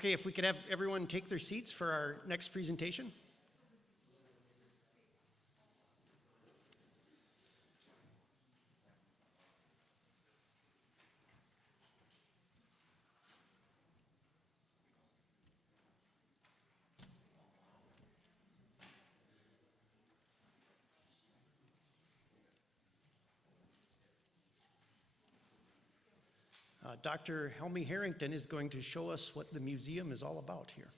Okay, if we could have everyone take their seats for our next presentation. Dr. Helmi Harrington is going to show us what the museum is all about here.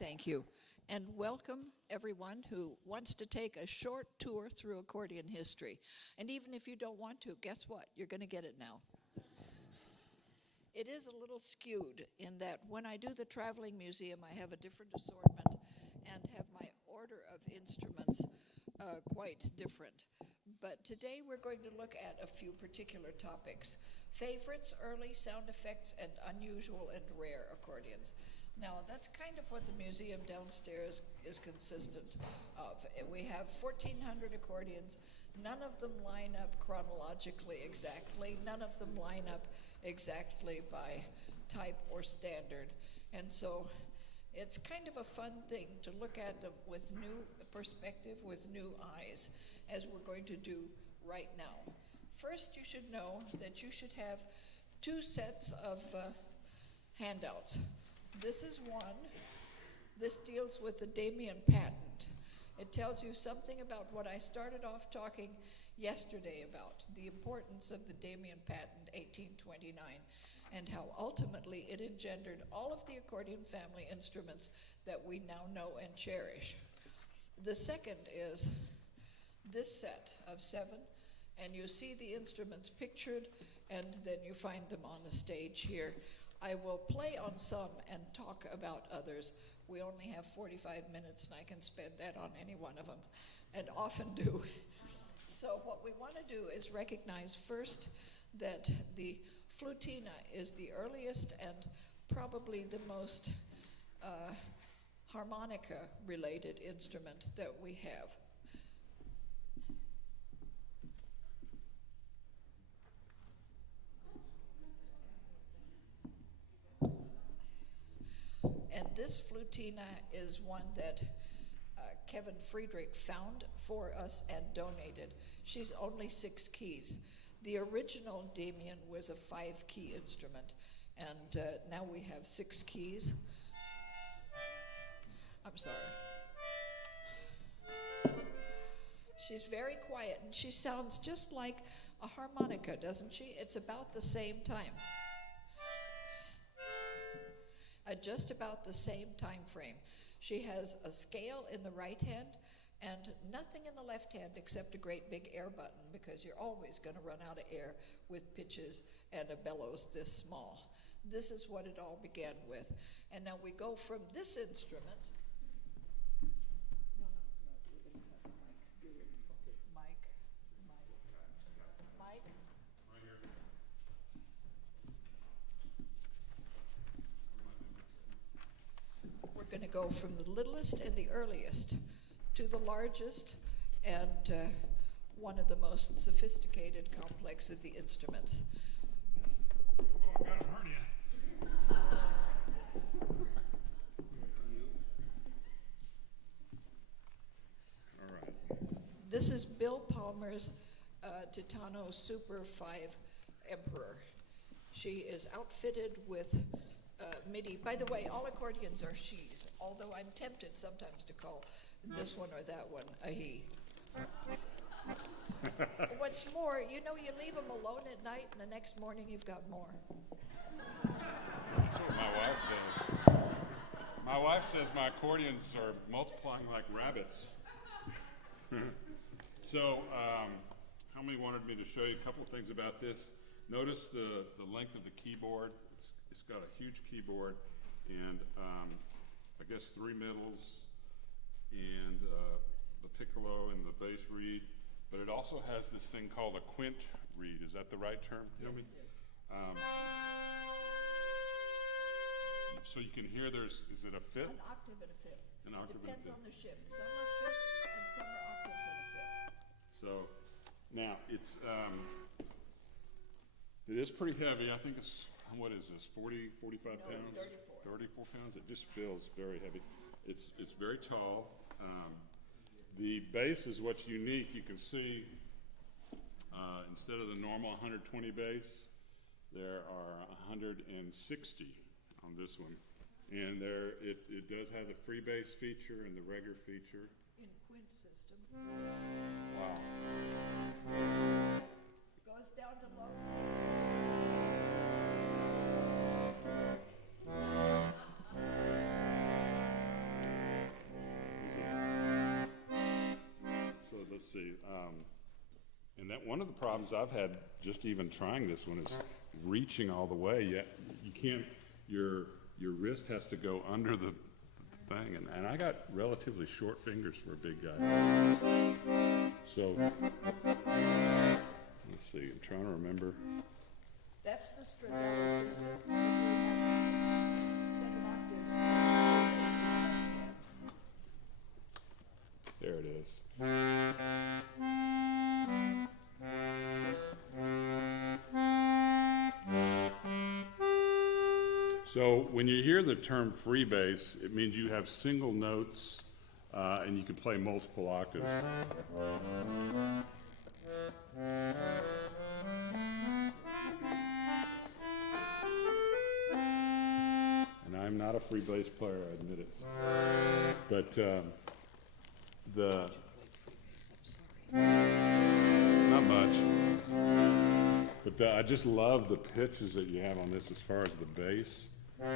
Thank you, and welcome everyone who wants to take a short tour through accordion history. And even if you don't want to, guess what? You're going to get it now. It is a little skewed in that when I do the traveling museum, I have a different assortment and have my order of instruments quite different. But today we're going to look at a few particular topics: favorites, early sound effects, and unusual and rare accordions. Now, that's kind of what the museum downstairs is consistent of. We have 1,400 accordions. None of them line up chronologically exactly. None of them line up exactly by type or standard. And so it's kind of a fun thing to look at them with new perspective, with new eyes, as we're going to do right now. First, you should know that you should have two sets of handouts. This is one. This deals with the Damien patent. It tells you something about what I started off talking yesterday about, the importance of the Damien patent, 1829, and how ultimately it engendered all of the accordion family instruments that we now know and cherish. The second is this set of 7, and you see the instruments pictured, and then you find them on the stage here. I will play on some and talk about others. We only have 45 minutes, and I can spend that on any one of them, and often do. So what we want to do is recognize first that the flutina is the earliest and probably the most harmonica-related instrument that we have. And this flutina is one that Kevin Friedrich found for us and donated. She's only 6 keys. The original Damien was a 5-key instrument, and now we have 6 keys. I'm sorry. She's very quiet, and she sounds just like a harmonica, doesn't she? It's about the same time. Just about the same time frame. She has a scale in the right hand and nothing in the left hand except a great big air button, because you're always going to run out of air with pitches and a bellows this small. This is what it all began with. And now we go from this instrument. We're going to go from the littlest and the earliest to the largest and one of the most sophisticated, complex of the instruments. Oh, I got a hernia. All right. This is Bill Palmer's Titano Super 5 Emperor. She is outfitted with MIDI. By the way, all accordions are she's, although I'm tempted sometimes to call this one or that one a he. What's more, you know, you leave them alone at night and the next morning you've got more. That's what my wife says. My wife says my accordions are multiplying like rabbits. So, Helmi wanted me to show you a couple of things about this. Notice the length of the keyboard. It's got a huge keyboard and I guess 3 middles and the piccolo and the bass reed, but it also has this thing called a quint reed. Is that the right term? Yes, Helmi? yes. so you can hear is it a fifth? An octave and a fifth. An octave and a Depends fifth. on the shift. Some are fifths and some are octaves and a fifth. So, now, it is pretty heavy. I think it's, what is this, 40, 45 No, pounds? 34. 34 pounds. It just feels very heavy. It's very tall. The bass is what's unique. You can see, instead of the normal 120 bass, there are 160 on this one. And it does have the free bass feature and the regular feature. In quint system. Wow. Goes down to low C. So let's see. And that one of the problems I've had just even trying this one is reaching all the way. You can't. Your wrist has to go under the thing, and I got relatively short fingers for a big guy. So let's see. I'm trying to remember. That's the stradale system. We have 7 octaves on the left hand. There it is. So when you hear the term free bass, it means you have single notes and you can play multiple octaves. And I'm not a free bass player, I admit it. But not much. But I just love the pitches that you have on this as far as the bass. So.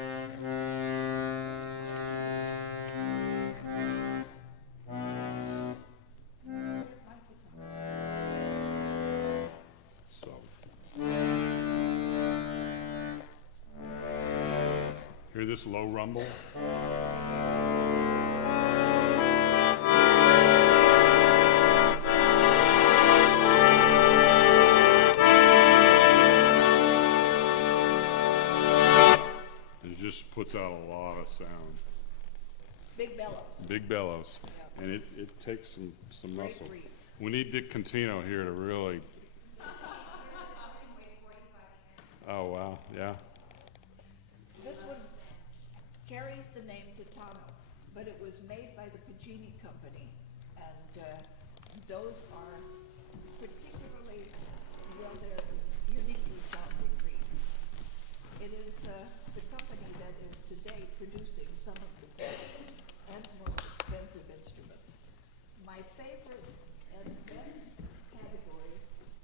Hear this low rumble? Puts out a lot of sound. Big bellows. Big bellows. Yeah. And it takes some Great muscle. reeds. We need Dick Contino here to really. Oh, wow. Yeah. This one carries the name Titano, but it was made by the Gimi company, and those are particularly, well, they're uniquely sounding reeds. It is the company that is today producing some of the best and most expensive instruments. My favorite and best category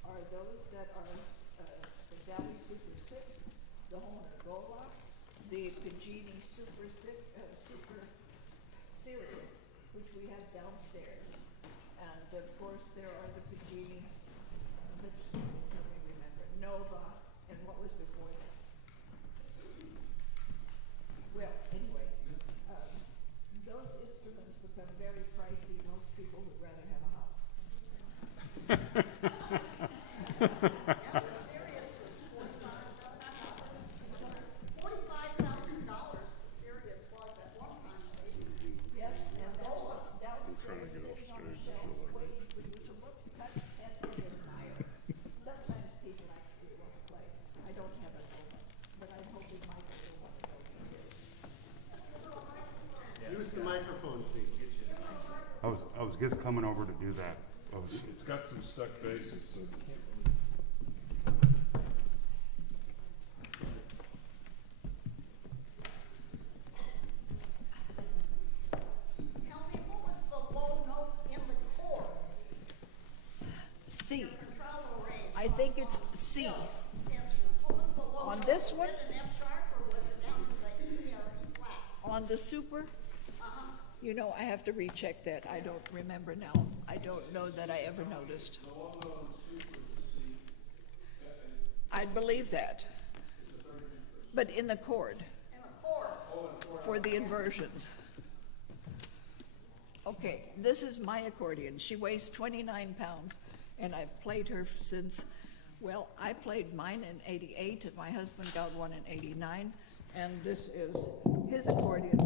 are those that are Spedali Super 6, the Hohner-Gola, the Gimi Super Series, which we have downstairs. And of course there are the Gimi, let's help me remember, Nova, and what was before that? Well, anyway, those instruments become very pricey. Most people would rather have a house. Serious was $45,000. The Serious was at one time. Yes, and that's what's downstairs sitting on the shelf waiting for you to look, touch, and admire. Sometimes people actually won't play. I don't have a moment, but I'm hoping Michael will want to know what it is. Use the microphone, please. I was just coming over to do that. It's got some stuck basses, so you can't Helmi, what was the low note in the chord? C. Contralto range. I think it's C. What was the low On note? this one? Was it an F sharp or was it down to the E or E flat? On the super, you know, I have to recheck that. I don't remember now. I don't know that I ever noticed. I believe that. But in the chord. In a chord. For the inversions. Okay, this is my accordion. She weighs 29 pounds, and I've played her since, well, I played mine in '88, and my husband got one in '89, And this is his accordion.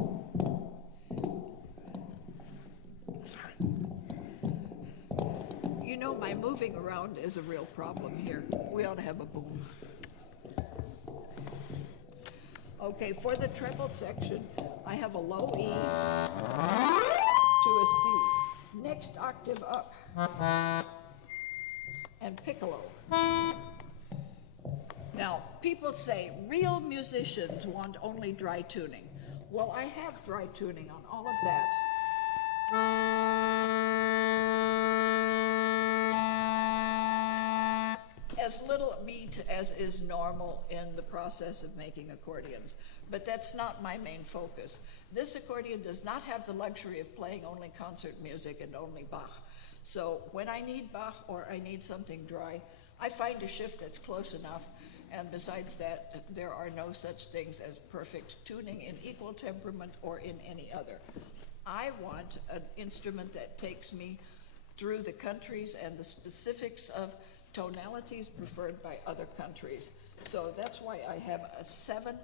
You know, my moving around is a real problem here. We ought to have a boom. Okay, for the treble section, I have a low E to a C. Next octave up. And piccolo. Now, people say real musicians want only dry tuning. Well, I have dry tuning on all of that. As little beat as is normal in the process of making accordions, but that's not my main focus. This accordion does not have the luxury of playing only concert music and only Bach. So when I need Bach or I need something dry, I find a shift that's close enough, and besides that, there are no such things as perfect tuning in equal temperament or in any other. I want an instrument that takes me through the countries and the specifics of tonalities preferred by other countries. So that's why I have a 7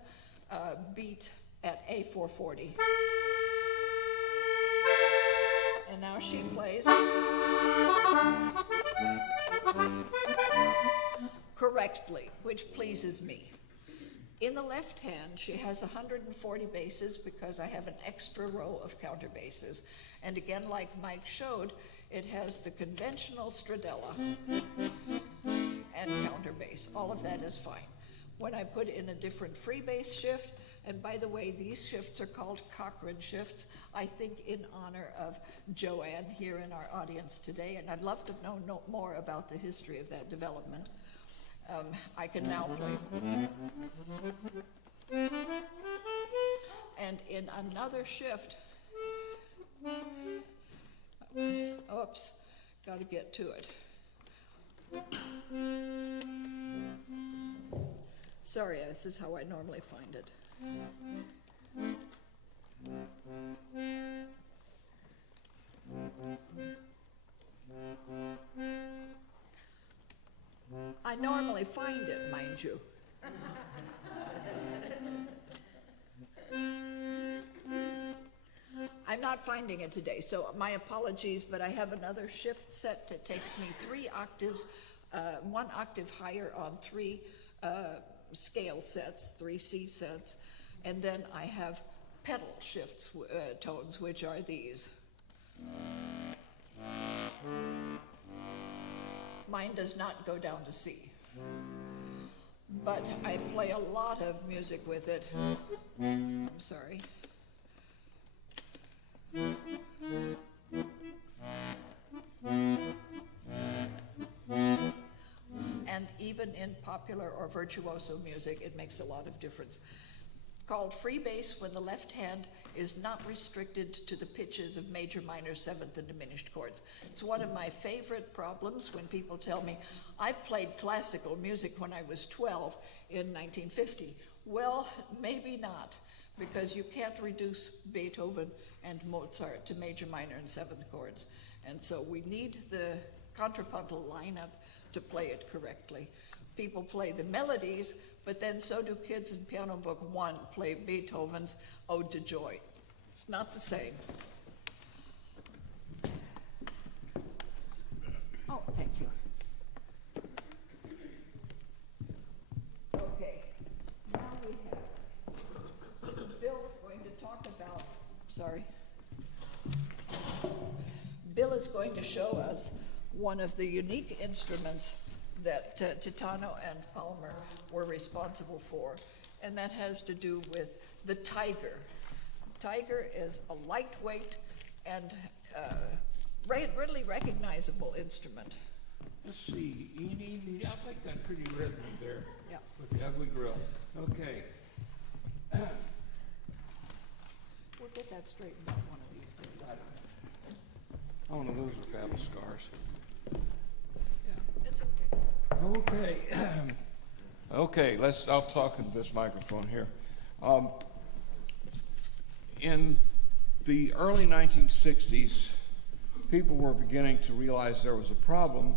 beat at A440. And now she plays correctly, which pleases me. In the left hand, she has 140 basses because I have an extra row of counterbasses. And again, like Mike showed, it has the conventional stradella and counterbass. All of that is fine. When I put in a different free bass shift, and by the way, these shifts are called Cochran shifts, I think in honor of Joan here in our audience today, and I'd love to know more about the history of that development. I can now play. And in another shift, oops, got to get to it. Sorry, this is how I normally find it. I normally find it, mind you. I'm not finding it today, so my apologies, but I have another shift set that takes me 3 octaves, 1 octave higher on 3 scale sets, 3 C sets, and then I have pedal shifts tones, which are these. Mine does not go down to C, but I play a lot of music with it. I'm sorry. And even in popular or virtuoso music, it makes a lot of difference. Called free bass when the left hand is not restricted to the pitches of major, minor, 7th, and diminished chords. It's one of my favorite problems when people tell me, I played classical music when I was 12 in 1950. Well, maybe not, because you can't reduce Beethoven and Mozart to major, minor, and 7th chords. And so we need the contrapuntal lineup to play it correctly. People play the melodies, but then so do kids in Piano Book 1 play Beethoven's Ode to Joy. It's not the same. Oh, thank you. Okay, now we have Bill going to talk about, Bill is going to show us one of the unique instruments that Titano and Palmer were responsible for, and that has to do with the Tiger. Tiger is a lightweight and readily recognizable instrument. Let's see, Eenie, I'll take that pretty red one there. Yeah. With the ugly grill. Okay. We'll get that straightened out one of these days. I want to lose the battle scars. Yeah, it's okay. Okay. Okay, I'll talk into this microphone here. In the early 1960s, people were beginning to realize there was a problem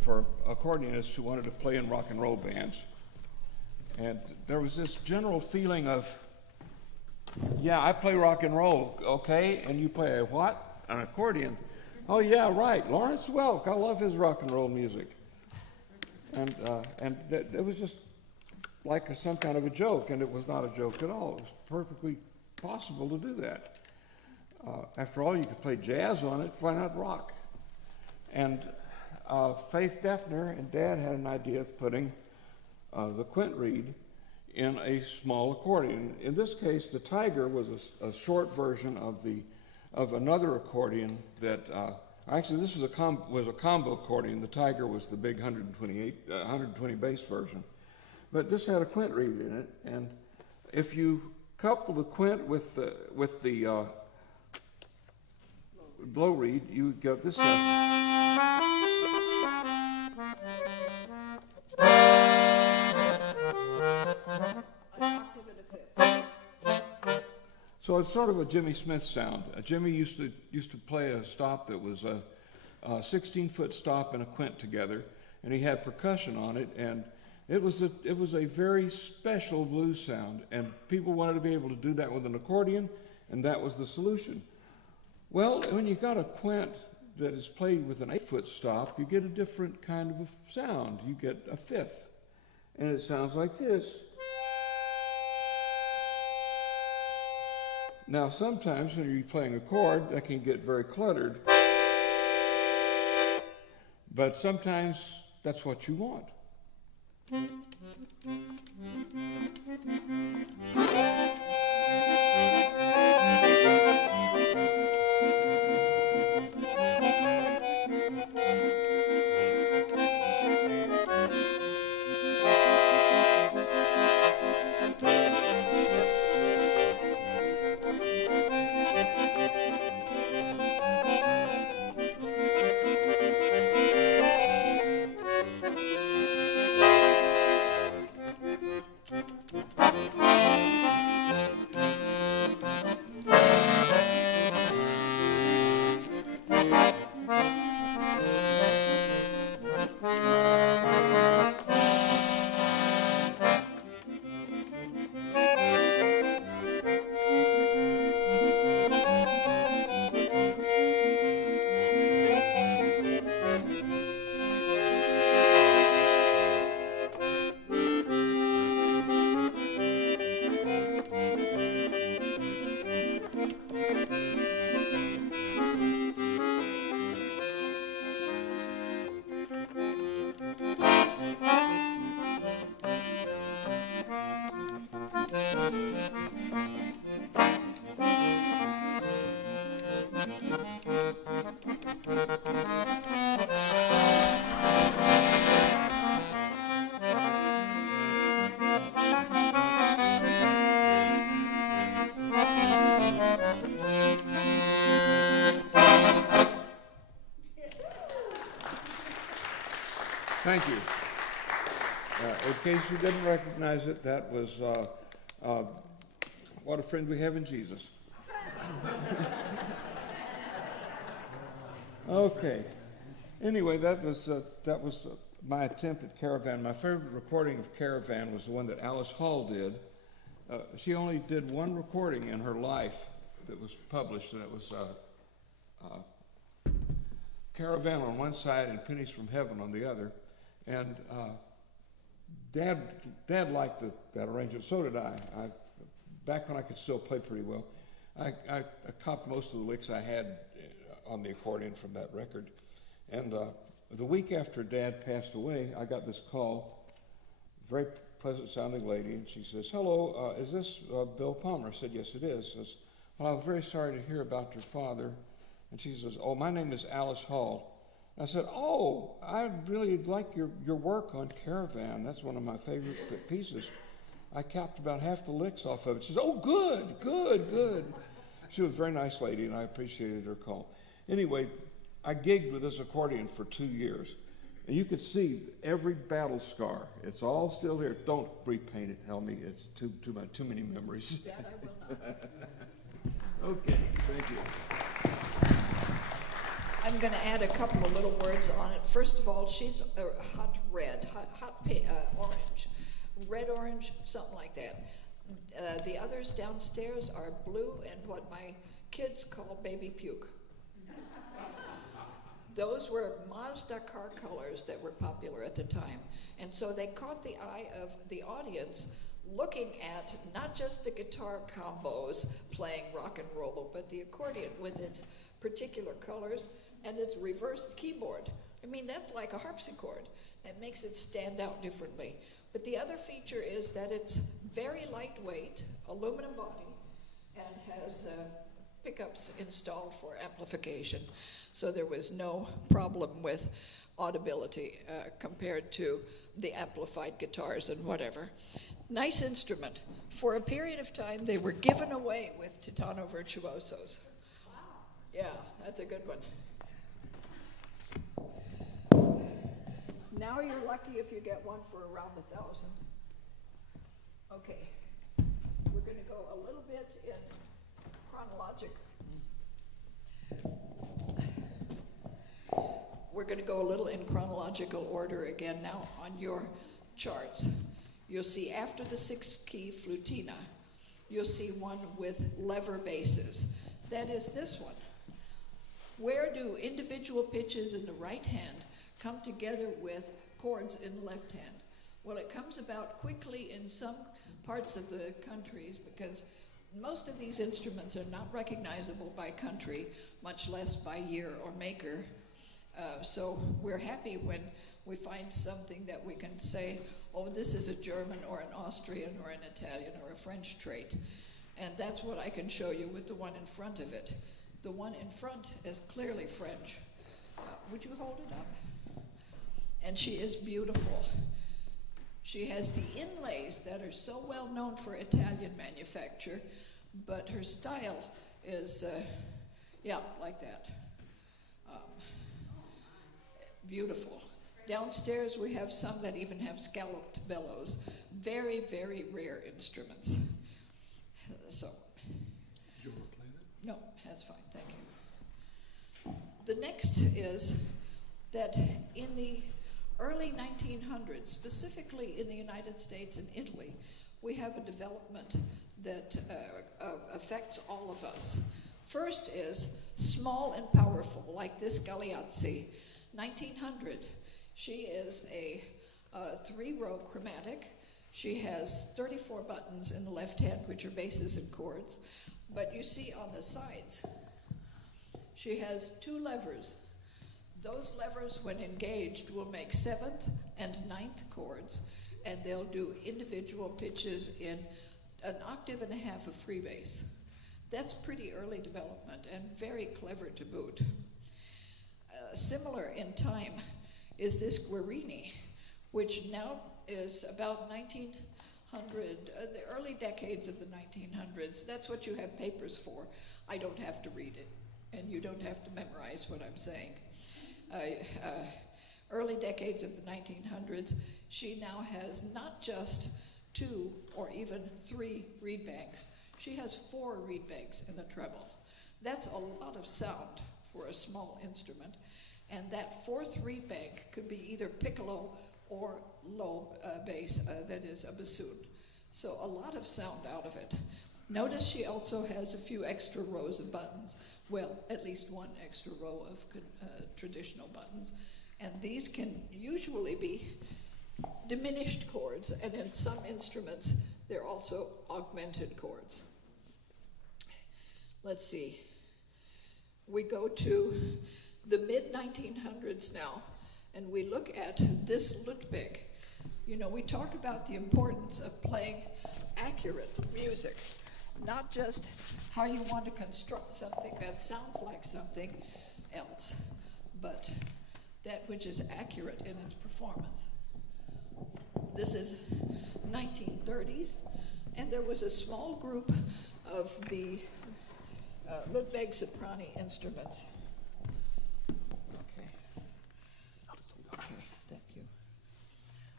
for accordionists who wanted to play in rock and roll bands. And there was this general feeling of, yeah, I play rock and roll, okay, and you play a what? An accordion. Oh yeah, right, Lawrence Welk, I love his rock and roll music. And it was just like some kind of a joke, and it was not a joke at all. It was perfectly possible to do that. After all, you could play jazz on it, why not rock? And Faith Defner and Dad had an idea of putting the quint reed in a small accordion. In this case, the Tiger was a short version of another accordion that actually this was a combo accordion. The Tiger was the big 120 bass version, but this had a quint reed in it. And if you couple the quint with the low reed, you get this sound. So it's sort of a Jimmy Smith sound. Jimmy used to play a stop that was a 16-foot stop and a quint together, and he had percussion on it, and it was a very special blues sound, and people wanted to be able to do that with an accordion, and that was the solution. Well, when you got a quint that is played with an 8-foot stop, you get a different kind of a sound. You get a fifth, and it sounds like this. Now, sometimes when you're playing a chord, that can get very cluttered, but sometimes that's what you want. Thank you. In case you didn't recognize it, that was What a Friend We Have in Jesus. Okay. Anyway, that was my attempt at Caravan. My favorite recording of Caravan was the one that Alice Hall did. She only did one recording in her life that was published, and it was Caravan on one side and Pennies from Heaven on the other. And Dad liked that arrangement. So did I. Back when I could still play pretty well, I copied most of the licks I had on the accordion from that record. And the week after Dad passed away, I got this call, very pleasant-sounding lady, and she says, "Hello, is this Bill Palmer?" I said, "Yes, it is." She says, "Well, I'm very sorry to hear about your father." And she says, "Oh, my name is Alice Hall." I said, "Oh, I really like your work on Caravan. That's one of my favorite pieces. I capped about half the licks off of it." She says, "Oh, good. She was a very nice lady, and I appreciated her call. Anyway, I gigged with this accordion for 2 years, and you could see every battle scar. It's all still here. Don't repaint it, Helmi. It's too many memories. That I will not. Okay, thank you. I'm going to add a couple of little words on it. First of all, she's hot red, orange, red, orange, something like that. The others downstairs are blue and what my kids call baby puke. Those were Mazda car colors that were popular at the time. And so they caught the eye of the audience looking at not just the guitar combos playing rock and roll, but the accordion with its particular colors and its reversed keyboard. I mean, that's like a harpsichord. That makes it stand out differently. But the other feature is that it's very lightweight, aluminum body, and has pickups installed for amplification. So there was no problem with audibility compared to the amplified guitars and whatever. Nice instrument. For a period of time, they were given away with Titano virtuosos. Yeah, that's a good one. Now you're lucky if you get one for around 1,000. Okay, we're going to go a little bit in chronological. We're going to go a little in chronological order again now on your charts. You'll see after the 6-key flutina, you'll see one with lever basses. That is this one. Where do individual pitches in the right hand come together with chords in the left hand? Well, it comes about quickly in some parts of the countries because most of these instruments are not recognizable by country, much less by year or maker. So we're happy when we find something that we can say, oh, this is a German or an Austrian or an Italian or a French trait. And that's what I can show you with the one in front of it. The one in front is clearly French. Would you hold it up? And she is beautiful. She has the inlays that are so well known for Italian manufacture, but her style is, like that. Beautiful. Downstairs we have some that even have scalloped bellows. Very, very rare instruments. So. Did you want to play that? No, that's fine, thank you. The next is that in the early 1900s, specifically in the United States and Italy, we have a development that affects all of us. First is small and powerful, like this Galeazzi, 1900. She is a 3-row chromatic. She has 34 buttons in the left hand, which are basses and chords. But you see on the sides, she has 2 levers. Those levers, when engaged, will make 7th and 9th chords, and they'll do individual pitches in 1.5 octaves of freebass. That's pretty early development and very clever to boot. Similar in time is this Guarini, which now is about 1900, the early decades of the 1900s. That's what you have papers for. I don't have to read it, and you don't have to memorize what I'm saying. Early decades of the 1900s, she now has not just 2 or even 3 reed banks. She has 4 reed banks in the treble. That's a lot of sound for a small instrument. And that 4th reed bank could be either piccolo or low bass, that is a bassoon. So a lot of sound out of it. Notice she also has a few extra rows of buttons. Well, at least 1 extra row of traditional buttons. And these can usually be diminished chords, and in some instruments, they're also augmented chords. Let's see. We go to the mid-1900s now, and we look at this Ludwig. You know, we talk about the importance of playing accurate music, not just how you want to construct something that sounds like something else, but that which is accurate in its performance. This is 1930s, and there was a small group of the Ludwig soprani instruments. Okay, thank you.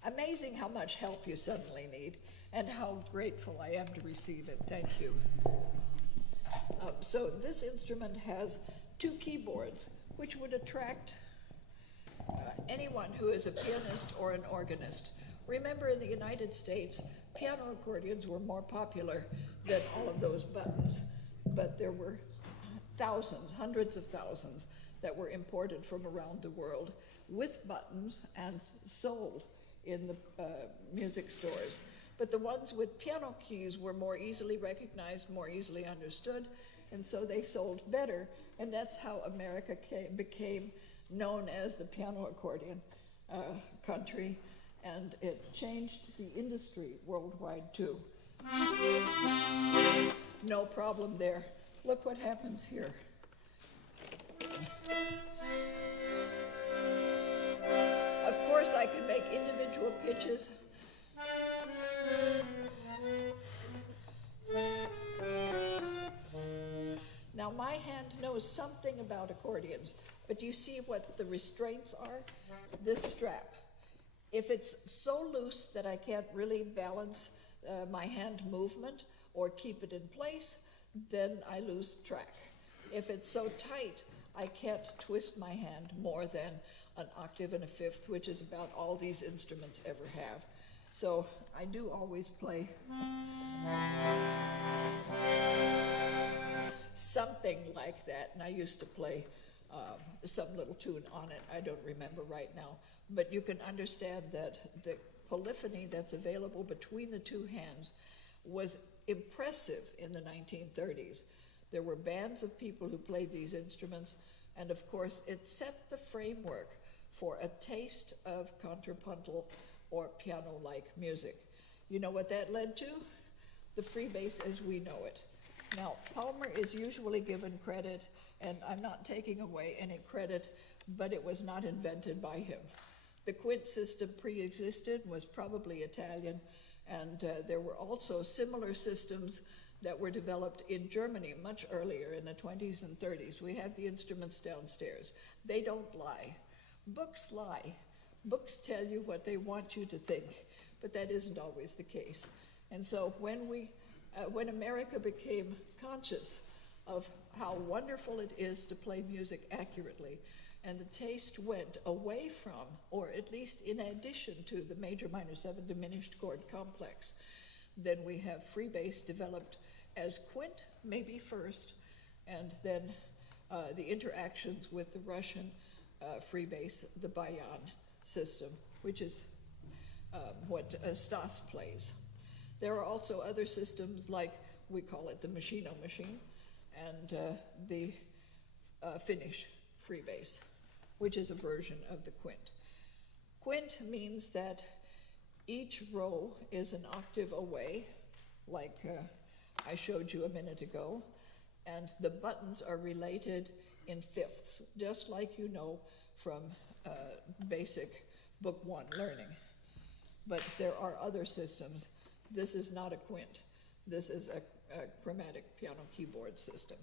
Amazing how much help you suddenly need, and how grateful I am to receive it. Thank you. So this instrument has 2 keyboards, which would attract anyone who is a pianist or an organist. Remember, in the United States, piano accordions were more popular than all of those buttons, but there were thousands, hundreds of thousands that were imported from around the world with buttons and sold in the music stores. But the ones with piano keys were more easily recognized, more easily understood, and so they sold better, and that's how America became known as the piano accordion country, and it changed the industry worldwide too. No problem there. Look what happens here. Of course, I could make individual pitches. Now, my hand knows something about accordions, but do you see what the restraints are? This strap. If it's so loose that I can't really balance my hand movement or keep it in place, then I lose track. If it's so tight, I can't twist my hand more than an octave and a fifth, which is about all these instruments ever have. So I do always play something like that, and I used to play some little tune on it. I don't remember right now, but you can understand that the polyphony that's available between the two hands was impressive in the 1930s. There were bands of people who played these instruments, and of course it set the framework for a taste of contrapuntal or piano-like music. You know what that led to? The freebase as we know it. Now, Palmer is usually given credit, and I'm not taking away any credit, but it was not invented by him. The quint system pre-existed, was probably Italian, and there were also similar systems that were developed in Germany much earlier in the 20s and 30s. We have the instruments downstairs. They don't lie. Books lie. Books tell you what they want you to think, but that isn't always the case. And so when America became conscious of how wonderful it is to play music accurately, and the taste went away from, or at least in addition to, the major minor 7 diminished chord complex, then we have freebase developed as quint, maybe first, and then the interactions with the Russian freebase, the bayan system, which is what Stas plays. There are also other systems, like we call it the machino machine, and the Finnish freebase, which is a version of the quint. Quint means that each row is an octave away, like I showed you a minute ago, and the buttons are related in fifths, just like you know from basic book 1 learning. But there are other systems. This is not a quint. This is a chromatic piano keyboard system.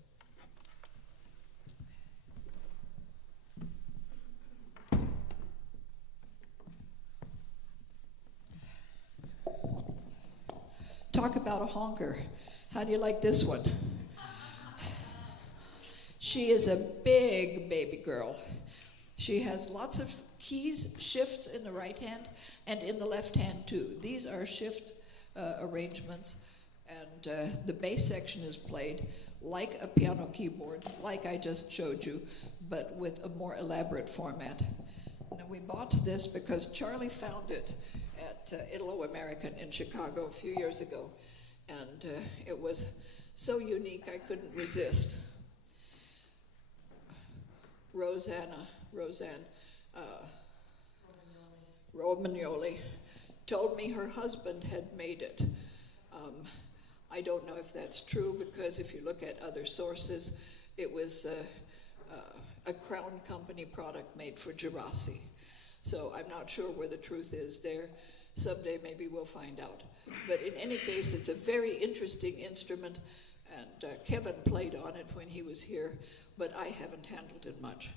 Talk about a honker. How do you like this one? She is a big baby girl. She has lots of keys, shifts in the right hand, and in the left hand too. These are shift arrangements, and the bass section is played like a piano keyboard, like I just showed you, but with a more elaborate format. Now, we bought this because Charlie found it at Italo-American in Chicago a few years ago, and it was so unique I couldn't resist. Roseanne Romagnoli told me her husband had made it. I don't know if that's true, because if you look at other sources, it was a Crown Company product made for Gerasi. So I'm not sure where the truth is there. Someday maybe we'll find out. But in any case, it's a very interesting instrument, and Kevin played on it when he was here, but I haven't handled it much.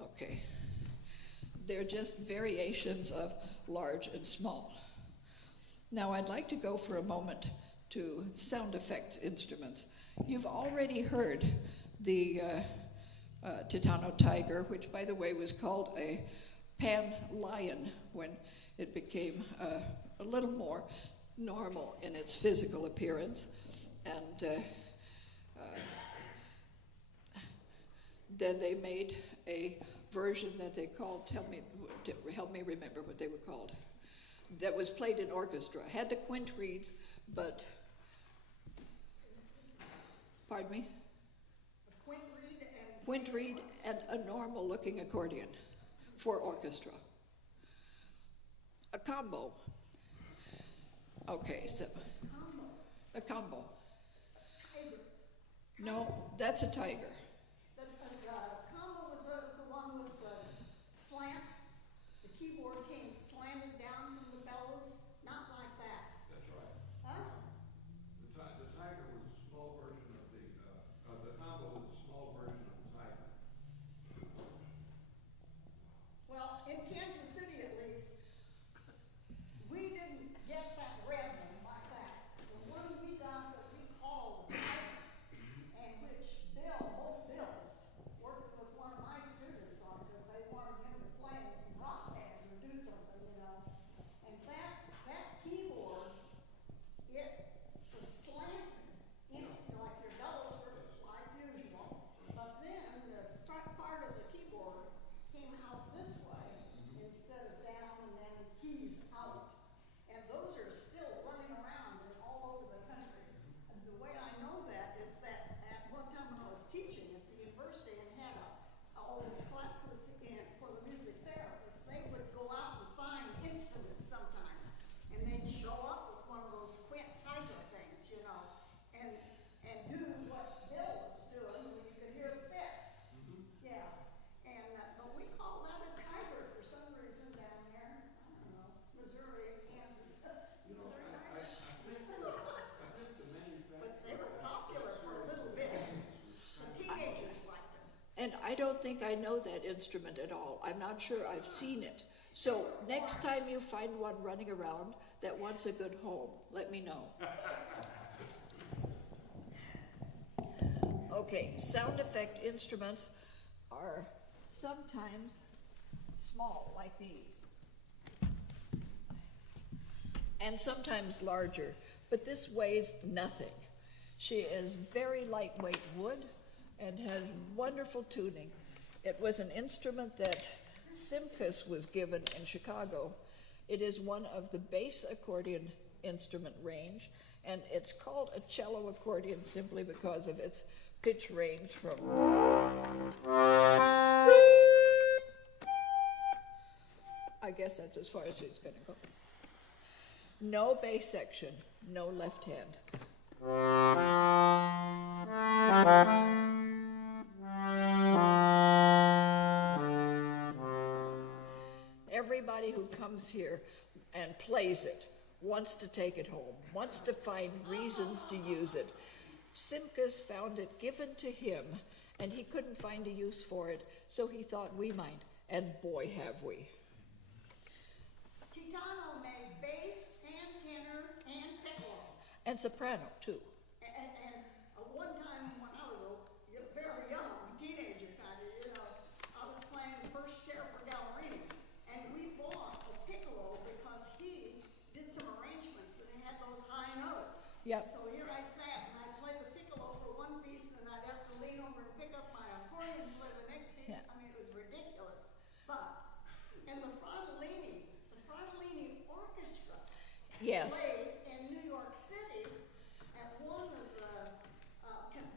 Okay. They're just variations of large and small. Now I'd like to go for a moment to sound effects instruments. You've already heard the Titano Tiger, which by the way was called a pan lion when it became a little more normal in its physical appearance, and then they made a version that they called, help me remember what they were called, that was played in orchestra. Had the quint reeds, but, pardon me? Quint reed and a normal looking accordion for orchestra. A combo. Okay, so, a combo. No, that's a tiger. The combo was the one with the slant. The keyboard came slanted down from the bellows, not like that. That's right. Huh? The Tiger was a small version of the combo was a small version of the Tiger. Well, in Kansas City at least, we didn't get that red one like that. The one we got that we called the Tiger, and which both Bills, worked with one of my students on because they wanted him to play in some rock bands or do something, you know. And that keyboard, it was slanted in it like your bellows were like usual, but then the front part of the keyboard came out this way instead of down and then keys out. And those are still running around and all over the country. And the way I know that is that at one time when I was teaching at the university and had all these classes for the music therapists, they would go out and find instruments sometimes. And they'd show up with one of those quint Tiger things, you know, and do what Bill was doing where you could hear the fit. Yeah. And, but we call that a Tiger for some reason down there. I don't know, Missouri and Kansas. You know, I think the manufacturer. But they were popular for a little bit. The teenagers liked them. And I don't think I know that instrument at all. I'm not sure I've seen it. So next time you find one running around that wants a good home, let me know. Okay, sound effect instruments are sometimes small, like these, and sometimes larger, but this weighs nothing. She is very lightweight wood and has wonderful tuning. It was an instrument that Simkus was given in Chicago. It is one of the bass accordion instrument range, and it's called a cello accordion simply because of its pitch range from I guess that's as far as it's going to go. No bass section, no left hand. Everybody who comes here and plays it wants to take it home, wants to find reasons to use it. Simkus found it given to him, and he couldn't find a use for it, so he thought we might, and boy have we. Titano made bass and tenor and piccolo. And soprano, too. And one time when I was a very young teenager kind of, you know, I was playing the first chair for Ballerina, and we bought a piccolo because he did some arrangements and it had those high notes. Yep. So here I sat and I played the piccolo for one piece, and then I'd have to lean over and pick up my accordion and play the next piece. Yeah. I mean, it was ridiculous. But, and the Fratellini Orchestra Yes. played in New York City at one of the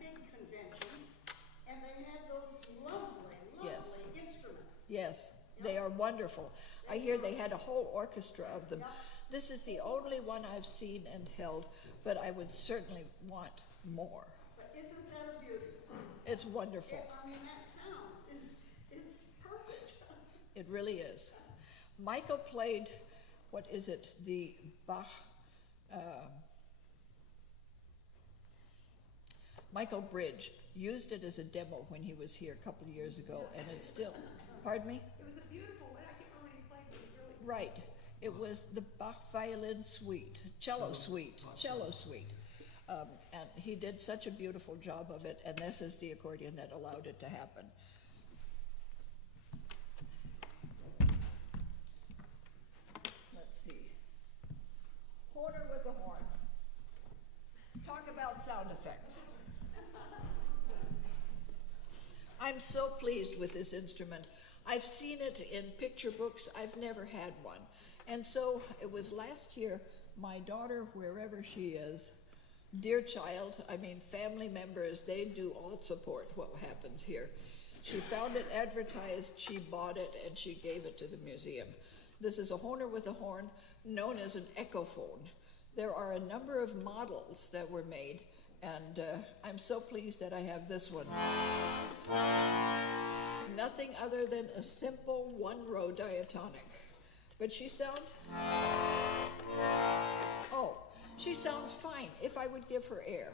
big conventions, and they had those lovely Yes. instruments. Yes, they are wonderful. I hear they had a whole orchestra of them. This is the only one I've seen and held, but I would certainly want more. But isn't that a beauty? It's wonderful. I mean, that sound it's perfect. It really is. Michael played, what is it, the Bach, Michael Bridge used it as a demo when he was here a couple of years ago, and it's still, pardon me? It was a beautiful one. I can't remember when he played, but it was really Right. It was the Bach violin suite, cello suite. And he did such a beautiful job of it, and this is the accordion that allowed it to happen. Horner with a horn. Talk about sound effects. I'm so pleased with this instrument. I've seen it in picture books. I've never had one. And so it was last year, my daughter, wherever she is, dear child, I mean family members, they do all support what happens here. She found it advertised, she bought it, and she gave it to the museum. This is a Horner with a horn, known as an echophone. There are a number of models that were made, and I'm so pleased that I have this one. Nothing other than a simple one-row diatonic. But she sounds, oh, she sounds fine if I would give her air.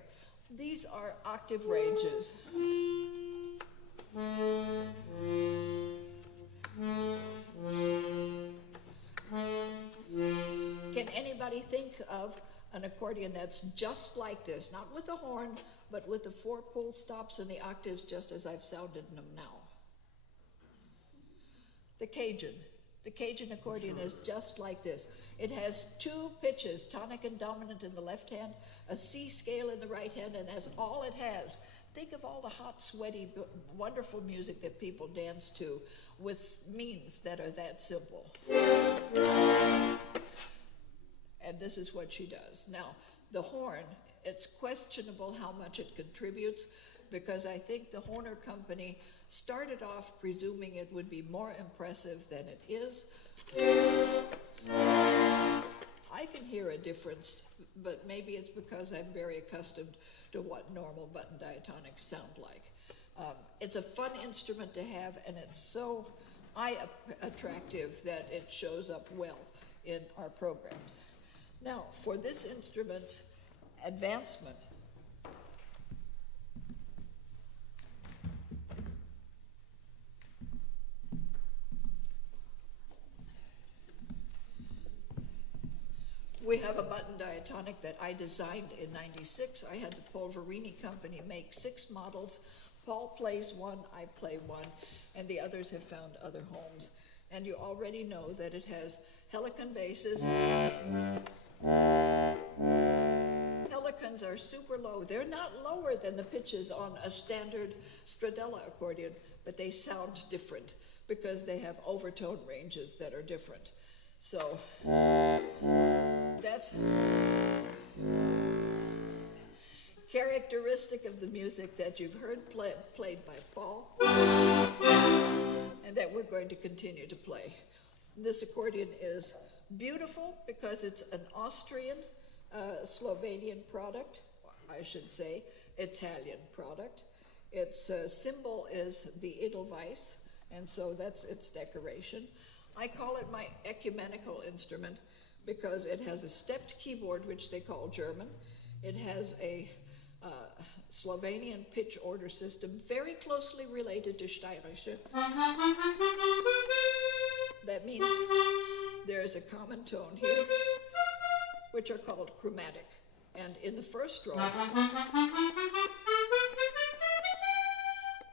These are octave ranges. Can anybody think of an accordion that's just like this? Not with the horn, but with the 4 pull stops and the octaves just as I've sounded them now. The Cajun accordion is just like this. It has 2 pitches, tonic and dominant in the left hand, a C scale in the right hand, and that's all it has. Think of all the hot, sweaty, wonderful music that people dance to with means that are that simple. And this is what she does. Now, the horn, it's questionable how much it contributes, because I think the Horner Company started off presuming it would be more impressive than it is. I can hear a difference, but maybe it's because I'm very accustomed to what normal button diatonics sound like. It's a fun instrument to have, and it's so eye-attractive that it shows up well in our programs. Now, for this instrument's advancement, we have a button diatonic that I designed in '96. I had the Polverini Company make 6 models. Paul plays one, I play one, and the others have found other homes. And you already know that it has helican basses. Helicans are super low. They're not lower than the pitches on a standard Stradella accordion, but they sound different because they have overtone ranges that are different. So that's characteristic of the music that you've heard played by Paul and that we're going to continue to play. This accordion is beautiful because it's an Austrian, Slovenian product, I should say, Italian product. Its symbol is the Edelweiss, and so that's its decoration. I call it my ecumenical instrument because it has a stepped keyboard, which they call German. It has a Slovenian pitch order system, very closely related to Steirische. That means there is a common tone here, which are called chromatic. And in the first row,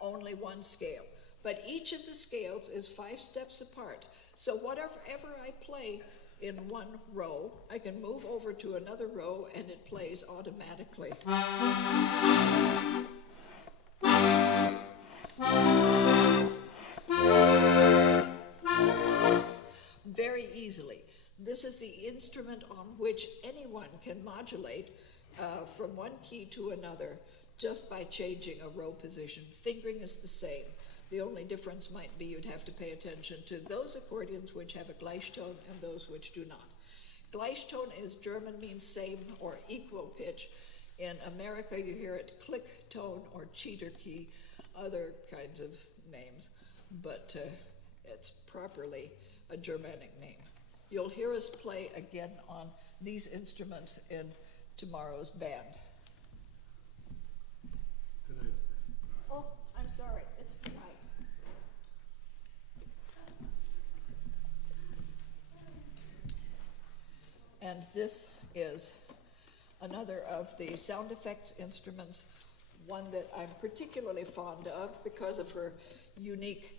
only one scale. But each of the scales is 5 steps apart. So whatever I play in one row, I can move over to another row and it plays automatically. Very easily. This is the instrument on which anyone can modulate from one key to another just by changing a row position. Fingering is the same. The only difference might be you'd have to pay attention to those accordions which have a Gleichtone and those which do not. Gleichtone is German, means same or equal pitch. In America, you hear it click tone or cheater key, other kinds of names, but it's properly a Germanic name. You'll hear us play again on these instruments in tomorrow's band. Tonight's band. Oh, I'm sorry, it's tonight. And this is another of the sound effects instruments, one that I'm particularly fond of because of her unique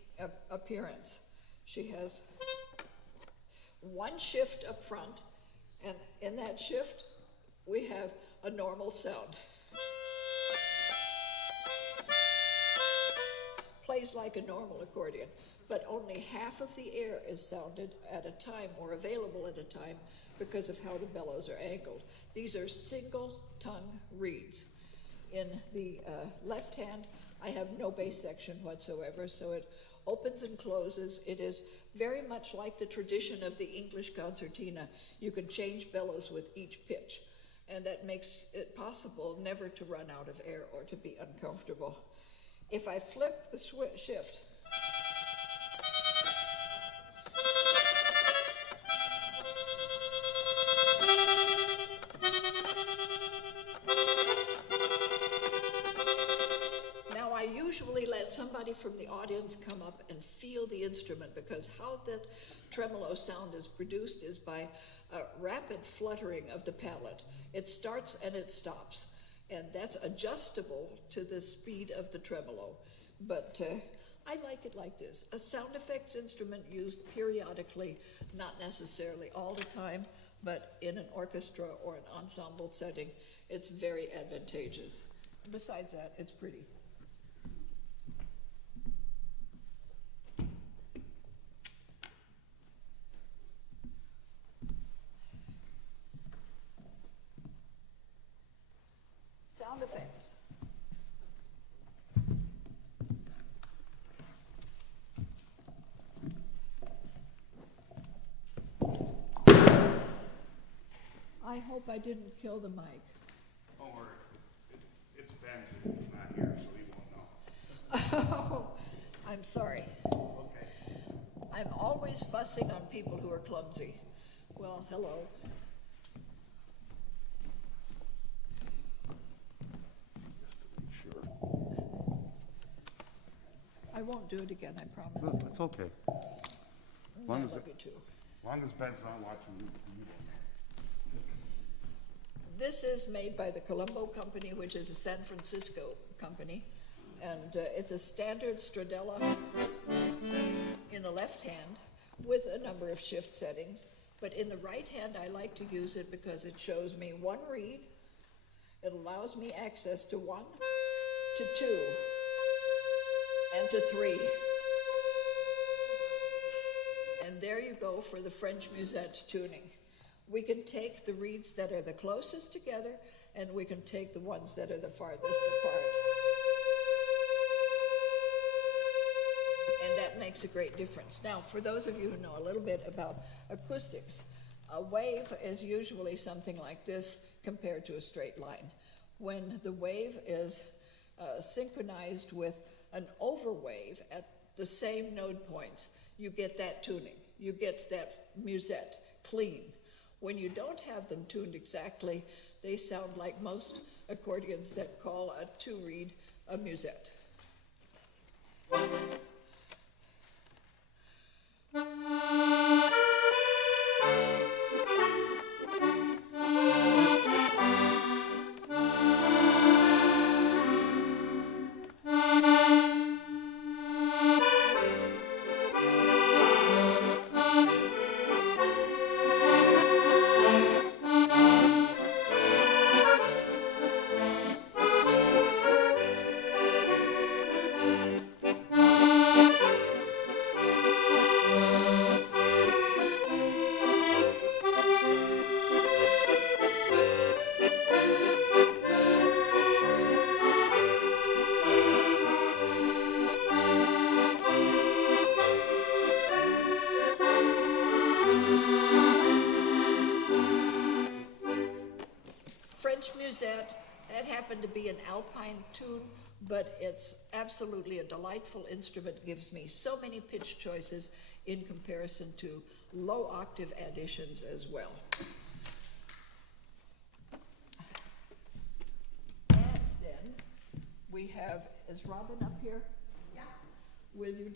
appearance. She has one shift up front And in that shift, we have a normal sound. Plays like a normal accordion, but only half of the air is sounded at a time or available at a time because of how the bellows are angled. These are single tongue reeds. In the left hand, I have no bass section whatsoever, so it opens and closes. It is very much like the tradition of the English concertina. You can change bellows with each pitch, and that makes it possible never to run out of air or to be uncomfortable. If I flip the shift, now I usually let somebody from the audience come up and feel the instrument, because how that tremolo sound is produced is by a rapid fluttering of the palate. It starts and it stops, and that's adjustable to the speed of the tremolo. But I like it like this. A sound effects instrument used periodically, not necessarily all the time, but in an orchestra or an ensemble setting, it's very advantageous. Besides that, it's pretty. Sound effects. I hope I didn't kill the mic. Don't worry, it's Ben's, he's not here, so he won't know. Oh, I'm sorry. Okay. I'm always fussing on people who are clumsy. Well, hello. I won't do it again, I promise. No, it's okay. long I as love it- you too. As long as Ben's not watching, you won't know. This is made by the Colombo Company, which is a San Francisco company, and it's a standard Stradella in the left hand with a number of shift settings, but in the right hand I like to use it because it shows me one reed, it allows me access to 1, to 2, and to 3. And there you go for the French musette tuning. We can take the reeds that are the closest together, and we can take the ones that are the farthest apart. And that makes a great difference. Now, for those of you who know a little bit about acoustics, a wave is usually something like this compared to a straight line. When the wave is synchronized with an overwave at the same node points, you get that tuning. You get that musette clean. When you don't have them tuned exactly, they sound like most accordions that call a 2-reed a musette. That happened to be an Alpine tune, but it's absolutely a delightful instrument. It gives me so many pitch choices in comparison to low octave additions as well. And then we have, is Robin up here? Yeah. Will you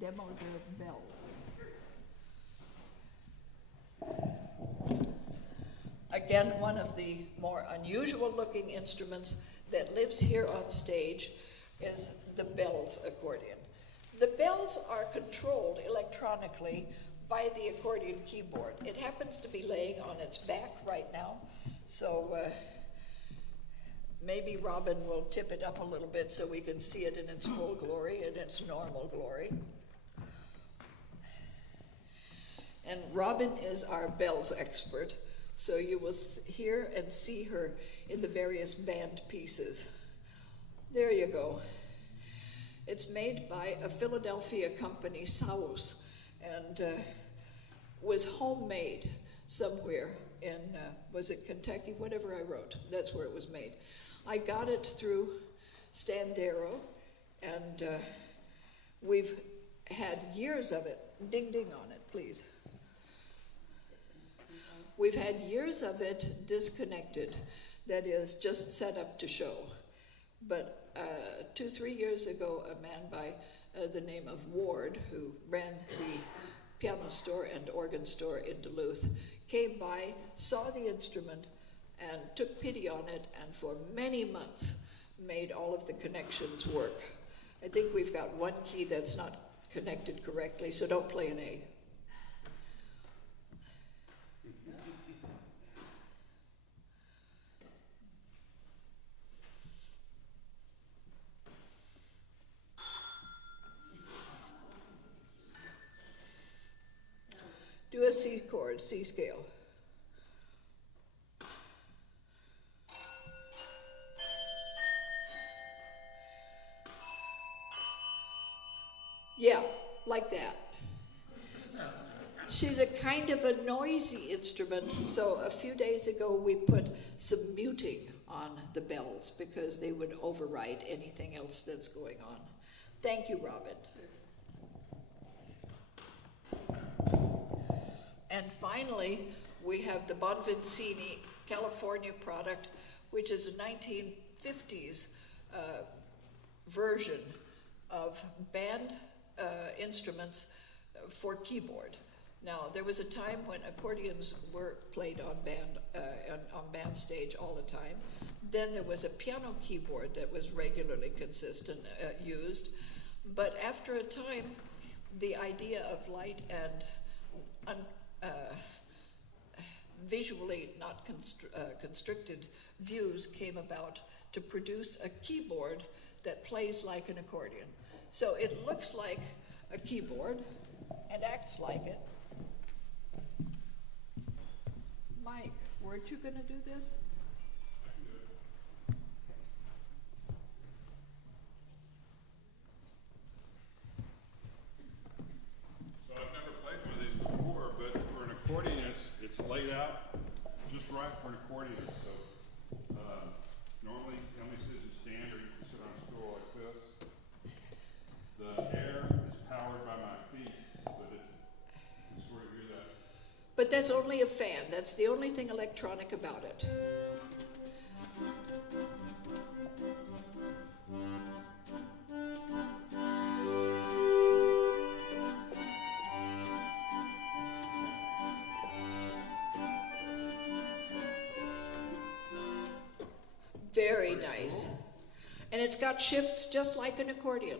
demo the bells? Again, one of the more unusual looking instruments that lives here on stage is the bells accordion. The bells are controlled electronically by the accordion keyboard. It happens to be laying on its back right now, so maybe Robin will tip it up a little bit so we can see it in its full glory, in its normal glory. And Robin is our bells expert, so you will hear and see her in the various band pieces. There you go. It's made by a Philadelphia company, Saus, and was homemade somewhere in, was it Kentucky? Whatever I wrote, that's where it was made. I got it through Standero, and we've had years of it. Ding ding on it, please. We've had years of it disconnected, that is, just set up to show. But 2-3 years ago, a man by the name of Ward, who ran the piano store and organ store in Duluth, came by, saw the instrument, and took pity on it, and for many months made all of the connections work. I think we've got one key that's not connected correctly, so don't play an A. Do a C chord, C scale. Yeah, like that. She's a kind of a noisy instrument, so a few days ago we put some muting on the bells because they would override anything else that's going on. Thank you, Robin. And finally, we have the Bonvincini California product, which is a 1950s version of band instruments for keyboard. Now, there was a time when accordions were played on band stage all the time. Then there was a piano keyboard that was regularly used. But after a time, the idea of light and visually not constricted views came about to produce a keyboard that plays like an accordion. So it looks like a keyboard and acts like it. Mike, weren't you going to do this? So I've never played one of these before, but for an accordionist, it's laid out just right for an accordionist. So normally, Helmi says you stand or you can sit on a stool like this. The air is powered by my feet, but you can sort of hear that. But that's only a fan. That's the only thing electronic about it. Very nice. And it's got shifts just like an accordion.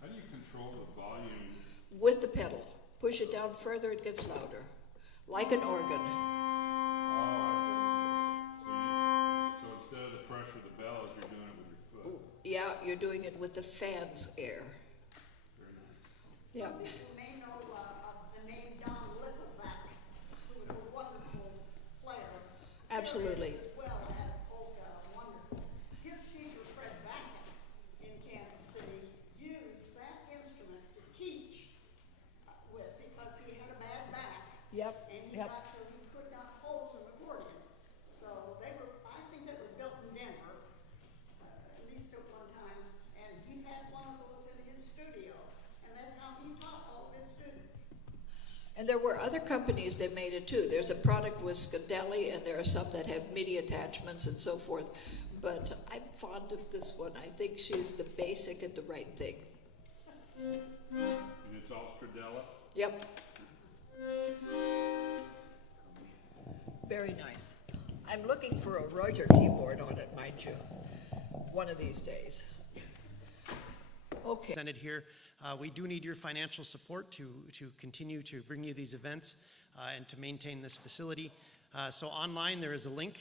How do you control the volume? With the pedal. Push it down further, it gets louder. Like an organ. Oh, I see. So instead of the pressure of the bells, you're doing it with your foot. Yeah, you're doing it with the fan's air. Very nice. Yeah. Some people may know of the name Don Lipovac, who was a wonderful player. Absolutely. Serious as well as polka, wonderful. His teacher, Fred Vaca, in Kansas City, used that instrument to teach with because he had a bad back. Yep. And he Yep. got so he could not hold an accordion. So they were, I think they were built in Denver, at least at one time. And he had one of those in his studio. And that's how he taught all of his students. And there were other companies that made it too. There's a product with Scadelli, and there are some that have MIDI attachments and so forth. But I'm fond of this one. I think she's the basic and the right thing. And it's all Stradella? Yep. Very nice. I'm looking for a Reuter keyboard on it, mind you, one of these days. Okay. Presented here We do need your financial support to continue to bring you these events and to maintain this facility. So online there is a link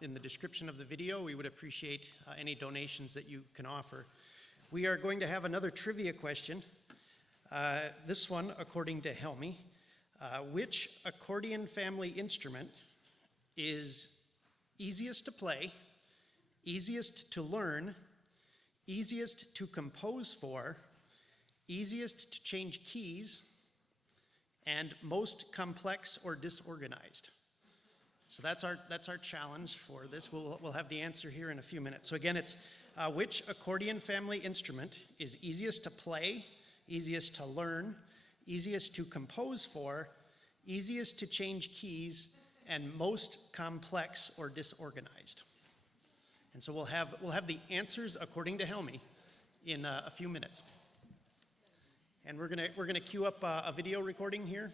in the description of the video. We would appreciate any donations that you can offer. We are going to have another trivia question. This one, according to Helmi, which accordion family instrument is easiest to play, easiest to learn, easiest to compose for, easiest to change keys, and most complex or disorganized? So that's our challenge for this. We'll have the answer here in a few minutes. So again, it's which accordion family instrument is easiest to play, easiest to learn, easiest to compose for, easiest to change keys, and most complex or disorganized? And so we'll have the answers according to Helmi in a few minutes. And we're gonna queue up a video recording here.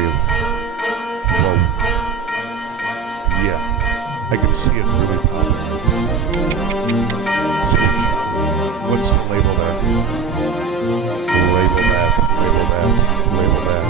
hear you. Whoa. Yeah, I can see it really popping. Switch. What's the label there? Label that, label that, label that.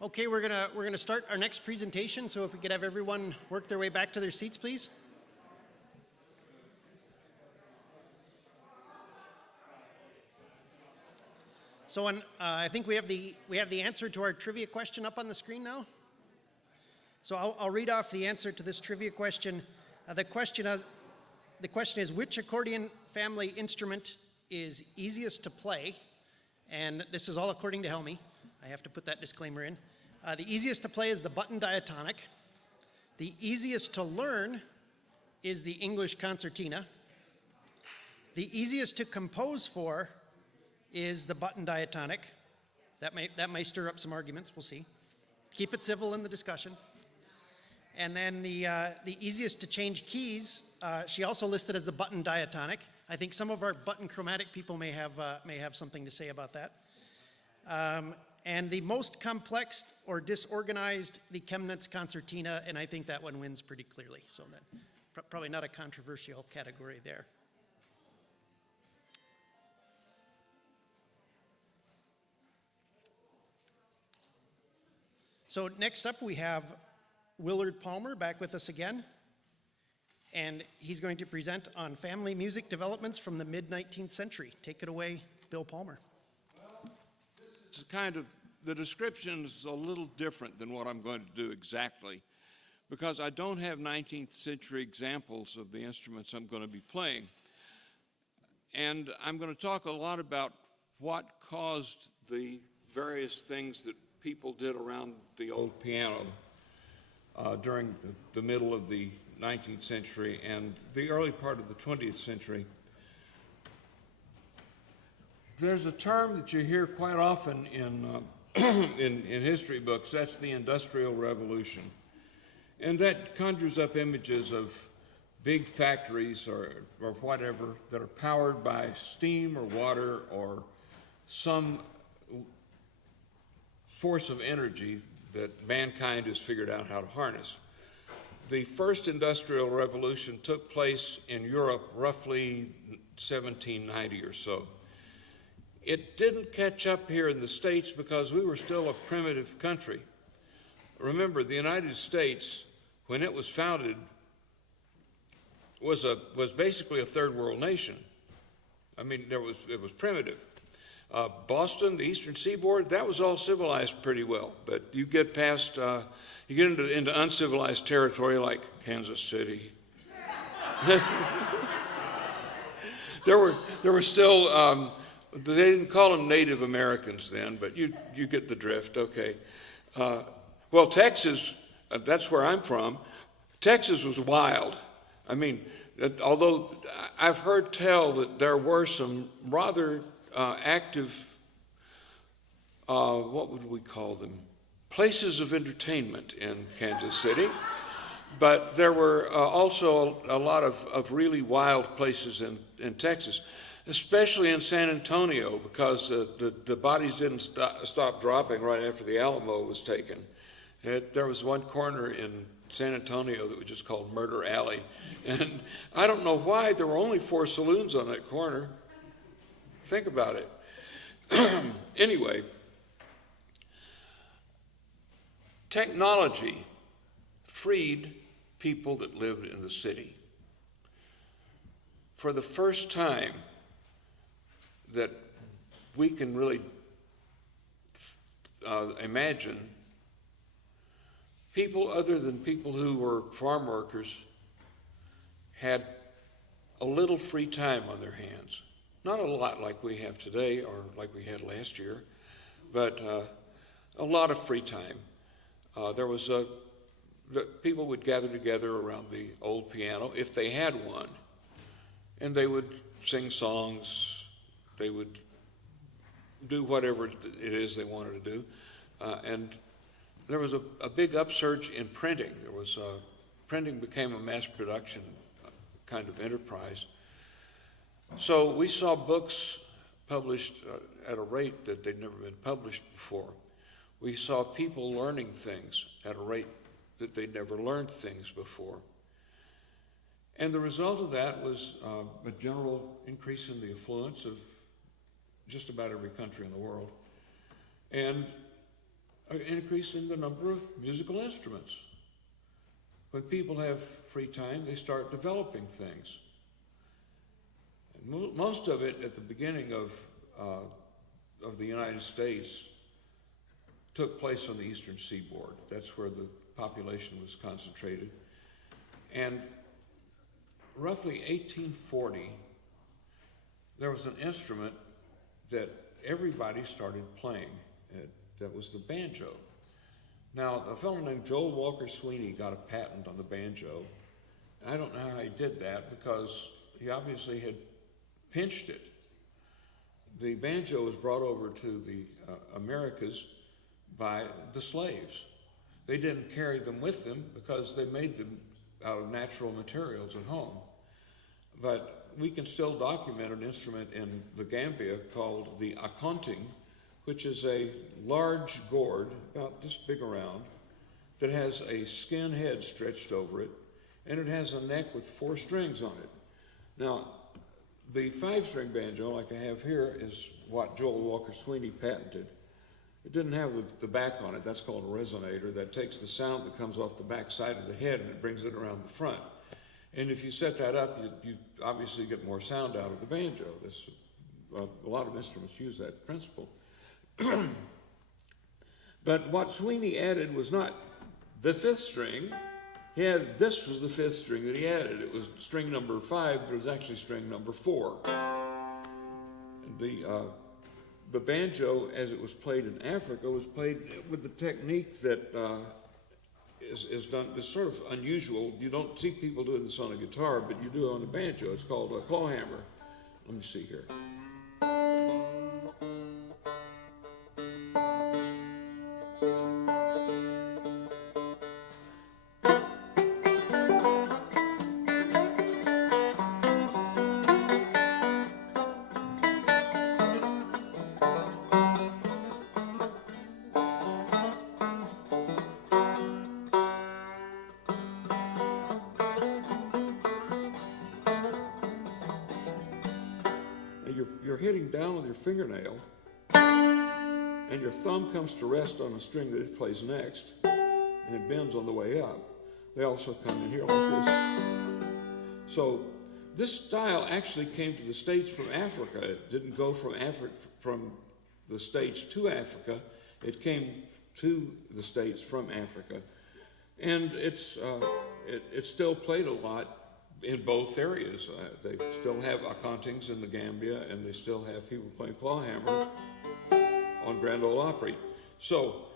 Okay, we're gonna start our next presentation, so if we could have everyone work their way back to their seats, please. So I think we have the answer to our trivia question up on the screen now. So I'll read off the answer to this trivia question. The question is, which accordion family instrument is easiest to play? And this is all according to Helmi. I have to put that disclaimer in. The easiest to play is the button diatonic. The easiest to learn is the English concertina. The easiest to compose for is the button diatonic. That may stir up some arguments, we'll see. Keep it civil in the discussion. And then the easiest to change keys, she also listed as the button diatonic. I think some of our button chromatic people may have something to say about that. And the most complex or disorganized, the Chemnitz concertina, and I think that one wins pretty clearly. So that probably not a controversial category there. So next up we have Willard Palmer back with us again. And he's going to present on family music developments from the mid-19th century. Take it away, Bill Palmer. It's kind of, the description is a little different than what I'm going to do exactly, because I don't have 19th century examples of the instruments I'm going to be playing. And I'm going to talk a lot about what caused the various things that people did around the old piano during the middle of the 19th century and the early part of the 20th century. There's a term that you hear quite often in history books. That's the Industrial Revolution. And that conjures up images of big factories or whatever that are powered by steam or water or some force of energy that mankind has figured out how to harness. The first industrial revolution took place in Europe roughly 1790 or so. It didn't catch up here in the States because we were still a primitive country. Remember, the United States, when it was founded, was basically a third world nation. I mean, it was primitive. Boston, the Eastern Seaboard, that was all civilized pretty well. But you get past, you get into uncivilized territory like Kansas City. There were still, they didn't call them Native Americans then, but you get the drift, okay. Well, Texas, that's where I'm from. Texas was wild. I mean, although I've heard tell that there were some rather active, what would we call them? Places of entertainment in Kansas City. But there were also a lot of really wild places in Texas, especially in San Antonio, because the bodies didn't stop dropping right after the Alamo was taken. There was one corner in San Antonio that was just called Murder Alley. And I don't know why there were only 4 saloons on that corner. Think about it. Anyway, technology freed people that lived in the city. For the first time that we can really imagine, people other than people who were farm workers had a little free time on their hands. Not a lot like we have today or like we had last year, but a lot of free time. People would gather together around the old piano, if they had one, and they would sing songs, they would do whatever it is they wanted to do. And there was a big upsurge in printing. Printing became a mass production kind of enterprise. So we saw books published at a rate that they'd never been published before. We saw people learning things at a rate that they'd never learned things before. And the result of that was a general increase in the affluence of just about every country in the world, and an increase in the number of musical instruments. When people have free time, they start developing things. And most of it at the beginning of the United States took place on the Eastern Seaboard. That's where the population was concentrated. And roughly 1840, there was an instrument that everybody started playing. That was the banjo. Now, a fellow named Joel Walker Sweeney got a patent on the banjo. I don't know how he did that because he obviously had pinched it. The banjo was brought over to the Americas by the slaves. They didn't carry them with them because they made them out of natural materials at home. But we can still document an instrument in the Gambia called the Accordion, which is a large gourd, about this big around, that has a skin head stretched over it, and it has a neck with 4 strings on it. Now, the 5-string banjo, like I have here, is what Joel Walker Sweeney patented. It didn't have the back on it. That's called a resonator. That takes the sound that comes off the back side of the head and it brings it around the front. And if you set that up, you obviously get more sound out of the banjo. A lot of instruments use that principle. But what Sweeney added was not the 5th string. This was the 5th string that he added. It was string number 5, but it was actually string number 4. The banjo, as it was played in Africa, was played with the technique that is sort of unusual. You don't see people doing this on a guitar, but you do it on a banjo. It's called a claw hammer. Let me see here. You're hitting down with your fingernail, and your thumb comes to rest on the string that it plays next, and it bends on the way up. They also come in here like this. So this style actually came to the States from Africa. It didn't go from the States to Africa. It came to the States from Africa. And it's still played a lot in both areas. They still have Accordions in the Gambia, and they still have people playing clawhammer on Grand Ole Opry. So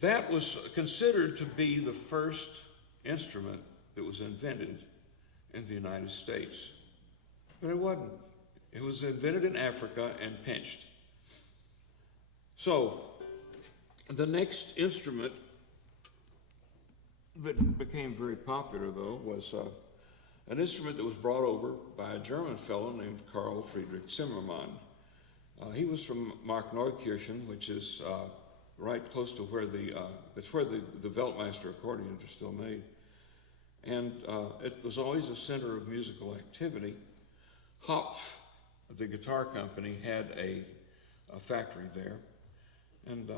that was considered to be the first instrument that was invented in the United States. But it wasn't. It was invented in Africa and pinched. So the next instrument that became very popular, though, was an instrument that was brought over by a German fellow named Karl Friedrich Zimmermann. He was from Markneukirchen, which is right close to where the Weltmeister accordions are still made. And it was always a center of musical activity. Hopf, the guitar company, had a factory there. And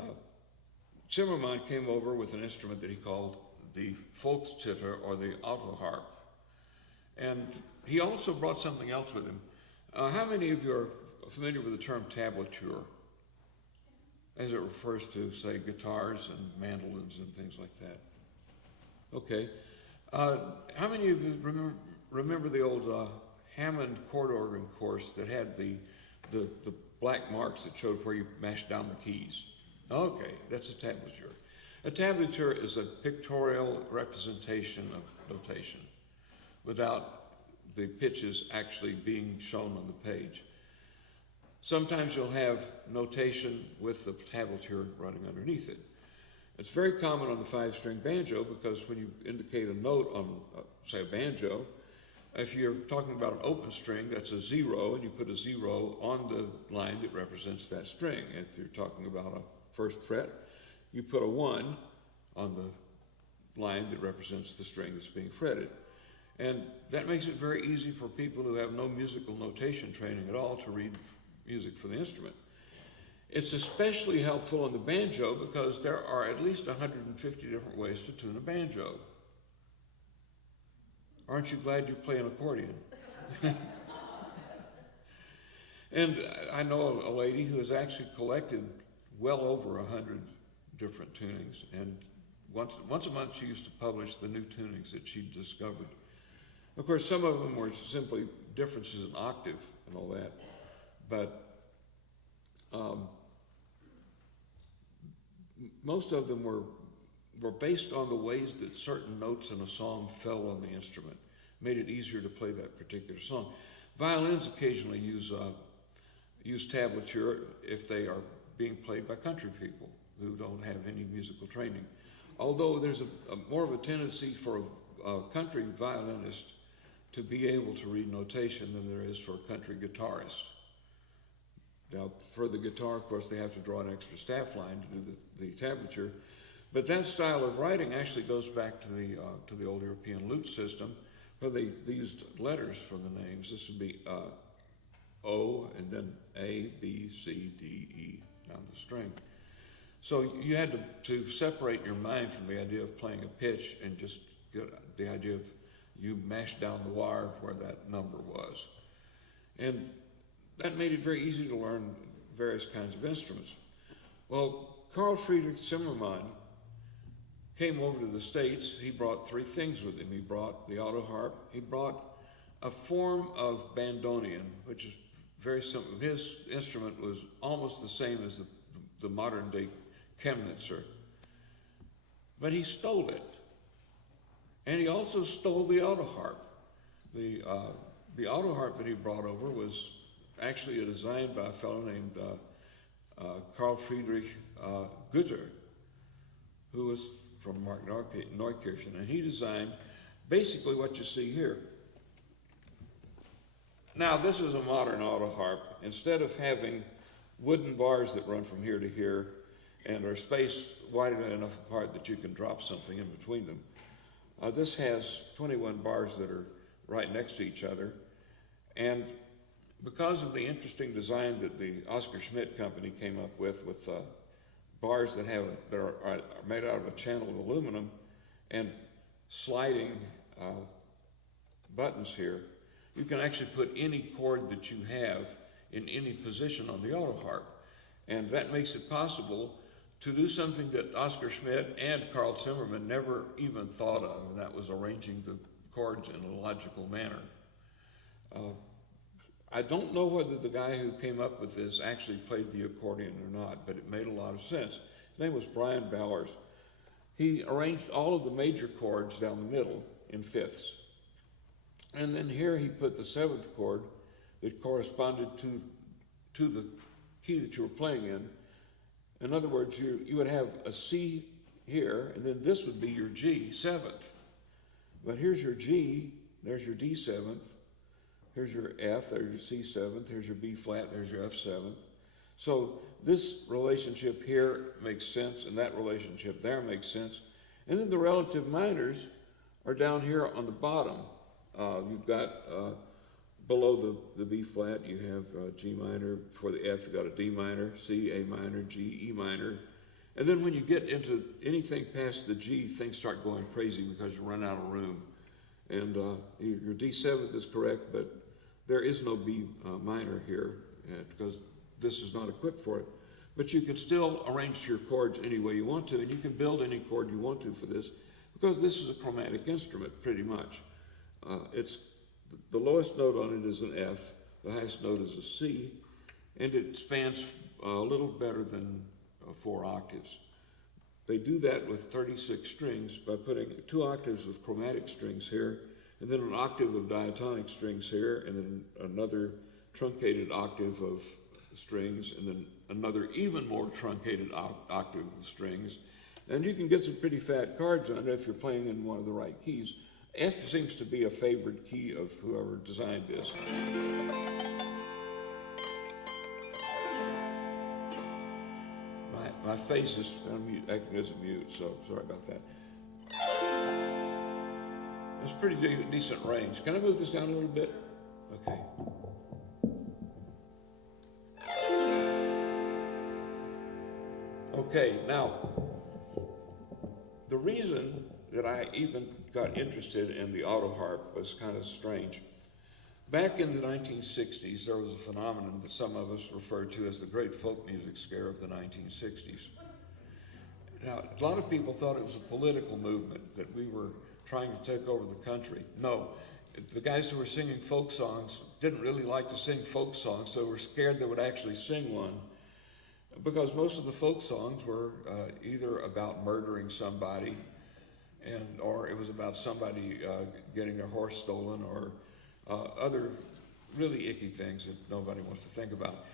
Zimmermann came over with an instrument that he called the Volkstitter, or the autoharp. And he also brought something else with him. How many of you are familiar with the term tablature, as it refers to, say, guitars and mandolins and things like that? Okay. How many of you remember the old Hammond chord organ course that had the black marks that showed where you mashed down the keys? Okay, that's a tablature. A tablature is a pictorial representation of notation without the pitches actually being shown on the page. Sometimes you'll have notation with the tablature running underneath it. It's very common on the 5-string banjo because when you indicate a note on, say, a banjo, if you're talking about an open string, that's a 0, and you put a 0 on the line that represents that string. And if you're talking about a 1st fret, you put a 1 on the line that represents the string that's being fretted. And that makes it very easy for people who have no musical notation training at all to read music for the instrument. It's especially helpful on the banjo because there are at least 150 different ways to tune a banjo. Aren't you glad you play an accordion? And I know a lady who has actually collected well over 100 different tunings, and once a month she used to publish the new tunings that she discovered. Of course, some of them were simply differences in octave and all that, but most of them were were based on the ways that certain notes in a song fell on the instrument, made it easier to play that particular song. Violins occasionally use tablature if they are being played by country people who don't have any musical training. Although there's more of a tendency for a country violinist to be able to read notation than there is for a country guitarist. Now, for the guitar, of course, they have to draw an extra staff line to do the tablature. But that style of writing actually goes back to the old European lute system, where they used letters for the names. This would be O, and then A, B, C, D, E, down the string. So you had to separate your mind from the idea of playing a pitch and just get the idea of you mashed down the wire where that number was. And that made it very easy to learn various kinds of instruments. Well, Carl Friedrich Zimmermann came over to the States. He brought three things with him. He brought the auto harp. He brought a form of bandoneon, which is very simple. His instrument was almost the same as the modern day Chemnitzer, but he stole it. And he also stole the auto harp. The auto harp that he brought over was actually a design by a fellow named Carl Friedrich Güter, who was from Mark Neukirchen, and he designed basically what you see here. Now, this is a modern auto harp. Instead of having wooden bars that run from here to here and are spaced wide enough apart that you can drop something in between them, this has 21 bars that are right next to each other. And because of the interesting design that the Oscar Schmidt company came up with bars that are made out of a channel of aluminum and sliding buttons here, you can actually put any chord that you have in any position on the auto harp. And that makes it possible to do something that Oscar Schmidt and Carl Zimmermann never even thought of, and that was arranging the chords in a logical manner. I don't know whether the guy who came up with this actually played the accordion or not, but it made a lot of sense. His name was Brian Bowers. He arranged all of the major chords down the middle in fifths. And then here he put the seventh chord that corresponded to the key that you were playing in. In other words, you would have a C here, and then this would be your G, seventh. But here's your G, there's your D seventh, here's your F, there's your C seventh, here's your B flat, there's your F seventh. So this relationship here makes sense, and that relationship there makes sense. And then the relative minors are down here on the bottom. You've got below the B flat, you have G minor. Before the F, you've got a D minor, C, A minor, G, E minor. And then when you get into anything past the G, things start going crazy because you run out of room. And your D7th is correct, but there is no B minor here because this is not equipped for it. But you can still arrange your chords any way you want to, and you can build any chord you want to for this, because this is a chromatic instrument, pretty much. The lowest note on it is an F, the highest note is a C, and it spans a little better than 4 octaves. They do that with 36 strings by putting 2 octaves of chromatic strings here, and then an octave of diatonic strings here, and then another truncated octave of strings, and then another even more truncated octave of strings. And you can get some pretty fat cards on it if you're playing in one of the right keys. F seems to be a favored key of whoever designed this. My face is acting as a mute, so sorry about that. It's pretty decent range. Can I move this down a little bit? Okay. Okay, now, the reason that I even got interested in the auto harp was kind of strange. Back in the 1960s, there was a phenomenon that some of us referred to as the great folk music scare of the 1960s. Now, a lot of people thought it was a political movement, that we were trying to take over the country. No, the guys who were singing folk songs didn't really like to sing folk songs, so were scared they would actually sing one. because most of the folk songs were either about murdering somebody, or it was about somebody getting their horse stolen, or other really icky things that nobody wants to think about.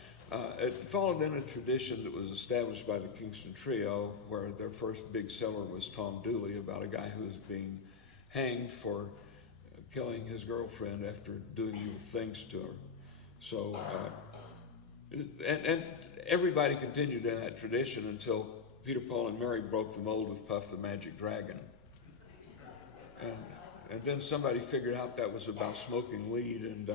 It followed in a tradition that was established by the Kingston Trio, where their first big seller was Tom Dooley, about a guy who was being hanged for killing his girlfriend after doing evil things to her. So, and everybody continued in that tradition until Peter, Paul, and Mary broke the mold with Puff the Magic Dragon. And then somebody figured out that was about smoking weed, and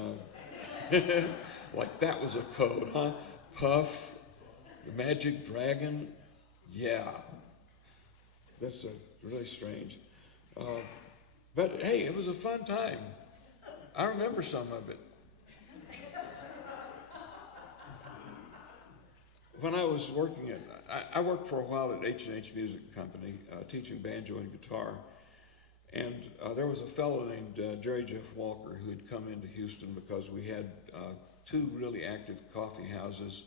like that was a code, huh? Puff, the Magic Dragon, yeah. That's really strange. But hey, it was a fun time. I remember some of it. When I was working I worked for a while at H&H Music Company, teaching banjo and guitar. And there was a fellow named Jerry Jeff Walker who had come into Houston because we had two really active coffee houses.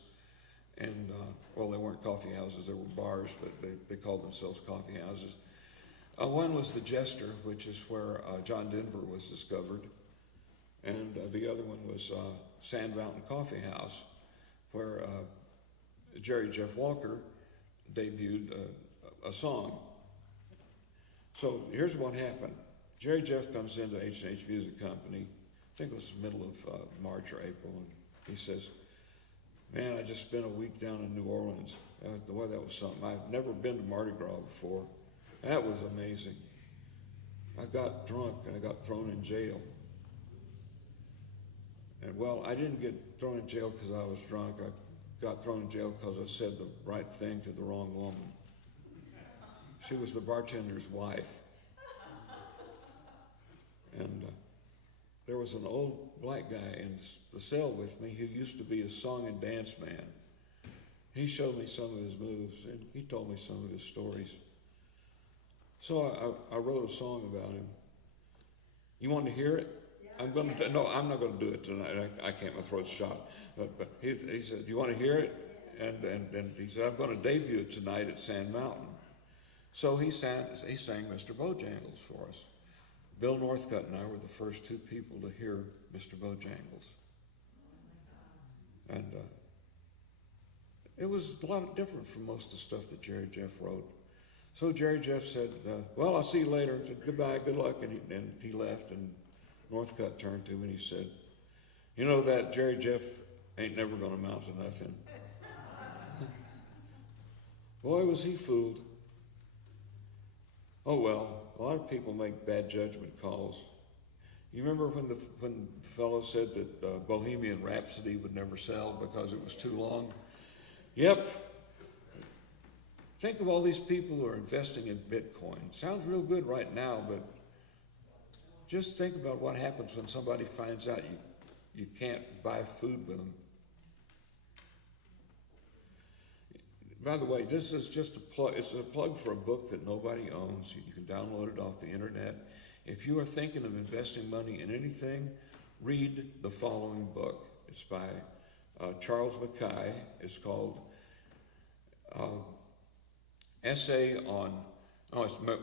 And, well, they weren't coffee houses, they were bars, but they called themselves coffee houses. One was the Jester, which is where John Denver was discovered. And the other one was Sand Mountain Coffee House, where Jerry Jeff Walker debuted a song. So here's what happened. Jerry Jeff comes into H&H Music Company, I think it was the middle of March or April, and he says, "Man, I just spent a week down in New Orleans. Boy, that was something. I've never been to Mardi Gras before. That was amazing. I got drunk and I got thrown in jail. And well, I didn't get thrown in jail because I was drunk. I got thrown in jail because I said the right thing to the wrong woman. She was the bartender's wife. And there was an old black guy in the cell with me who used to be a song and dance man. He showed me some of his moves, and he told me some of his stories. So I wrote a song about him. You want to hear it? Yeah. No, I'm not going to do it tonight. I can't, my throat's shot. But he said, "Do you want to hear it?" And he said, "I'm going to debut it tonight at Sand Mountain." So he sang Mr. Bojangles for us. Bill Northcutt and I were the first two people to hear Mr. Bojangles. And it was a lot different from most of the stuff that Jerry Jeff wrote. So Jerry Jeff said, "Well, I'll see you later," and said, "Goodbye, good luck," and he left, and Northcutt turned to him and he said, "You know that Jerry Jeff ain't never gonna amount to nothing." Boy, was he fooled. Oh well, a lot of people make bad judgment calls. You remember when the fellow said that Bohemian Rhapsody would never sell because it was too long? Yep. Think of all these people who are investing in Bitcoin. Sounds real good right now, but just think about what happens when somebody finds out you can't buy food with them. By the way, this is just a plug. It's a plug for a book that nobody owns. You can download it off the internet. If you are thinking of investing money in anything, read the following book. It's by Charles Mackay. It's called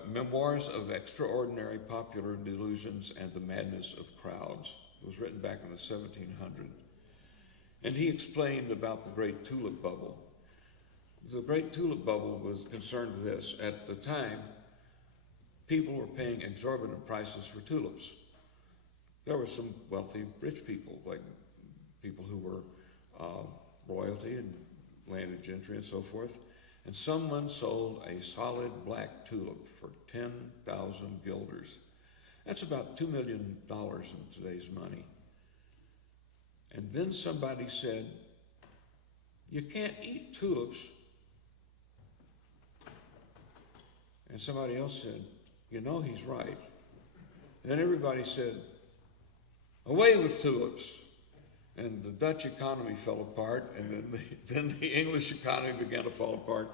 Memoirs of Extraordinary Popular Delusions and the Madness of Crowds. It was written back in the 1700s. And he explained about the Great Tulip Bubble. The Great Tulip Bubble was concerned with this. At the time, people were paying exorbitant prices for tulips. There were some wealthy, rich people, like people who were royalty and landed gentry and so forth. And someone sold a solid black tulip for 10,000 guilders. That's about $2 million in today's money. And then somebody said, "You can't eat tulips." And somebody else said, "You know, he's right." And then everybody said, "Away with tulips." And the Dutch economy fell apart, and then the English economy began to fall apart.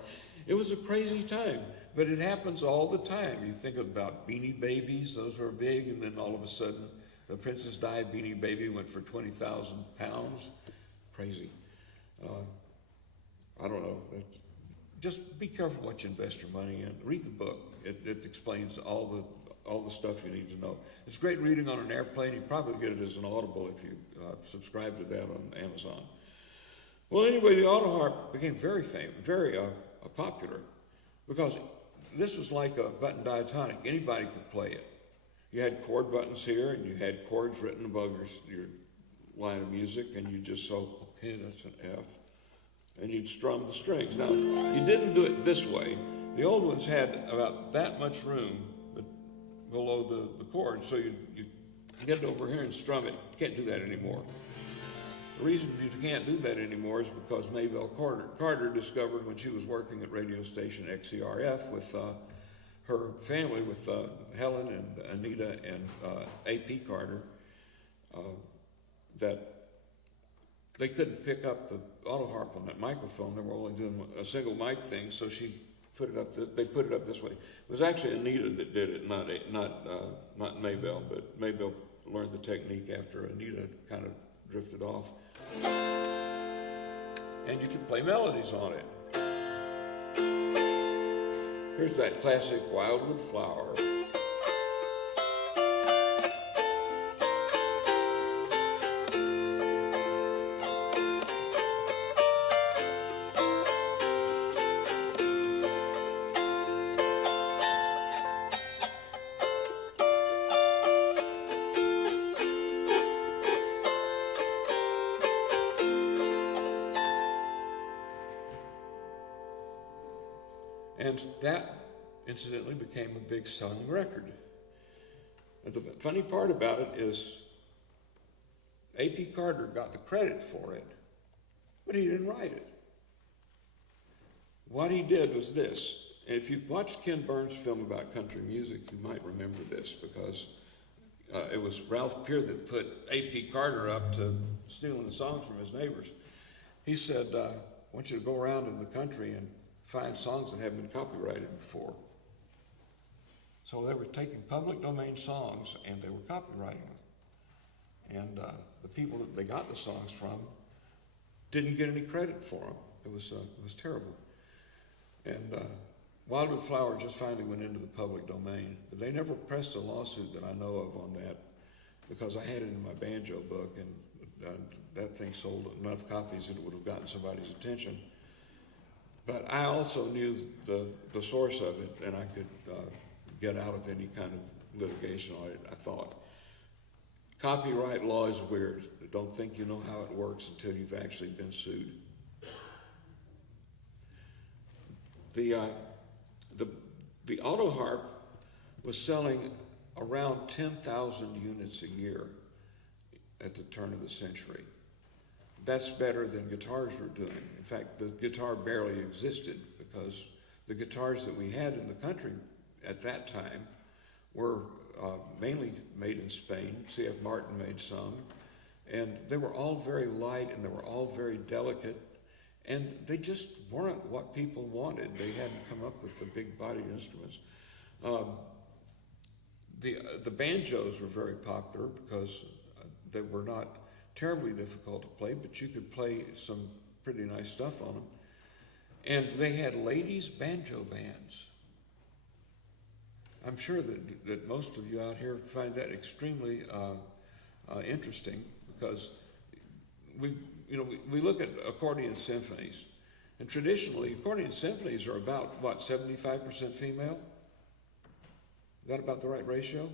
It was a crazy time, but it happens all the time. You think about Beanie Babies, those were big, and then all of a sudden, the Princess Di Beanie Baby went for 20,000 pounds. Crazy. I don't know. Just be careful what you invest your money in. Read the book. It explains all the stuff you need to know. It's great reading on an airplane. You probably get it as an Audible if you subscribe to that on Amazon. Well, anyway, the auto harp became very famous, very popular, because this was like a button diatonic. Anybody could play it. You had chord buttons here, and you had chords written above your line of music, and you just saw, okay, that's an F, and you'd strum the strings. Now, you didn't do it this way. The old ones had about that much room below the chord, so you get it over here and strum it. You can't do that anymore. The reason you can't do that anymore is because Maybelle Carter discovered when she was working at radio station XCRF with her family, with Helen and Anita and A.P. Carter, that they couldn't pick up the auto harp on that microphone. They were only doing a single mic thing, so she put it up. They put it up this way. It was actually Anita that did it, not Maybelle. But Maybelle learned the technique after Anita kind of drifted off. And you could play melodies on it. Here's that classic Wildwood Flower. And that, incidentally, became a big selling record. And the funny part about it is A.P. Carter got the credit for it, but he didn't write it. What he did was this. And if you've watched Ken Burns' film about country music, you might remember this, because it was Ralph Peer that put A.P. Carter up to stealing the songs from his neighbors. He said, I want you to go around in the country and find songs that haven't been copyrighted before. So they were taking public domain songs and they were copyrighting them. And the people that they got the songs from didn't get any credit for them. It was terrible. And Wildwood Flower just finally went into the public domain, but they never pressed a lawsuit that I know of on that, because I had it in my banjo book, and that thing sold enough copies that it would have gotten somebody's attention. But I also knew the source of it, and I could get out of any kind of litigation on it, I thought. Copyright law is weird. Don't think you know how it works until you've actually been sued. The auto harp was selling around 10,000 units a year at the turn of the century. That's better than guitars were doing. In fact, the guitar barely existed, because the guitars that we had in the country at that time were mainly made in Spain. C.F. Martin made some, and they were all very light and they were all very delicate, and they just weren't what people wanted. They hadn't come up with the big bodied instruments. The banjos were very popular because they were not terribly difficult to play, but you could play some pretty nice stuff on them. And they had ladies' banjo bands. I'm sure that most of you out here find that extremely interesting, because we look at accordion symphonies, and traditionally accordion symphonies are about, 75% female? Is that about the right ratio?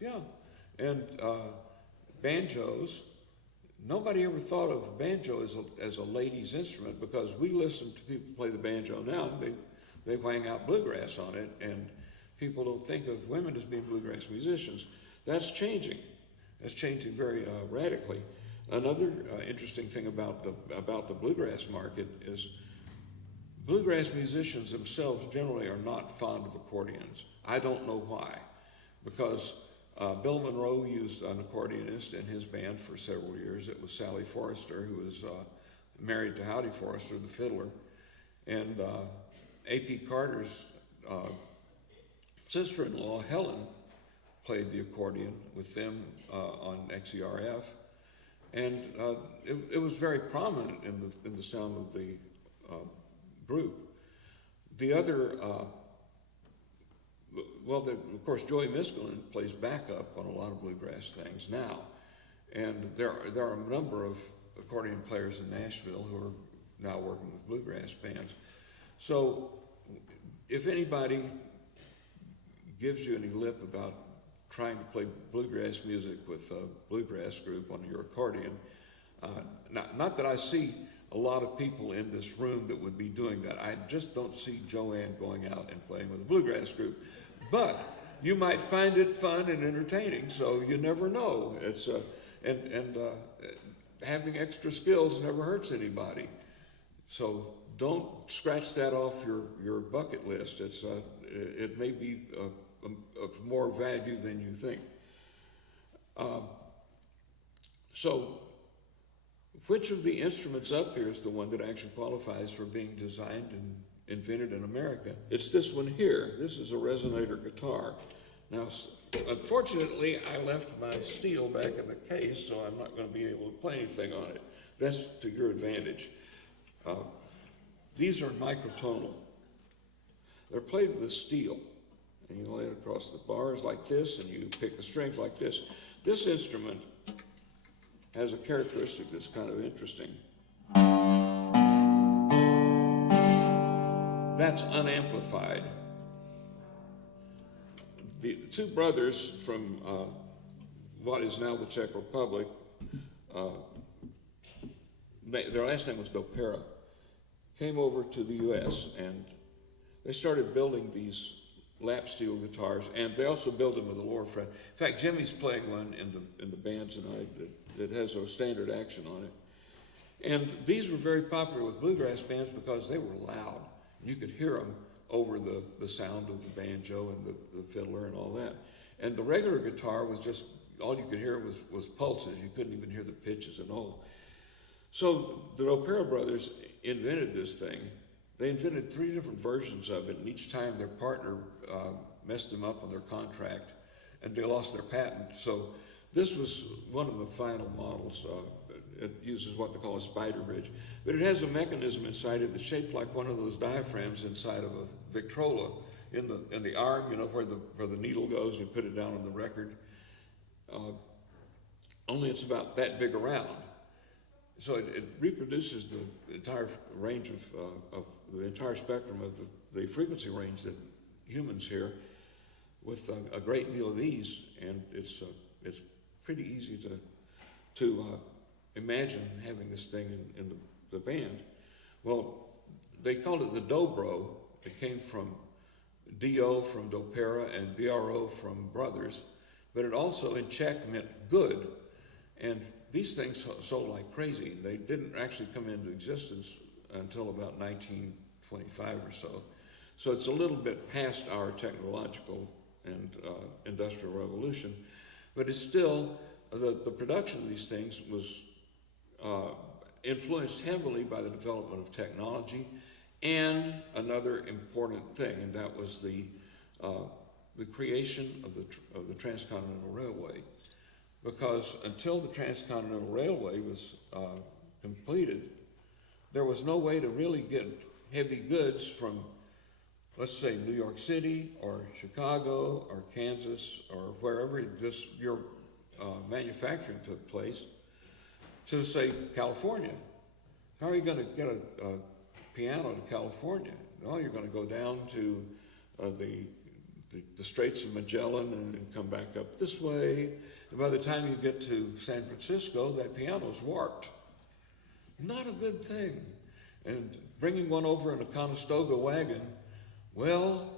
Yeah. And banjos, nobody ever thought of banjo as a ladies' instrument, because we listen to people play the banjo now, and they whang out bluegrass on it, and people don't think of women as being bluegrass musicians. That's changing. That's changing very radically. Another interesting thing about the bluegrass market is bluegrass musicians themselves generally are not fond of accordions. I don't know why, because Bill Monroe used an accordionist in his band for several years. It was Sally Forrester, who was married to Howdy Forrester, the fiddler. And A.P. Carter's sister-in-law, Helen, played the accordion with them on XERF. And it was very prominent in the sound of the group. The other, of course, Joey Miskelin plays backup on a lot of bluegrass things now. And there are a number of accordion players in Nashville who are now working with bluegrass bands. So if anybody gives you any lip about trying to play bluegrass music with a bluegrass group on your accordion, not that I see a lot of people in this room that would be doing that. I just don't see Joanne going out and playing with a bluegrass group. But you might find it fun and entertaining, so you never know. It's having extra skills never hurts anybody. So don't scratch that off your bucket list. It may be of more value than you think. So which of the instruments up here is the one that actually qualifies for being designed and invented in America? It's this one here. This is a resonator guitar. Now, unfortunately, I left my steel back in the case, so I'm not going to be able to play anything on it. That's to your advantage. These are microtonal. They're played with a steel, and you lay it across the bars like this, and you pick the strings like this. This instrument has a characteristic that's kind of interesting. That's unamplified. The two brothers from what is now the Czech Republic, their last name was Dopera, came over to the U.S. and they started building these lap steel guitars, and they also build them with a lower fret. In fact, Jimi's playing one in the band tonight that has a standard action on it. And these were very popular with bluegrass bands because they were loud. You could hear them over the sound of the banjo and the fiddler and all that. And the regular guitar was just, all you could hear was pulses. You couldn't even hear the pitches at all. So the Dopera brothers invented this thing. They invented 3 different versions of it, and each time their partner messed them up on their contract, and they lost their patent. So this was one of the final models. It uses what they call a spider bridge, but it has a mechanism inside it that's shaped like one of those diaphragms inside of a Victrola in the arm, you know, where the needle goes. You put it down on the record. Only it's about that big around. So it reproduces the entire range of the entire spectrum of the frequency range that humans hear with a great deal of ease, and it's pretty easy to imagine having this thing in the band. Well, they called it the dobro. It came from do from Dopera and bro from brothers, but it also in Czech meant good, and these things sold like crazy. They didn't actually come into existence until about 1925 or so. So it's a little bit past our technological and industrial revolution, but it's still, the production of these things was influenced heavily by the development of technology and another important thing, and that was the creation of the Transcontinental Railway. Because until the Transcontinental Railway was completed, there was no way to really get heavy goods from, let's say, New York City or Chicago or Kansas or wherever your manufacturing took place to, say, California. How are you going to get a piano to California? No, you're going to go down to the Straits of Magellan and come back up this way. And by the time you get to San Francisco, that piano's warped. Not a good thing. And bringing one over in a Conestoga wagon, well,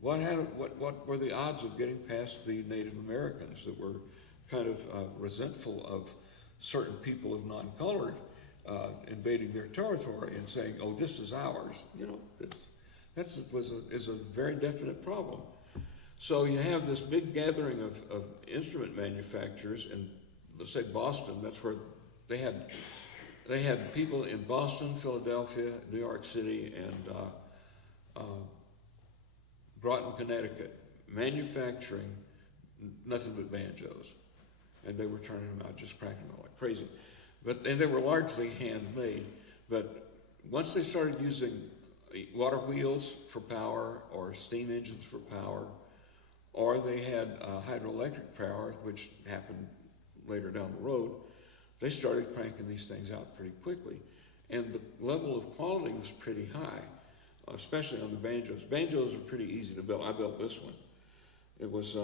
what were the odds of getting past the Native Americans that were kind of resentful of certain people of non-color invading their territory and saying, "Oh, this is ours"? You know, is a very definite problem. So you have this big gathering of instrument manufacturers in, let's say, Boston. That's where they had people in Boston, Philadelphia, New York City, and Groton, Connecticut, manufacturing nothing but banjos. And they were turning them out, just cracking them out like crazy. And they were largely handmade, but once they started using water wheels for power or steam engines for power, or they had hydroelectric power, which happened later down the road, they started cranking these things out pretty quickly. And the level of quality was pretty high, especially on the banjos. Banjos are pretty easy to build. I built this one. It was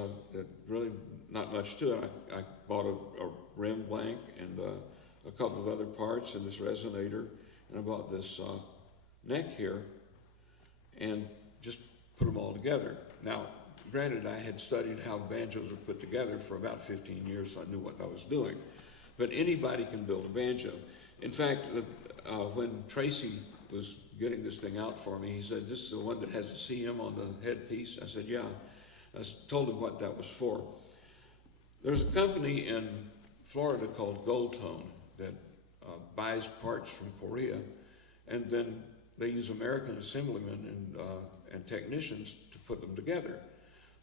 really not much to it. I bought a rim blank and a couple of other parts and this resonator, and I bought this neck here and just put them all together. Now, granted, I had studied how banjos are put together for about 15 years, so I knew what I was doing. But anybody can build a banjo. In fact, when Tracey was getting this thing out for me, he said, "This is the one that has a CM on the headpiece?" I said, "Yeah." I told him what that was for. There's a company in Florida called Goldtone that buys parts from Korea, and then they use American assemblymen and technicians to put them together.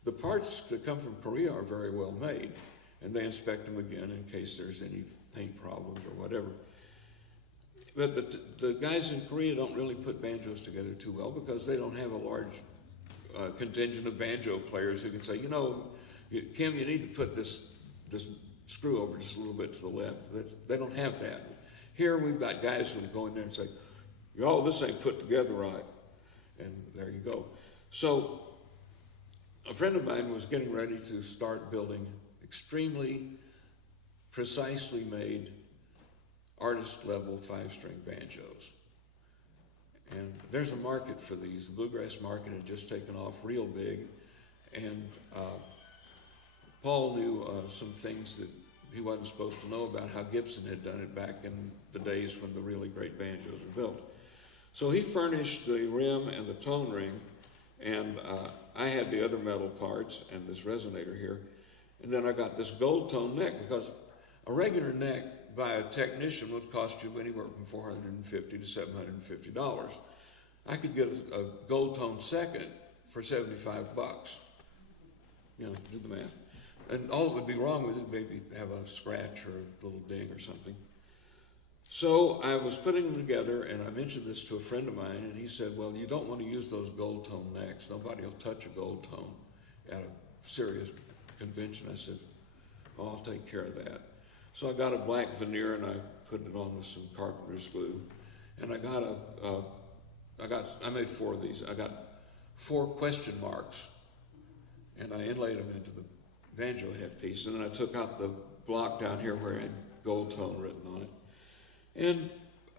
The parts that come from Korea are very well made, and they inspect them again in case there's any paint problems or whatever. But the guys in Korea don't really put banjos together too well because they don't have a large contingent of banjo players who can say, you know, Kim, you need to put this screw over just a little bit to the left. They don't have that. Here we've got guys who go in there and say, "Oh, this ain't put together right," and there you go. So a friend of mine was getting ready to start building extremely precisely made artist-level 5-string banjos. And there's a market for these. The bluegrass market had just taken off real big, and Paul knew some things that he wasn't supposed to know about how Gibson had done it back in the days when the really great banjos were built. So he furnished the rim and the tone ring, and I had the other metal parts and this resonator here. And then I got this gold tone neck, because a regular neck by a technician would cost you anywhere from $450 to $750. I could get a gold tone second for $75. You know, do the math. And all that would be wrong with it, maybe have a scratch or a little ding or something. So I was putting them together, and I mentioned this to a friend of mine, and he said, "Well, you don't want to use those gold tone necks. Nobody will touch a gold tone at a serious convention." I said, "Oh, I'll take care of that." So I got a black veneer and I put it on with some carpenter's glue, and I made 4 of these. I got 4 question marks, and I inlaid them into the banjo headpiece, and then I took out the block down here where it had gold tone written on it, and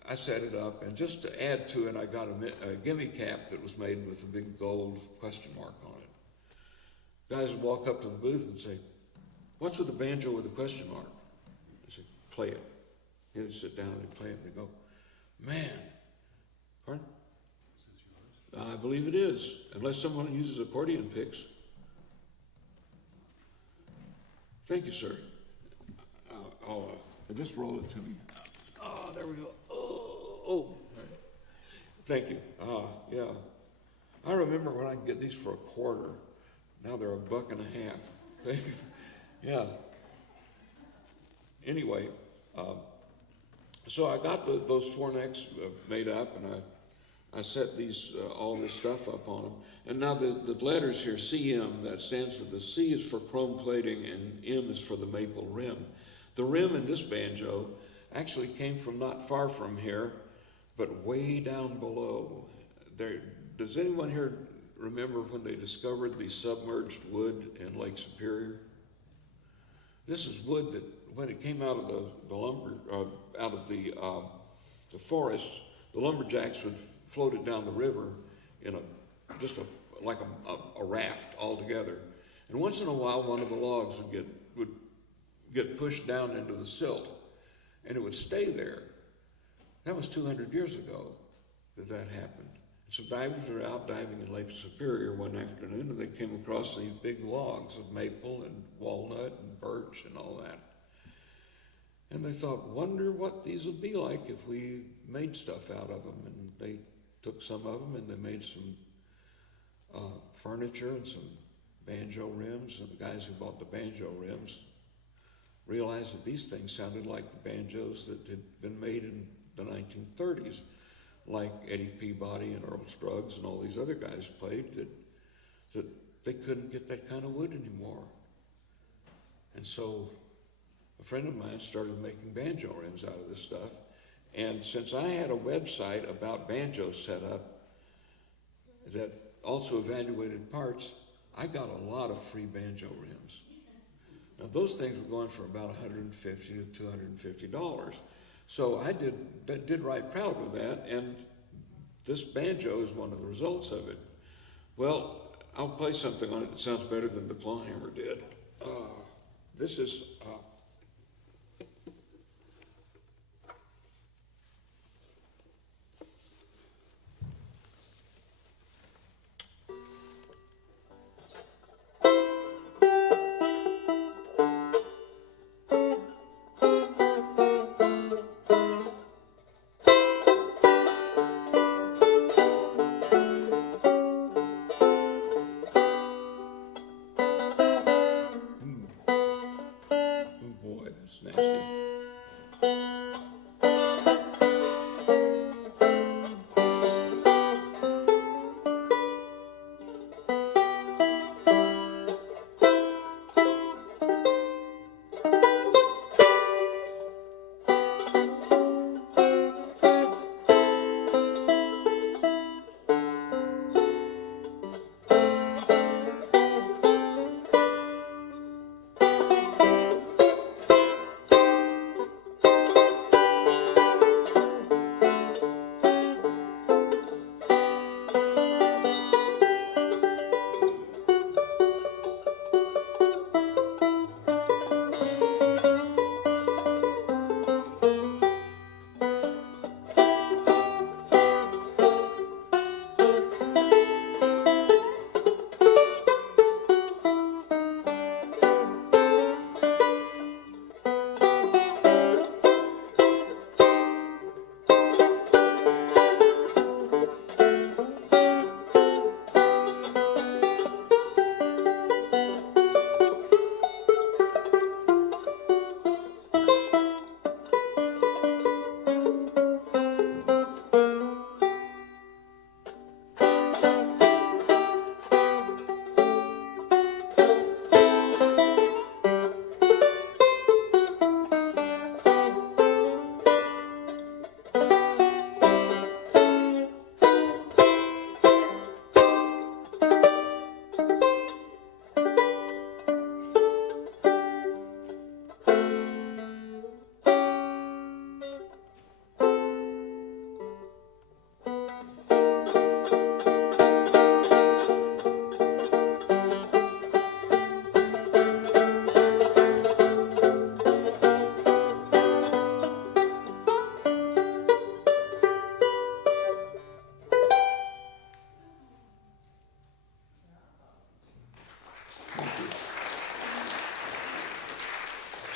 I set it up, and just to add to it, I got a gimme cap that was made with a big gold question mark on it. Guys would walk up to the booth and say, "What's with a banjo with a question mark?" I said, "Play it." They'd sit down and they'd play it, and they'd go, "Man," pardon? I believe it is, unless someone uses accordion picks. Thank you, sir. Just roll it to me. Oh, there we go. Oh. Thank you. Yeah. I remember when I could get these for $0.25. Now they're $1.50. Thank you. Yeah. Anyway, so I got those 4 necks made up, and I set these all this stuff up on them. And now the letters here, CM, that stands for, the C is for chrome plating and M is for the maple rim. The rim in this banjo actually came from not far from here, but way down below. Does anyone here remember when they discovered the submerged wood in Lake Superior? This is wood that, when it came out of the lumber, out of the forests, the lumberjacks would float it down the river in like a raft all together. And once in a while, one of the logs would get pushed down into the silt, and it would stay there. That was 200 years ago that happened. So divers were out diving in Lake Superior one afternoon, and they came across these big logs of maple and walnut and birch and all that. And they thought, wonder what these would be like if we made stuff out of them. And they took some of them and they made some furniture and some banjo rims. And the guys who bought the banjo rims realized that these things sounded like the banjos that had been made in the 1930s. like Eddie Peabody and Earl Scruggs and all these other guys played, that they couldn't get that kind of wood anymore. And so a friend of mine started making banjo rims out of this stuff. And since I had a website about banjo set up that also evaluated parts, I got a lot of free banjo rims. Now those things were going for about $150 to $250. So I did right proud with that, and this banjo is one of the results of it. Well, I'll play something on it that sounds better than the clawhammer did. This is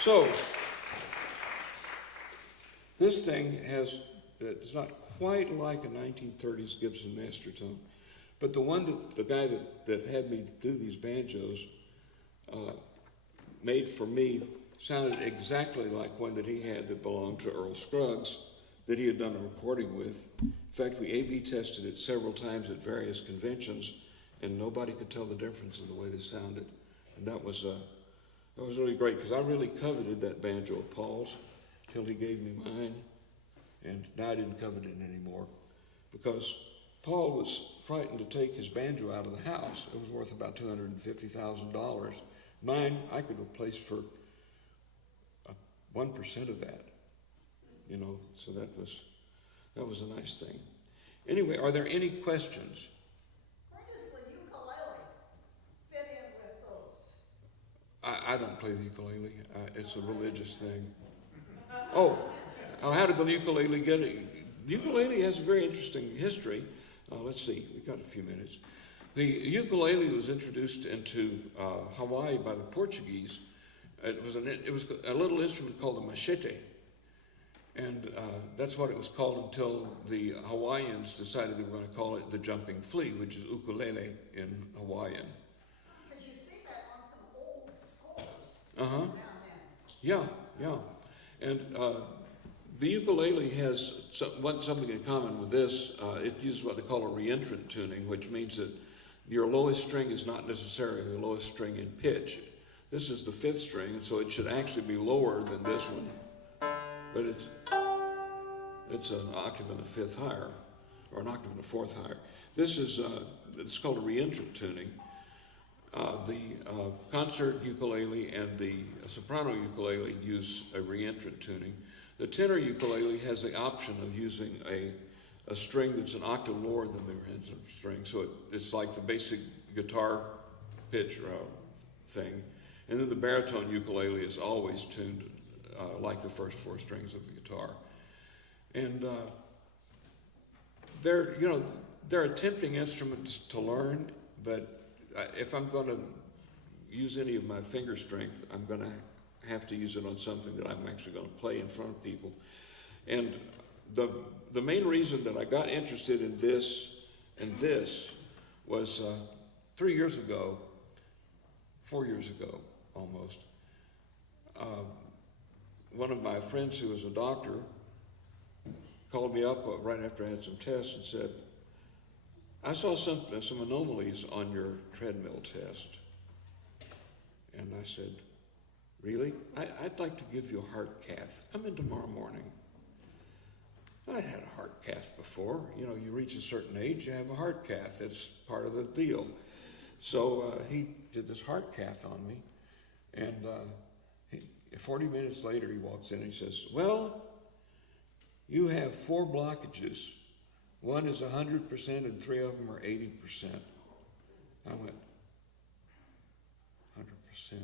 So, this thing it's not quite like a 1930s Gibson Master Tone, but the guy that had me do these banjos made for me sounded exactly like one that he had that belonged to Earl Scruggs that he had done a recording with. In fact, we A/B tested it several times at various conventions, and nobody could tell the difference in the way they sounded. And that was really great, because I really coveted that banjo of Paul's till he gave me mine, and now I didn't covet it anymore, because Paul was frightened to take his banjo out of the house. It was worth about $250,000. Mine, I could replace for 1% of that, so that was a nice thing. Anyway, are there any questions? Where does the ukulele fit in with those? I don't play the ukulele. It's a religious thing. Oh, how did the ukulele get it? The ukulele has a very interesting history. Let's see, we've got a few minutes. The ukulele was introduced into Hawaii by the Portuguese. It was a little instrument called a machete, and that's what it was called until the Hawaiians decided they were going to call it the jumping flea, which is ukulele in Hawaiian. Because you see that on some old scores. Uh-huh. Down there. Yeah. And The ukulele has something in common with this. It uses what they call a reentrant tuning, which means that your lowest string is not necessarily the lowest string in pitch. This is the 5th string, and so it should actually be lower than this one. But it's an octave and a 5th higher, or an octave and a 4th higher. This is it's called a reentrant tuning. The concert ukulele and the soprano ukulele use a reentrant tuning. The tenor ukulele has the option of using a string that's an octave lower than the reentrant string, so it's like the basic guitar pitch thing. And then the baritone ukulele is always tuned like the first 4 strings of the guitar. And they're a tempting instrument to learn, but if I'm going to use any of my finger strength, I'm going to have to use it on something that I'm actually going to play in front of people. And the main reason that I got interested in this and this was 3 years ago, 4 years ago almost, one of my friends who was a doctor called me up right after I had some tests and said, I saw some anomalies on your treadmill test. And I said, really? I'd like to give you a heart cath. Come in tomorrow morning. I had a heart cath before. You know, you reach a certain age, you have a heart cath. It's part of the deal. So he did this heart cath on me. And 40 minutes later, he walks in and he says, well, you have 4 blockages. One is 100% and 3 of them are 80%. I went, 100%.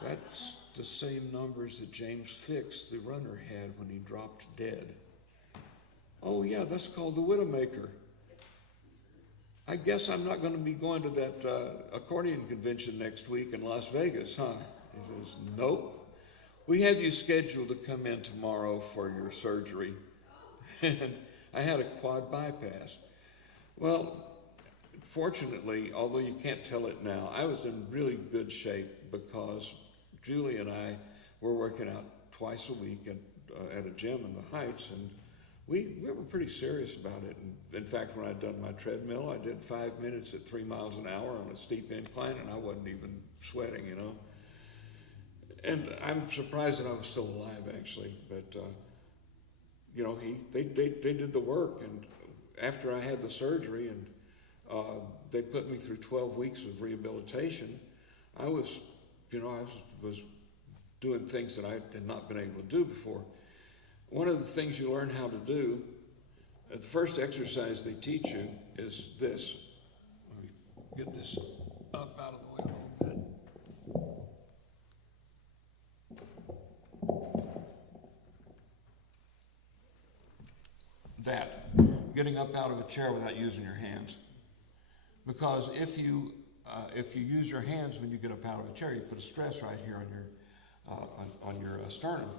That's the same numbers that James Fix, the runner, had when he dropped dead. Oh yeah, that's called the Widowmaker. I guess I'm not going to be going to that accordion convention next week in Las Vegas, huh? He says, nope. We have you scheduled to come in tomorrow for your surgery. And I had a quad bypass. Well, fortunately, although you can't tell it now, I was in really good shape because Julie and I were working out twice a week at a gym in the Heights, and we were pretty serious about it. And in fact, when I'd done my treadmill, I did 5 minutes at 3 miles an hour on a steep incline, and I wasn't even sweating, you know. And I'm surprised that I was still alive, actually. But you know, they did the work, and after I had the surgery, and they put me through 12 weeks of rehabilitation, I was doing things that I had not been able to do before. One of the things you learn how to do, the first exercise they teach you is this. Let me get this up out of the way a little bit. That, getting up out of a chair without using your hands. Because if you use your hands when you get up out of a chair, you put a stress right here on your sternum.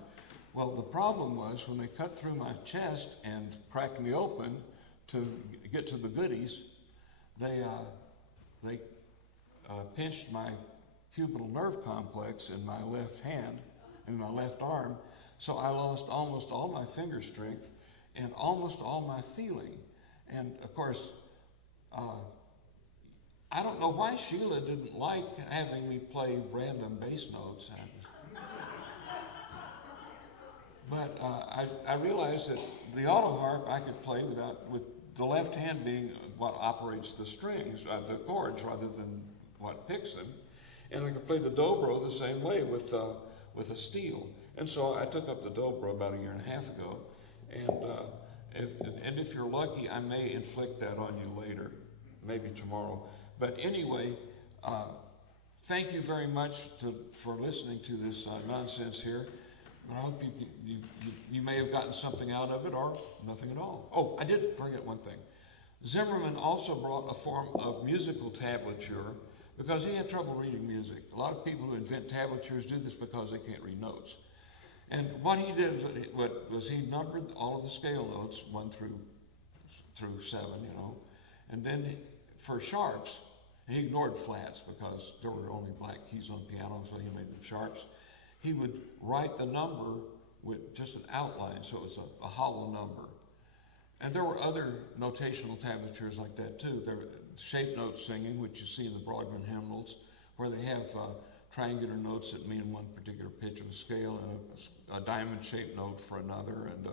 Well, the problem was when they cut through my chest and cracked me open to get to the goodies, they pinched my cubital nerve complex in my left hand and my left arm, so I lost almost all my finger strength and almost all my feeling. And of course, I don't know why Sheila didn't like having me play random bass notes. But I realized that the auto harp I could play with the left hand being what operates the strings, the chords, rather than what picks them. And I could play the dobro the same way with a steel. And so I took up the dobro about 1.5 years ago. And if you're lucky, I may inflict that on you later, maybe tomorrow. But anyway, thank you very much for listening to this nonsense here. I hope you may have gotten something out of it or nothing at all. Oh, I did forget one thing. Zimmerman also brought a form of musical tablature because he had trouble reading music. A lot of people who invent tablatures do this because they can't read notes. And what he did was he numbered all of the scale notes, 1 through 7, you know. And then for sharps, he ignored flats because there were only black keys on piano, so he made them sharps. He would write the number with just an outline, so it was a hollow number. And there were other notational tablatures like that too. There were shape note singing, which you see in the Broadman hymnals, where they have triangular notes that mean one particular pitch of a scale, and a diamond-shaped note for another, and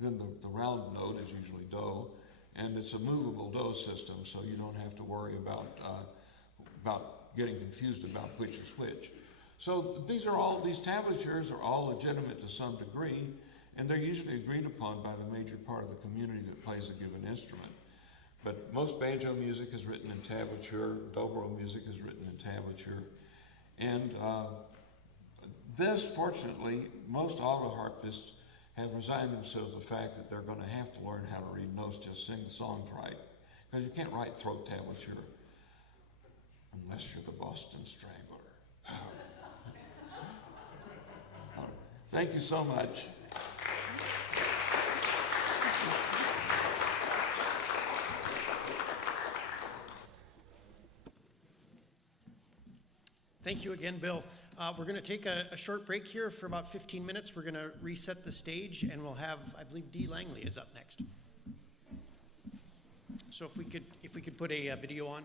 then the round note is usually do, and it's a movable do system, so you don't have to worry about getting confused about which is which. So these tablatures are all legitimate to some degree, and they're usually agreed upon by the major part of the community that plays a given instrument. But most banjo music is written in tablature, dobro music is written in tablature, and this, fortunately, most auto harpists have resigned themselves to the fact that they're going to have to learn how to read notes, just sing the songs right, because you can't write throat tablature unless you're the Boston Strangler. Thank you so much. Thank you again, Bill. We're going to take a short break here for about 15 minutes. We're going to reset the stage, and we'll have, I believe, Dee Langley is up next. So if we could put a video on.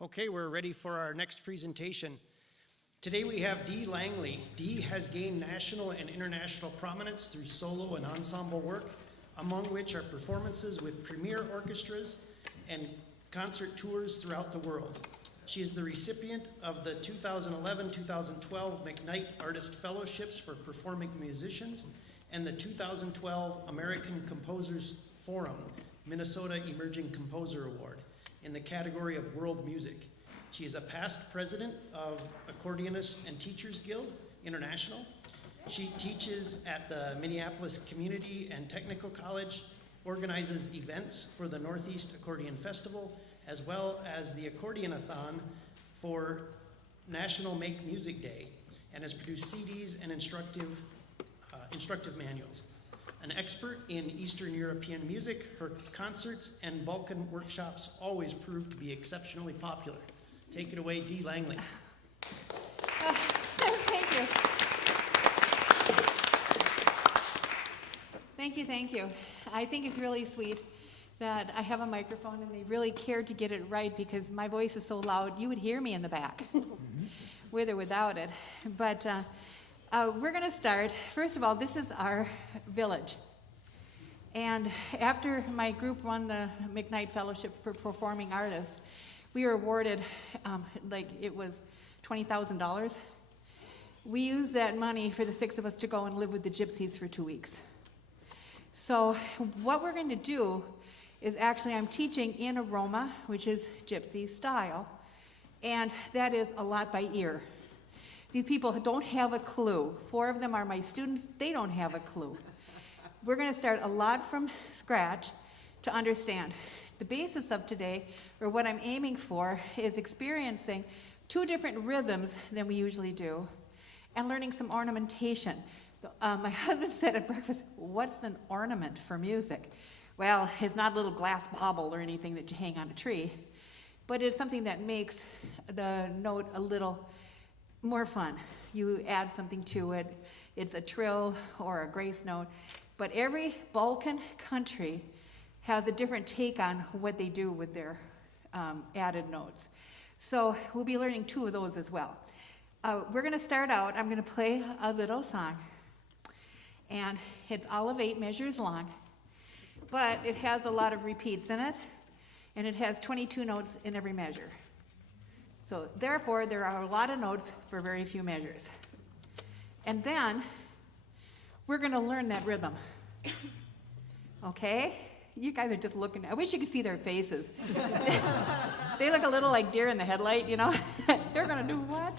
Okay, we're ready for our next presentation. Today we have Dee Langley. Dee has gained national and international prominence through solo and ensemble work, among which are performances with premier orchestras and concert tours throughout the world. She is the recipient of the 2011-2012 McKnight Artist Fellowships for Performing Musicians and the 2012 American Composers Forum Minnesota Emerging Composer Award in the category of World Music. She is a past president of Accordionists and Teachers Guild International. She teaches at the Minneapolis Community and Technical College, organizes events for the Northeast Accordion Festival, as well as the Accordionathon for National Make Music Day, and has produced CDs and instructive manuals. An expert in Eastern European music, her concerts and Balkan workshops always prove to be exceptionally popular. Take it away, Dee Langley. Thank you. Thank you. I think it's really sweet that I have a microphone and they really cared to get it right, because my voice is so loud, you would hear me in the back, with or without it. But we're going to start. First of all, this is our village. And after my group won the McKnight Fellowship for Performing Artists, we were awarded, like it was $20,000. We used that money for the 6 of us to go and live with the gypsies for 2 weeks. So what we're going to do is actually I'm teaching in Aroma, which is gypsy style, and that is a lot by ear. These people don't have a clue. 4 of them are my students. They don't have a clue. We're going to start a lot from scratch to understand. The basis of today, or what I'm aiming for, is experiencing 2 different rhythms than we usually do, and learning some ornamentation. My husband said at breakfast, "What's an ornament for music?" Well, it's not a little glass bauble or anything that you hang on a tree, but it's something that makes the note a little more fun. You add something to it. It's a trill or a grace note. But every Balkan country has a different take on what they do with their added notes. So we'll be learning 2 of those as well. We're going to start out, I'm going to play a little song. And it's all of 8 measures long, but it has a lot of repeats in it, and it has 22 notes in every measure. So therefore, there are a lot of notes for very few measures. And then we're going to learn that rhythm. Okay? You guys are just looking. I wish you could see their faces. They look a little like deer in the headlight, you know? They're going to do what?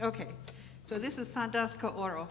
Okay. So this is Santas Ka Oro.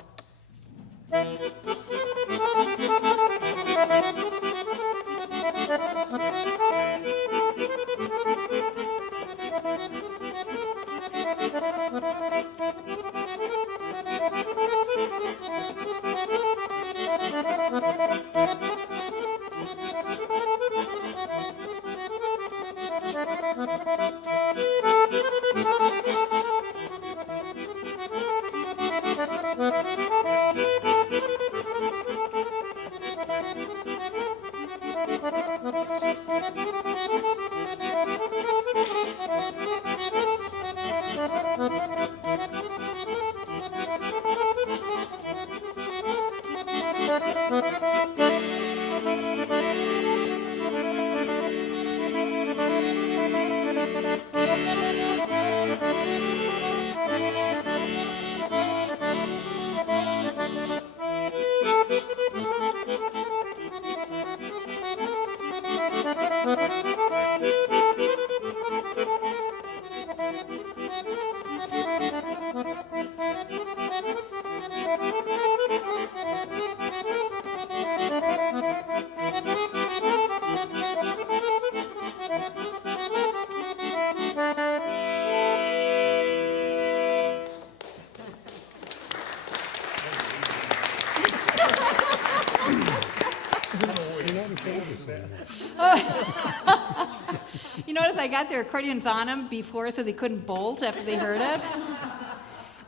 You notice I got their accordions on them before so they couldn't bolt after they heard it?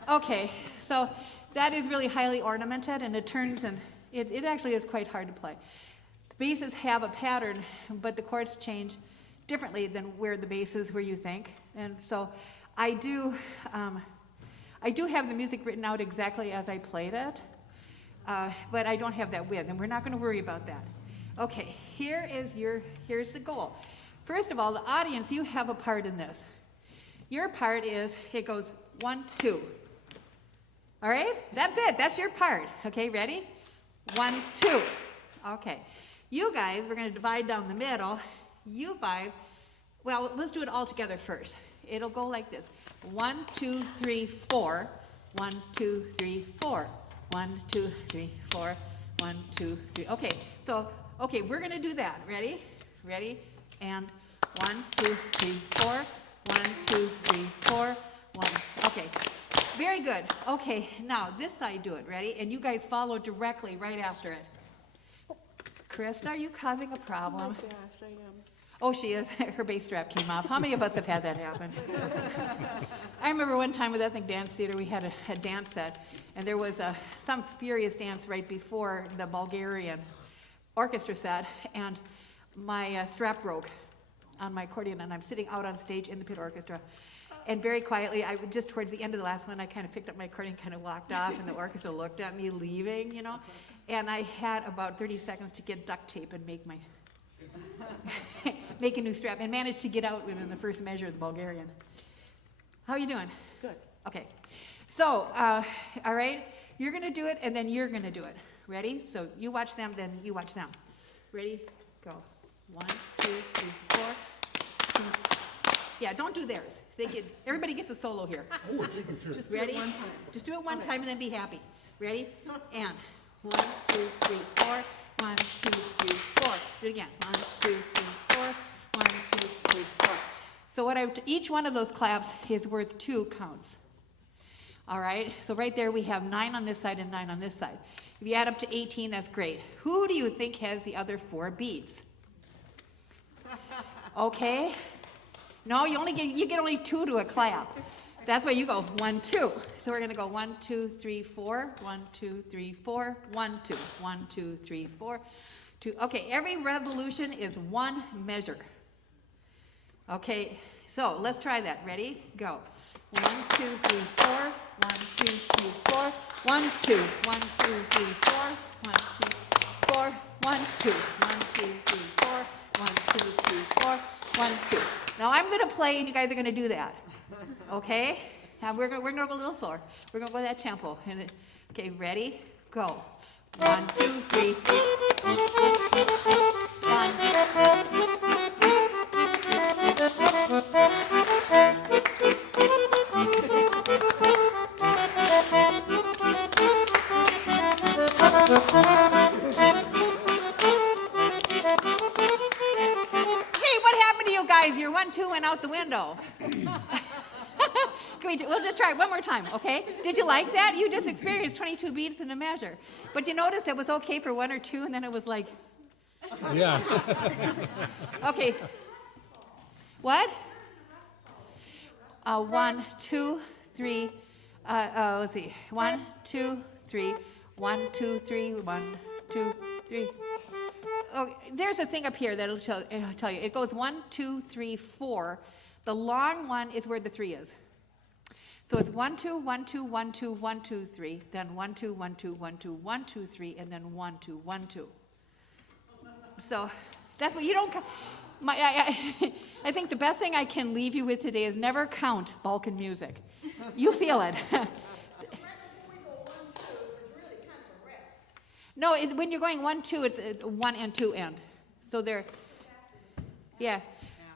Okay, so that is really highly ornamented, and it turns, and it actually is quite hard to play. The basses have a pattern, but the chords change differently than where the bass is where you think. And so I do have the music written out exactly as I played it, but I don't have that width, and we're not going to worry about that. Okay, here's the goal. First of all, the audience, you have a part in this. Your part is, it goes 1, 2. All right? That's it. That's your part. Okay, ready? 1, 2. Okay. You guys, we're going to divide down the middle. You 5, well, let's do it all together first. It'll go like this. 1, 2, 3, 4. 1, 2, 3, 4. 1, 2, 3, 4. 1, 2, 3. Okay, so, okay, we're going to do that. Ready? Ready? And 1, 2, 3, 4. 1, 2, 3, 4. 1. Okay. Very good. Okay, now this side do it. Ready? And you guys follow directly right after it. Krista, are you causing a problem? Oh, gosh, I am. Oh, she is. Her bass strap came off. How many of us have had that happen? I remember one time with Ethnic Dance Theater, we had a dance set, and there was some furious dance right before the Bulgarian orchestra set, and my strap broke on my accordion, and I'm sitting out on stage in the pit orchestra. And very quietly, just towards the end of the last one, I kind of picked up my accordion, kind of walked off, and the orchestra looked at me leaving, you know. And I had about 30 seconds to get duct tape and make make a new strap, and managed to get out within the first measure of the Bulgarian. How are you doing? Good. Okay. So, all right, you're going to do it, and then you're going to do it. Ready? So you watch them, then you watch them. Ready? Go. 1, 2, 3, 4. Yeah, don't do theirs. Everybody gets a solo here. Oh, we're taking turns. Just ready? Just do it one time and then be happy. Ready? And 1, 2, 3, 4. 1, 2, 3, 4. Do it again. 1, 2, 3, 4. 1, 2, 3, 4. So each one of those claps is worth 2 counts. All right? So right there we have 9 on this side and 9 on this side. If you add up to 18, that's great. Who do you think has the other 4 beats? Okay? No, you get only 2 to a clap. That's why you go 1, 2. So we're going to go 1, 2, 3, 4. 1, 2, 3, 4. 1, 2. 1, 2, 3, 4. 2. Okay, every revolution is 1 measure. Okay, so let's try that. Ready? Go. 1, 2, 3, 4. 1, 2, 3, 4. 1, 2. 1, 2, 3, 4. 1, 2, 4. 1, 2. 1, 2, 3, 4. 1, 2, 3, 4. 1, 2. Now I'm going to play, and you guys are going to do that. Okay? Now we're going to go a little slower. We're going to go that tempo. Okay, ready? Go. 1, 2, 3. 1, 2 went out the window. We'll just try it one more time, okay? Did you like that? You just experienced 22 beats in a measure. But you notice it was okay for 1 or 2, and then it was like... Yeah. Okay. What? 1, 2, 3. Let's see. 1, 2, 3. 1, 2, 3. 1, 2, 3. Okay, there's a thing up here that'll tell you. It goes 1, 2, 3, 4. The long one is where the 3 is. So it's 1, 2, 1, 2, 1, 2, 1, 2, 3, then 1, 2, 1, 2, 1, 2, 1, 2, 3, and then 1, 2, 1, 2. So that's what you don't. I think the best thing I can leave you with today is never count Balkan music. You feel it. No, when you're going 1, 2, it's 1 and 2 end. So they're, yeah.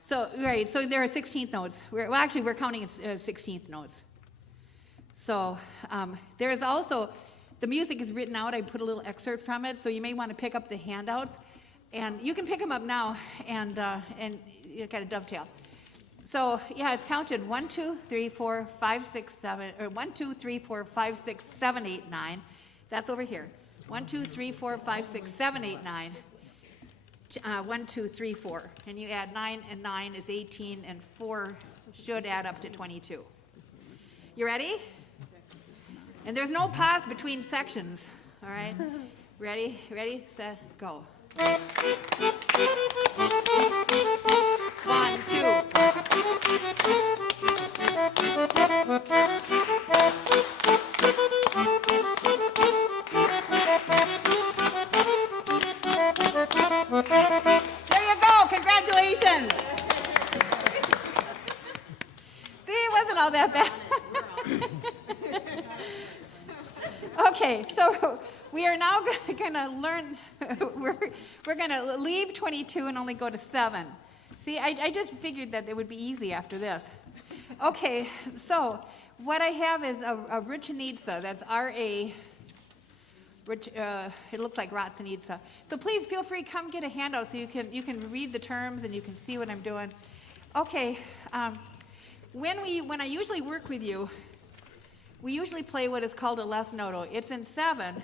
So right, so there are 16th notes. We're counting 16th notes. So there is also, the music is written out. I put a little excerpt from it, so you may want to pick up the handouts, and you can pick them up now and you kind of dovetail. So yeah, it's counted 1, 2, 3, 4, 5, 6, 7, or 1, 2, 3, 4, 5, 6, 7, 8, 9. That's over here. 1, 2, 3, 4, 5, 6, 7, 8, 9. 1, 2, 3, 4. And you add 9 and 9 is 18, and 4 should add up to 22. You ready? And there's no pause between sections. All right? Ready? Ready? Set, go. 1, There you go. Congratulations. See, it wasn't all that bad. Okay, so we are now going to learn, we're going to leave 22 and only go to 7. See, I just figured that it would be easy after this. Okay, so what I have is a Richanitsa, that's R-A, it looks like Ratsanitsa. So please feel free, come get a handout so you can read the terms and you can see what I'm doing. Okay, when I usually work with you, we usually play what is called a lesnoto. It's in 7,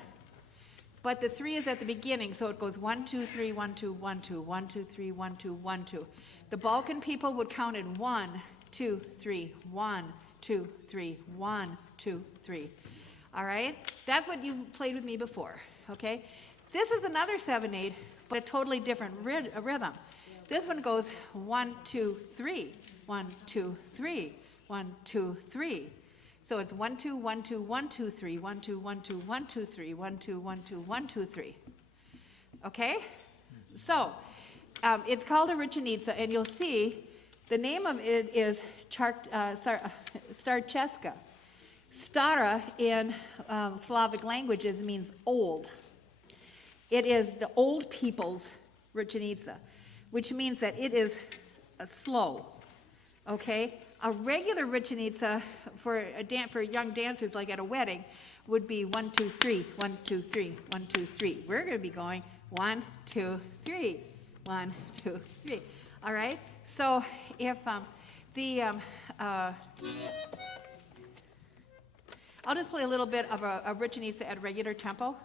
but the 3 is at the beginning, so it goes 1, 2, 3, 1, 2, 1, 2, 1, 2, 3, 1, 2, 1, 2. The Balkan people would count in 1, 2, 3, 1, 2, 3, 1, 2, 3. All right? That's what you played with me before, okay? This is another 7/8, but a totally different rhythm. This one goes 1, 2, 3, 1, 2, 3, 1, 2, 3. So it's 1, 2, 1, 2, 1, 2, 3, 1, 2, 1, 2, 1, 2, 3, 1, 2, 1, 2, 1, 2, 3. Okay? So it's called a Richanitsa, and you'll see the name of it is Starcheska. Stara in Slavic languages means old. It is the old people's Richanitsa, which means that it is slow. Okay? A regular Richanitsa for young dancers, like at a wedding, would be 1, 2, 3, 1, 2, 3, 1, 2, 3. We're going to be going 1, 2, 3, 1, 2, 3. All right? So if I'll just play a little bit of a Richanitsa at regular tempo.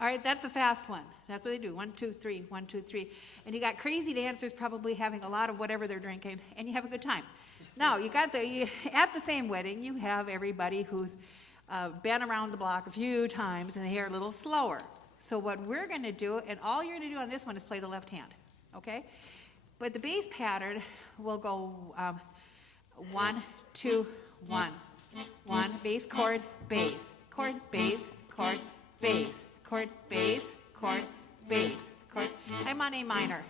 All right, that's a fast one. That's what they do. 1, 2, 3, 1, 2, 3. And you got crazy dancers probably having a lot of whatever they're drinking, and you have a good time. Now, at the same wedding, you have everybody who's been around the block a few times, and they're a little slower. So what we're going to do, and all you're going to do on this one is play the left hand, okay? But the bass pattern will go 1, 2, 1. 1, bass, chord, bass, chord, bass, chord, bass, chord, bass, chord, bass, chord. I'm on A minor.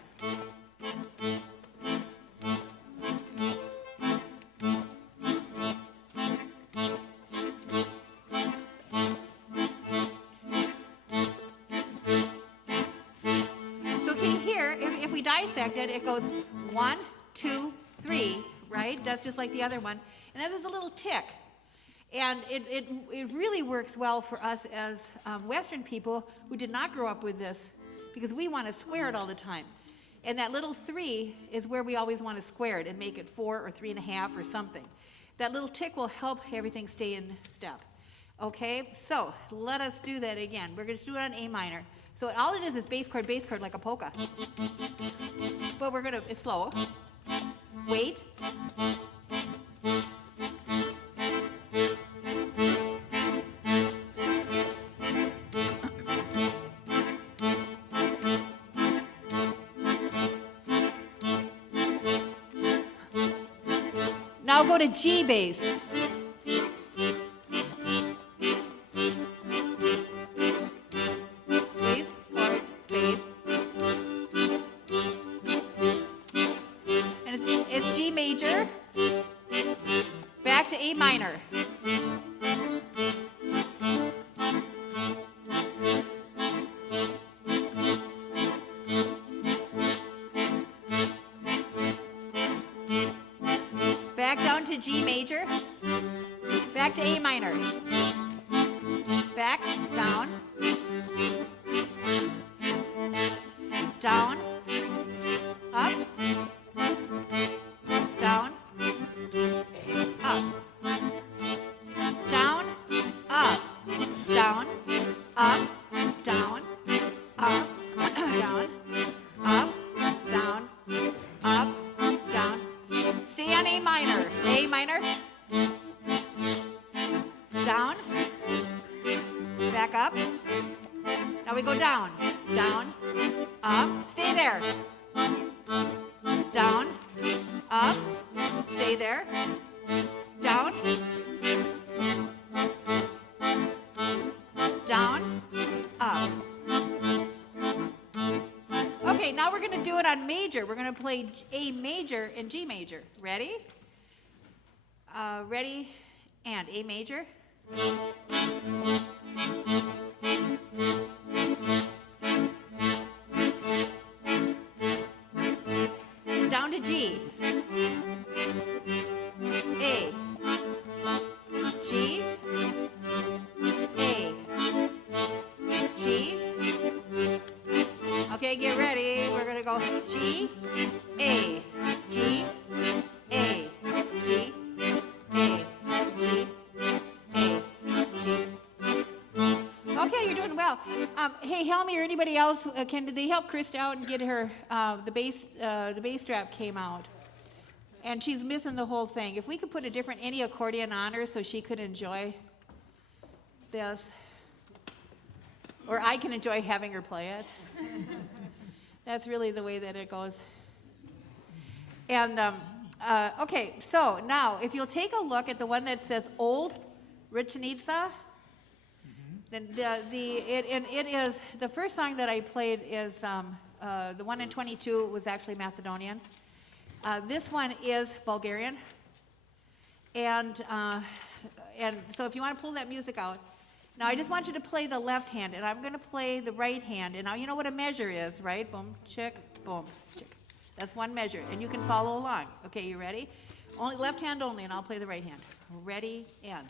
So can you hear, if we dissect it, it goes 1, 2, 3, right? That's just like the other one. And then there's a little tick. And it really works well for us as Western people who did not grow up with this, because we want to square it all the time. And that little 3 is where we always want to square it and make it 4 or 3.5 or something. That little tick will help everything stay in step. Okay, so let us do that again. We're going to do it on A minor. So all it is bass chord, like a polka. But it's slow. Wait. Now go to G bass. Bass, chord, bass. And it's G major. Back to A minor. G major, back to A minor, back, down, down, up, down, up, down, up, down, up, down, up, down, up, down, up, down. Stay on A minor. A minor. Down. back up. Now we go down, down, up, stay there. Down, up, stay there. Down, down, up. Okay, now we're going to do it on major. We're going to play A major and G major. Ready? Ready, and A major. Down to G. A. G. A. G. Okay, get ready. We're going to go G, A, G, A, G, A, G, A, G. Okay, you're doing well. Hey, Helmi or anybody else, did they help Krista out and get her, the bass strap came out. And she's missing the whole thing. If we could put a different any accordion on her so she could enjoy this. Or I can enjoy having her play it. That's really the way that it goes. And, okay, so now, if you'll take a look at the one that says Old Richnitsa, then it is, the first song that I played is, the one in 22 was actually Macedonian. This one is Bulgarian. And so if you want to pull that music out, now I just want you to play the left hand, and I'm going to play the right hand. And now you know what a measure is, right? Boom, chick, boom, chick. That's one measure, and you can follow along. Okay, you ready? Only left hand only, and I'll play the right hand. Ready, and.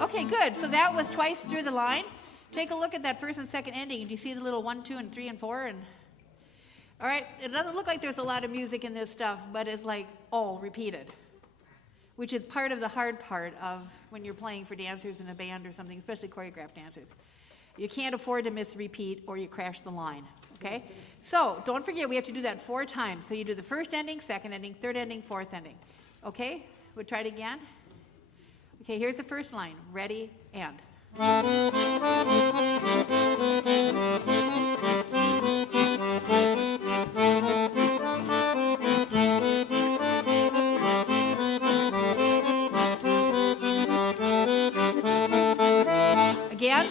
Okay, good. So that was twice through the line. Take a look at that first and second ending. Do you see the little 1, 2, and 3, and 4? And all right, it doesn't look like there's a lot of music in this stuff, but it's like all repeated, which is part of the hard part of when you're playing for dancers in a band or something, especially choreographed dancers. You can't afford to miss repeat or you crash the line, okay? So don't forget, we have to do that 4 times. So you do the first ending, second ending, third ending, fourth ending. Okay, we'll try it again. Okay, here's the first line. Ready, and. Again.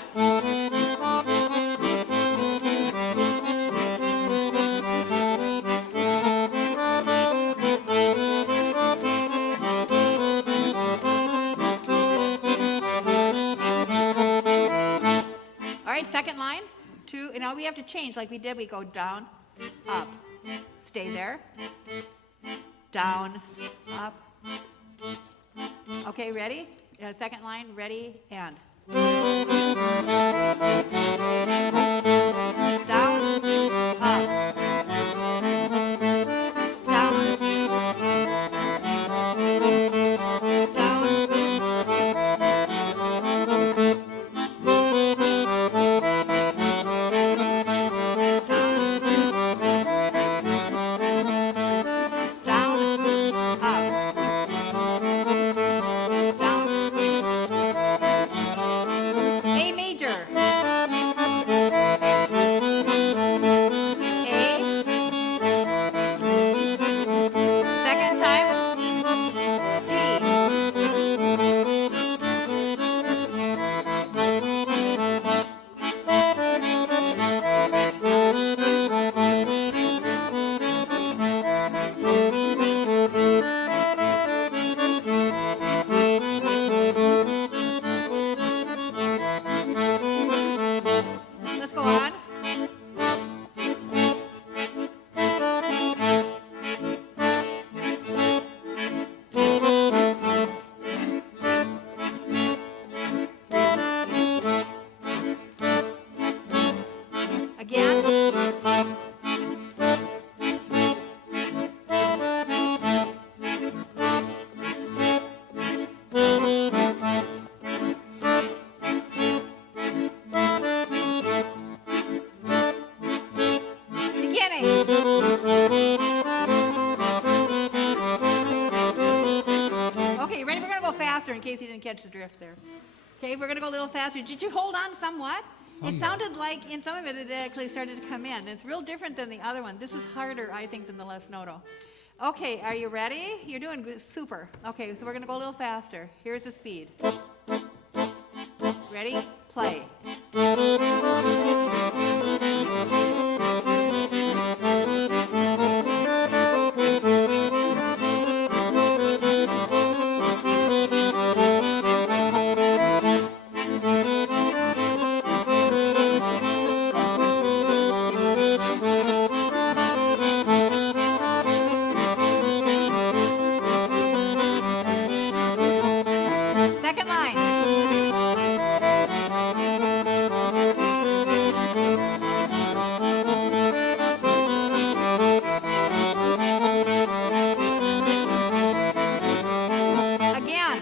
Second line, 2, and now we have to change like we did. We go down, up, stay there, down, up. Okay, ready? Second line, ready, and. Down, up, down, catch the drift there. Okay, we're going to go a little faster. Did you hold on somewhat? It sounded like in some of it, it actually started to come in. It's real different than the other one. This is harder, I think, than the Les Noto. Okay, are you ready? You're doing good, super. Okay, so we're going to go a little faster. Here's the speed. Ready? Play. Second line. Again.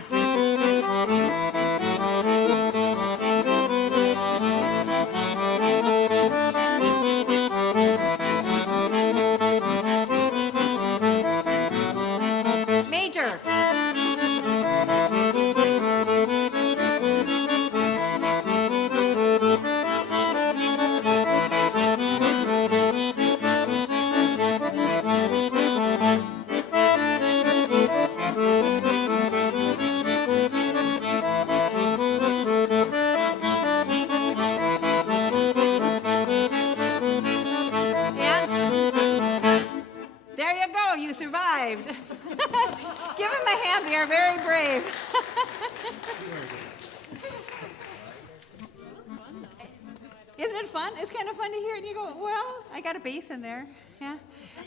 Major. And there you go, you survived. Give them a hand, they are very brave. Isn't it fun? It's kind of fun to hear, and you go, well, I got a bass in there. Yeah.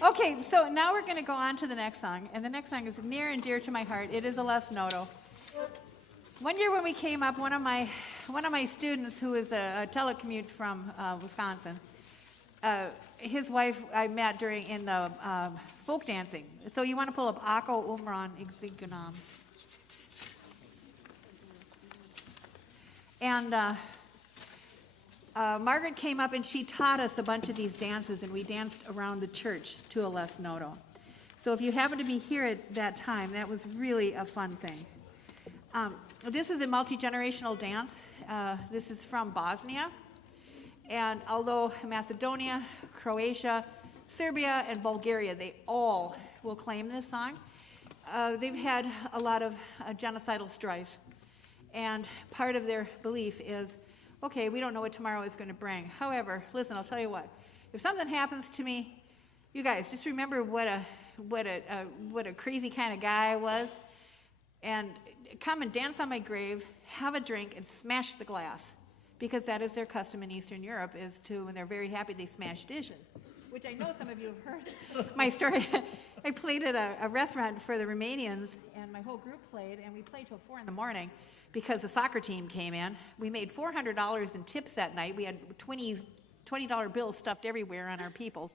Okay, so now we're going to go on to the next song, and the next song is near and dear to my heart. It is a Les Noto. One year when we came up, one of my students, who is a telecommute from Wisconsin, his wife I met in the folk dancing. So you want to pull up Ako Umran Igzigunam. And Margaret came up and she taught us a bunch of these dances, and we danced around the church to a Les Noto. So if you happen to be here at that time, that was really a fun thing. This is a multi-generational dance. This is from Bosnia. And although Macedonia, Croatia, Serbia, and Bulgaria, they all will claim this song, they've had a lot of genocidal strife. And part of their belief is, okay, we don't know what tomorrow is going to bring. However, listen, I'll tell you what. If something happens to me, you guys just remember what a crazy kind of guy I was, and come and dance on my grave, have a drink, and smash the glass, because that is their custom in Eastern Europe. Is to, when they're very happy, they smash dishes, which I know some of you have heard my story. I played at a restaurant for the Romanians, and my whole group played, and we played till 4 a.m. because the soccer team came in. We made $400 in tips that night. We had $20 bills stuffed everywhere on our peoples.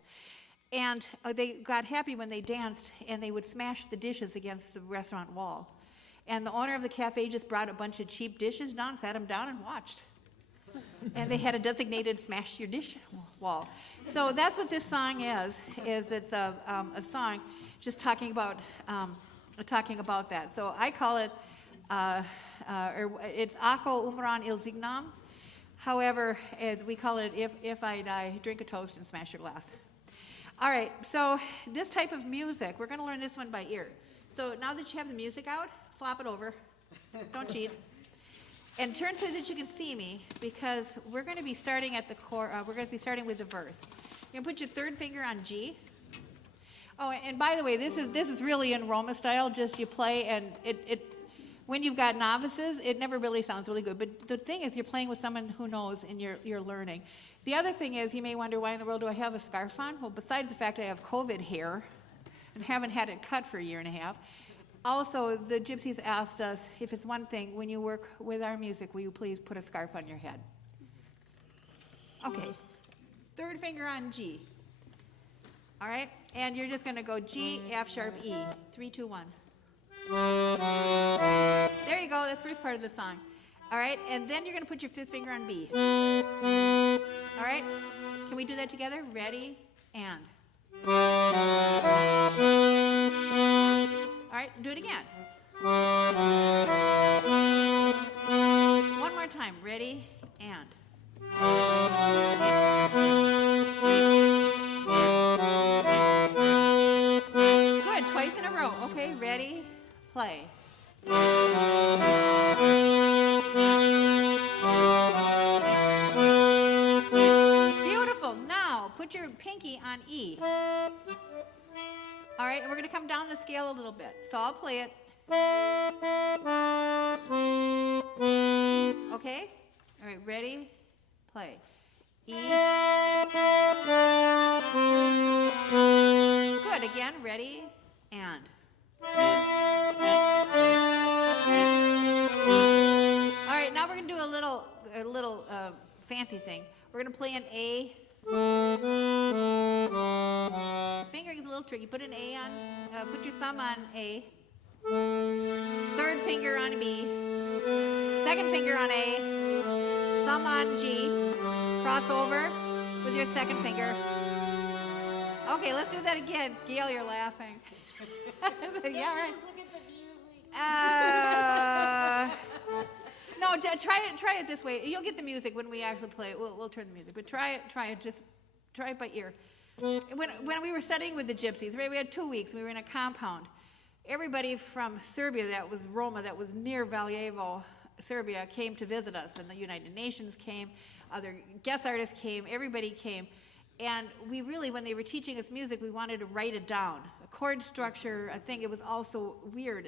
And they got happy when they danced, and they would smash the dishes against the restaurant wall. And the owner of the cafe just brought a bunch of cheap dishes down, sat them down, and watched. And they had a designated smash your dish wall. So that's what this song is it's a song just talking about that. So I call it, it's Ako Umran Il Zignam. However, we call it If I Die, Drink a Toast and Smash Your Glass. All right, so this type of music, we're going to learn this one by ear. So now that you have the music out, flop it over. Don't cheat. And turn so that you can see me, because we're going to be starting at the core. We're going to be starting with the verse. You're going to put your third finger on G. Oh, and by the way, this is really in Roma style. Just you play, and it when you've got novices, it never really sounds really good. But the thing is, you're playing with someone who knows, and you're learning. The other thing is, you may wonder, why in the world do I have a scarf on? Well, besides the fact I have COVID hair and haven't had it cut for a year and a half, also, the gypsies asked us, if it's one thing, when you work with our music, will you please put a scarf on your head? Okay. Third finger on G. All right? And you're just going to go G, F sharp, E. 3, 2, 1. There you go. That's the first part of the song. All right? And then you're going to put your fifth finger on B. All right? Can we do that together? Ready? And. All right, do it again. time. Ready? And. Good. Twice in a row. Okay, ready? Play. Beautiful. Now, put your pinky on E. All right, and we're going to come down the scale a little bit. So I'll play it. Okay? All right, ready? Play. E. Good. Again, ready? And. All right, now we're going to do a little fancy thing. We're going to play an A. Fingering is a little tricky. Put an A on, put your thumb on A. Third finger on B. Second finger on A. Thumb on G. Cross over with your second finger. Okay, let's do that again. Gail, you're laughing. Yeah, right. Just look at the music. No, try it this way. You'll get the music when we actually play it. We'll turn the music. But try it. Just try it by ear. When we were studying with the gypsies, right, we had 2 weeks. We were in a compound. Everybody from Serbia, that was Roma, that was near Valjevo, Serbia, came to visit us. And the United Nations came. Other guest artists came. Everybody came. And we really, when they were teaching us music, we wanted to write it down. A chord structure, I think it was also weird.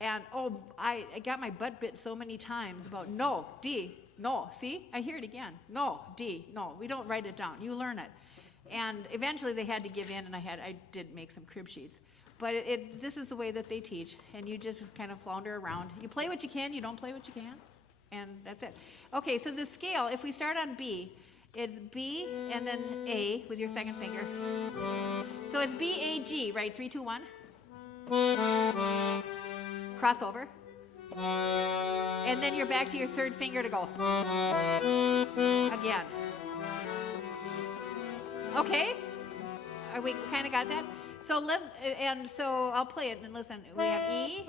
And I got my butt bit so many times about no, D, no. See, I hear it again. No, D, no. We don't write it down. You learn it. And eventually they had to give in, and I did make some crib sheets. But this is the way that they teach, and you just kind of flounder around. You play what you can, you don't play what you can, and that's it. Okay, so the scale, if we start on B, it's B and then A with your second finger. So it's B, A, G, right? 3, 2, 1. Crossover. And then you're back to your third finger to go. Again. Okay? Are we kind of got that? So so I'll play it and listen. We have E.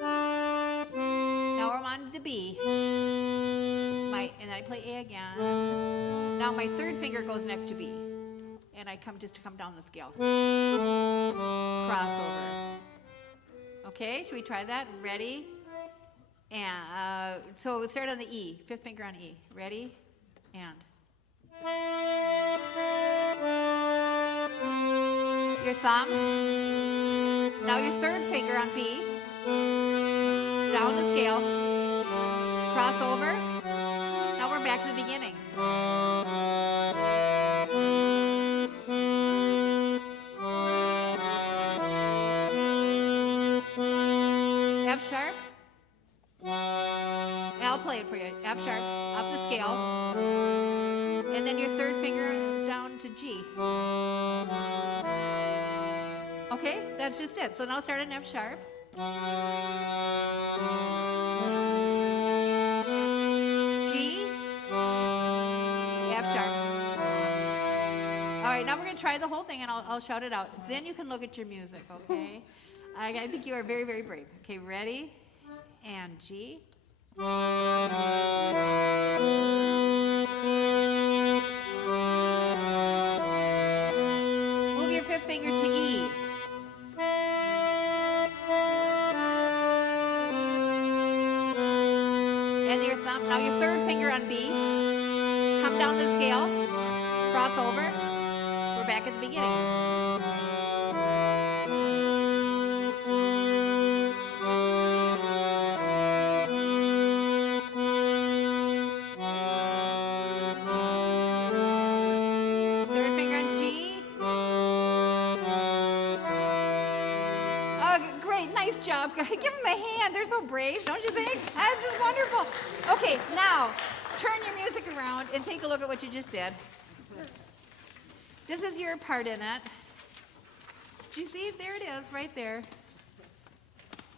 Now we're on the B. And I play A again. Now my third finger goes next to B. And I come down the scale. Crossover. Okay, should we try that? Ready? And so we'll start on the E. Fifth finger on E. Ready? And. Your thumb. Now your third finger on B. Down the scale. Crossover. Now we're back to the beginning. F sharp. And I'll play it for you. F sharp, up the scale. And then your third finger down to G. Okay, that's just it. So now start on F sharp. G. F sharp. All right, now we're going to try the whole thing, and I'll shout it out. Then you can look at your music, okay? I think you are very, very brave. Okay, ready? And G. Move your fifth finger to E. And your thumb. Now your third finger on B. Come down the scale. Cross over. We're back at the beginning. Give them a hand. They're so brave, don't you think? That's just wonderful. Okay, now turn your music around and take a look at what you just did. This is your part in it. Do you see? There it is, right there.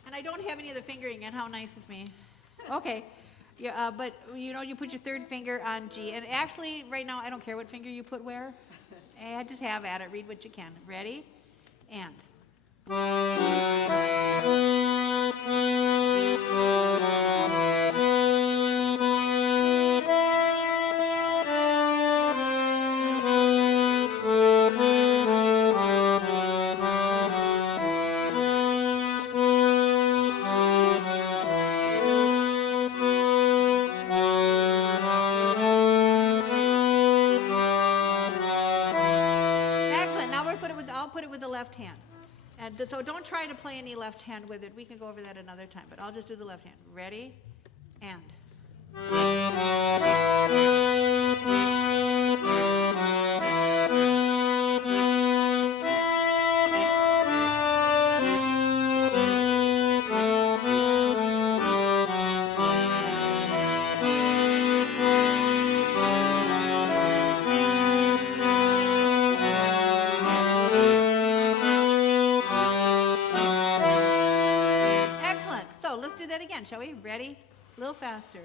And I don't have any of the fingering in. How nice of me. Okay. Yeah, but you put your third finger on G. And actually, right now, I don't care what finger you put where. Just have at it. Read what you can. Ready? And. hand. And so don't try to play any left hand with it. We can go over that another time, but I'll just do the left hand. Ready? And. Excellent. So let's do that again, shall we? Ready? A little faster.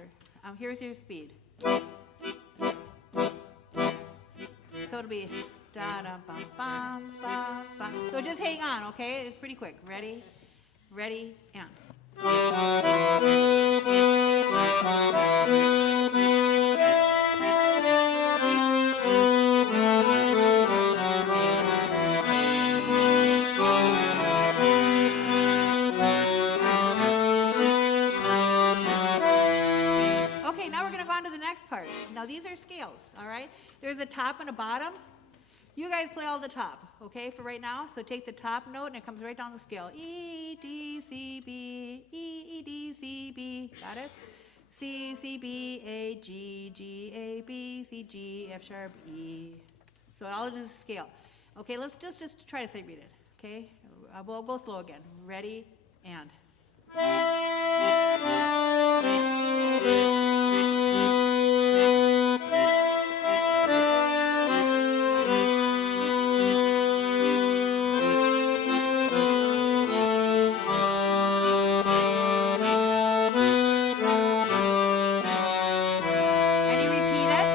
Here's your speed. So it'll be da da bum bum bum bum. So just hang on, okay? It's pretty quick. Ready, ready, and. Okay, now we're going to go on to the next part. Now these are scales, all right? There's a top and a bottom. You guys play all the top, okay, for right now. So take the top note and it comes right down the scale. E, D, C, B, E, D, C, B. Got it? C, C, B, A, G, G, A, B, C, G, F sharp, E. So I'll do the scale. Okay, let's just try to sight read it, okay? We'll go slow again. Ready, and. Any repeat it?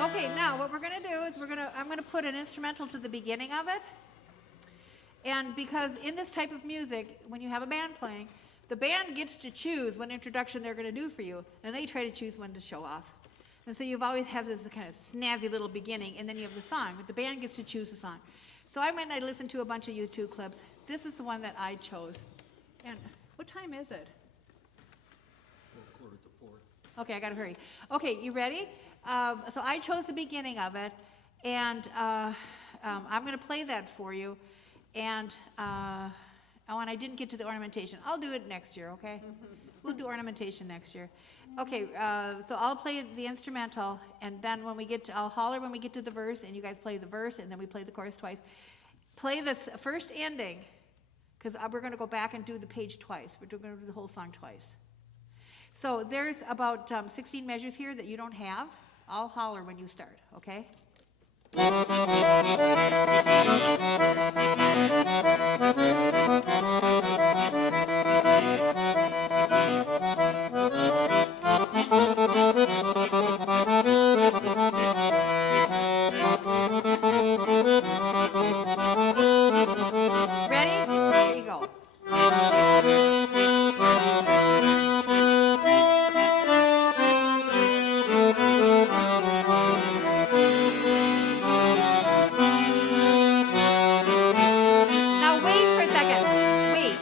Okay, now what we're going to do is I'm going to put an instrumental to the beginning of it. And because in this type of music, when you have a band playing, the band gets to choose what introduction they're going to do for you, and they try to choose when to show off. And so you've always have this kind of snazzy little beginning, and then you have the song, but the band gets to choose the song. So I went and I listened to a bunch of YouTube clips. This is the one that I chose. And what time is it? 4:45. Okay, I got to hurry. Okay, you ready? So I chose the beginning of it, and I'm going to play that for you. And and I didn't get to the ornamentation. I'll do it next year, okay? We'll do ornamentation next year. Okay, so I'll play the instrumental, and then when we get to, I'll holler when we get to the verse, and you guys play the verse, and then we play the chorus twice. Play this first ending, because we're going to go back and do the page twice. We're going to do the whole song twice. So there's about 16 measures here that you don't have. I'll holler when you start, okay? Ready? Here you go. Now wait for a second. Wait.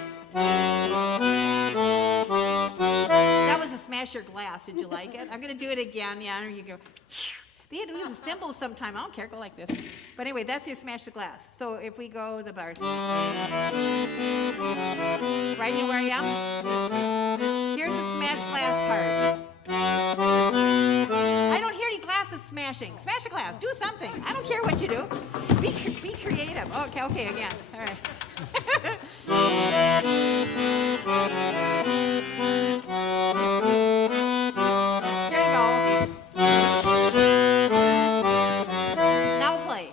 That was a smash your glass. Did you like it? I'm going to do it again. Yeah, there you go. They had to use a cymbal sometime. I don't care. Go like this. But anyway, that's your smash the glass. So if we go the bar. Right here where I am? Here's the smash glass part. I don't hear any glasses smashing. Smash a glass. Do something. I don't care what you do. Be creative. Okay, again. All right. Here you go. Now we'll play.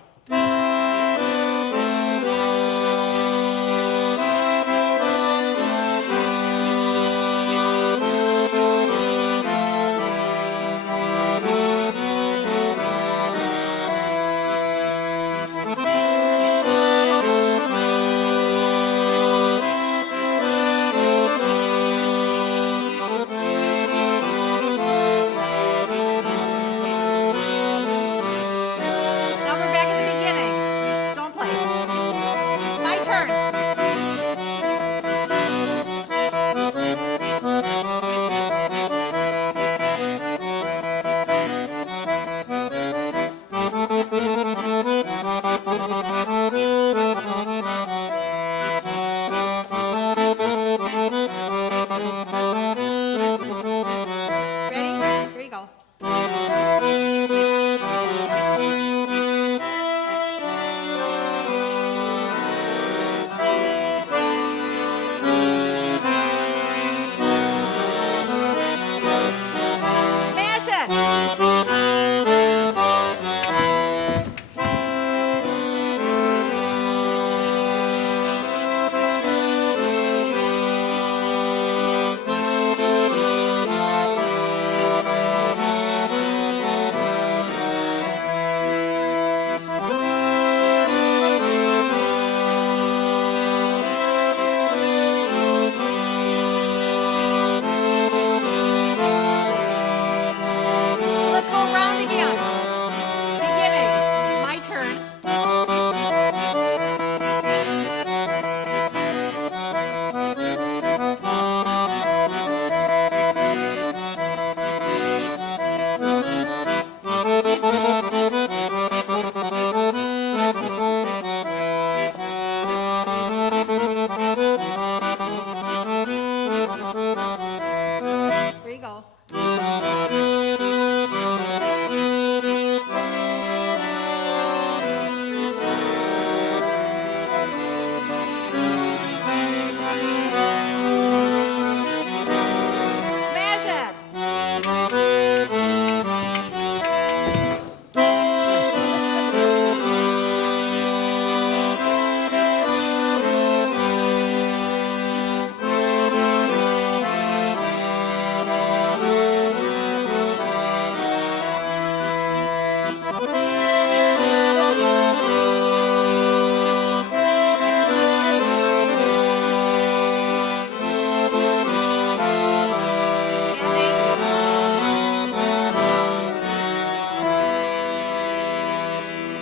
go. Smash it!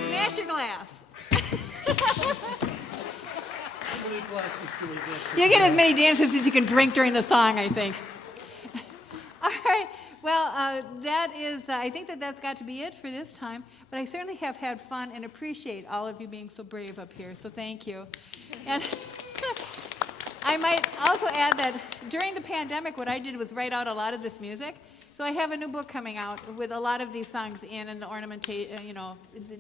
Smash your glass. You get as many dances as you can drink during the song, I think. All right. Well, I think that's got to be it for this time. But I certainly have had fun and appreciate all of you being so brave up here. So thank you. And I might also add that during the pandemic, what I did was write out a lot of this music. So I have a new book coming out with a lot of these songs in and the ornamentation,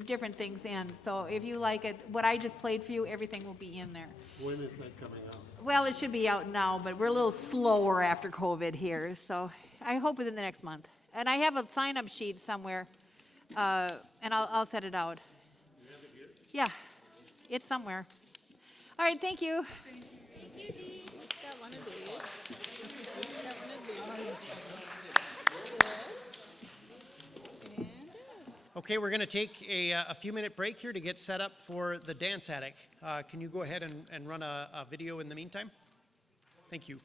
different things in. So if you like it, what I just played for you, everything will be in there. When is that coming out? Well, it should be out now, but we're a little slower after COVID here. So I hope within the next month. And I have a sign-up sheet somewhere, and I'll set it out. You have it here? Yeah, it's somewhere. All right, thank you. Thank you, Dee. Just got one of these. Just got one of these. Okay, we're going to take a few-minute break here to get set up for the Dance Attic. Can you go ahead and run a video in the meantime? Thank you.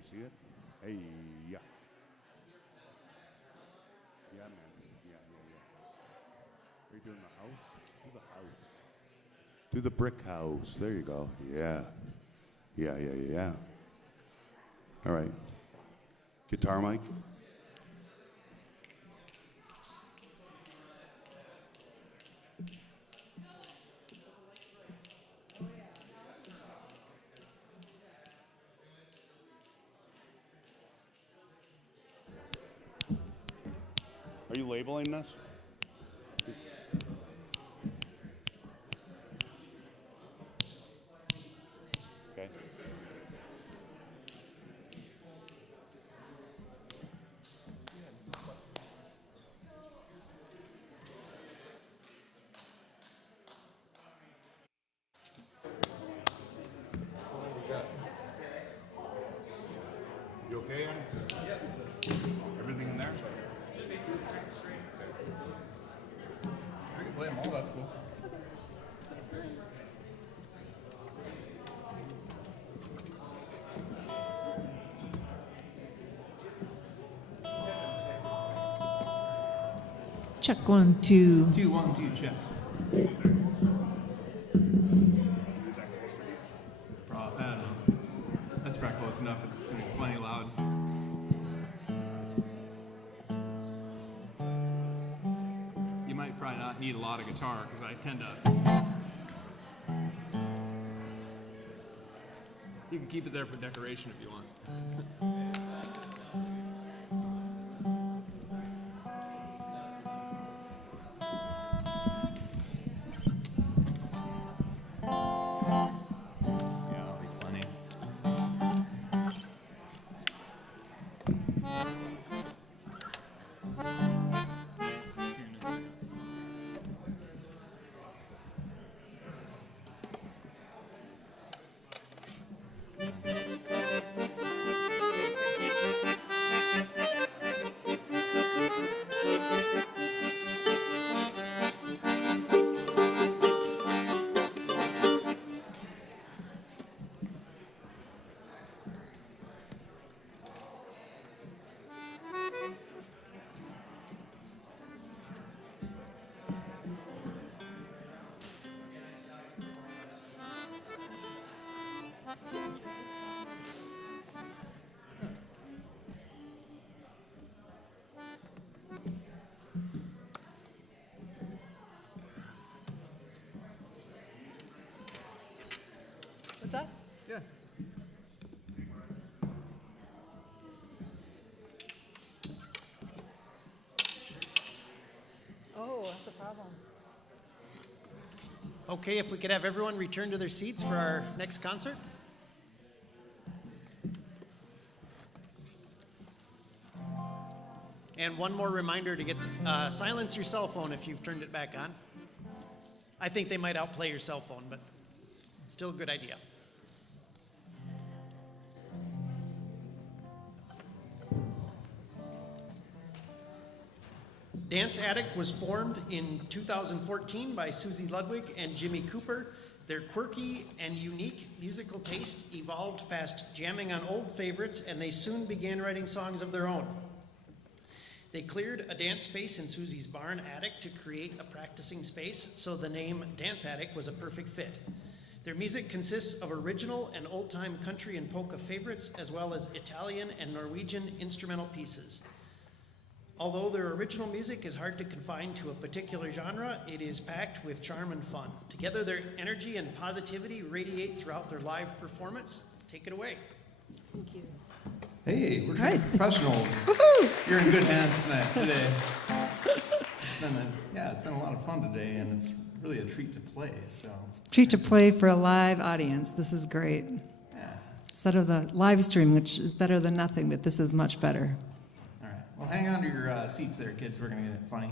you see it? Hey, yeah. Yeah, man. Yeah. Are you doing the house? Do the house. Do the brick house. There you go. Yeah. Yeah. All right. Guitar mic. Are you labeling this? Okay. You okay, Adam? Yeah. Everything in there? I can play them all, that's cool. Check 1, 2. 2, 1, 2, check. I don't know. That's probably close enough. It's going to be plenty loud. You might probably not need a lot of guitar because I tend to. You can keep it there for decoration if you want. What's that? Yeah. Oh, that's a problem. Okay, if we could have everyone return to their seats for our next concert. And one more reminder to get silence your cell phone if you've turned it back on. I think they might outplay your cell phone, but still a good idea. Dance Addict was formed in 2014 by Suzi Ludwig and Jimi Cooper. Their quirky and unique musical taste evolved past jamming on old favorites, and they soon began writing songs of their own. They cleared a dance space in Suzi's barn attic to create a practicing space, so the name Dance Addict was a perfect fit. Their music consists of original and old-time country and polka favorites, as well as Italian and Norwegian instrumental pieces. Although their original music is hard to confine to a particular genre, it is packed with charm and fun. Together, their energy and positivity radiate throughout their live performance. Take it away. Thank you. Hey, we're Right. professionals. Woohoo! You're in good hands today. It's been a lot of fun today, and it's really a treat to play. So Treat to play for a live audience. This is great. yeah. Instead of the live stream, which is better than nothing, but this is much better. All right. Well, hang on to your seats there, kids. We're gonna get it funny.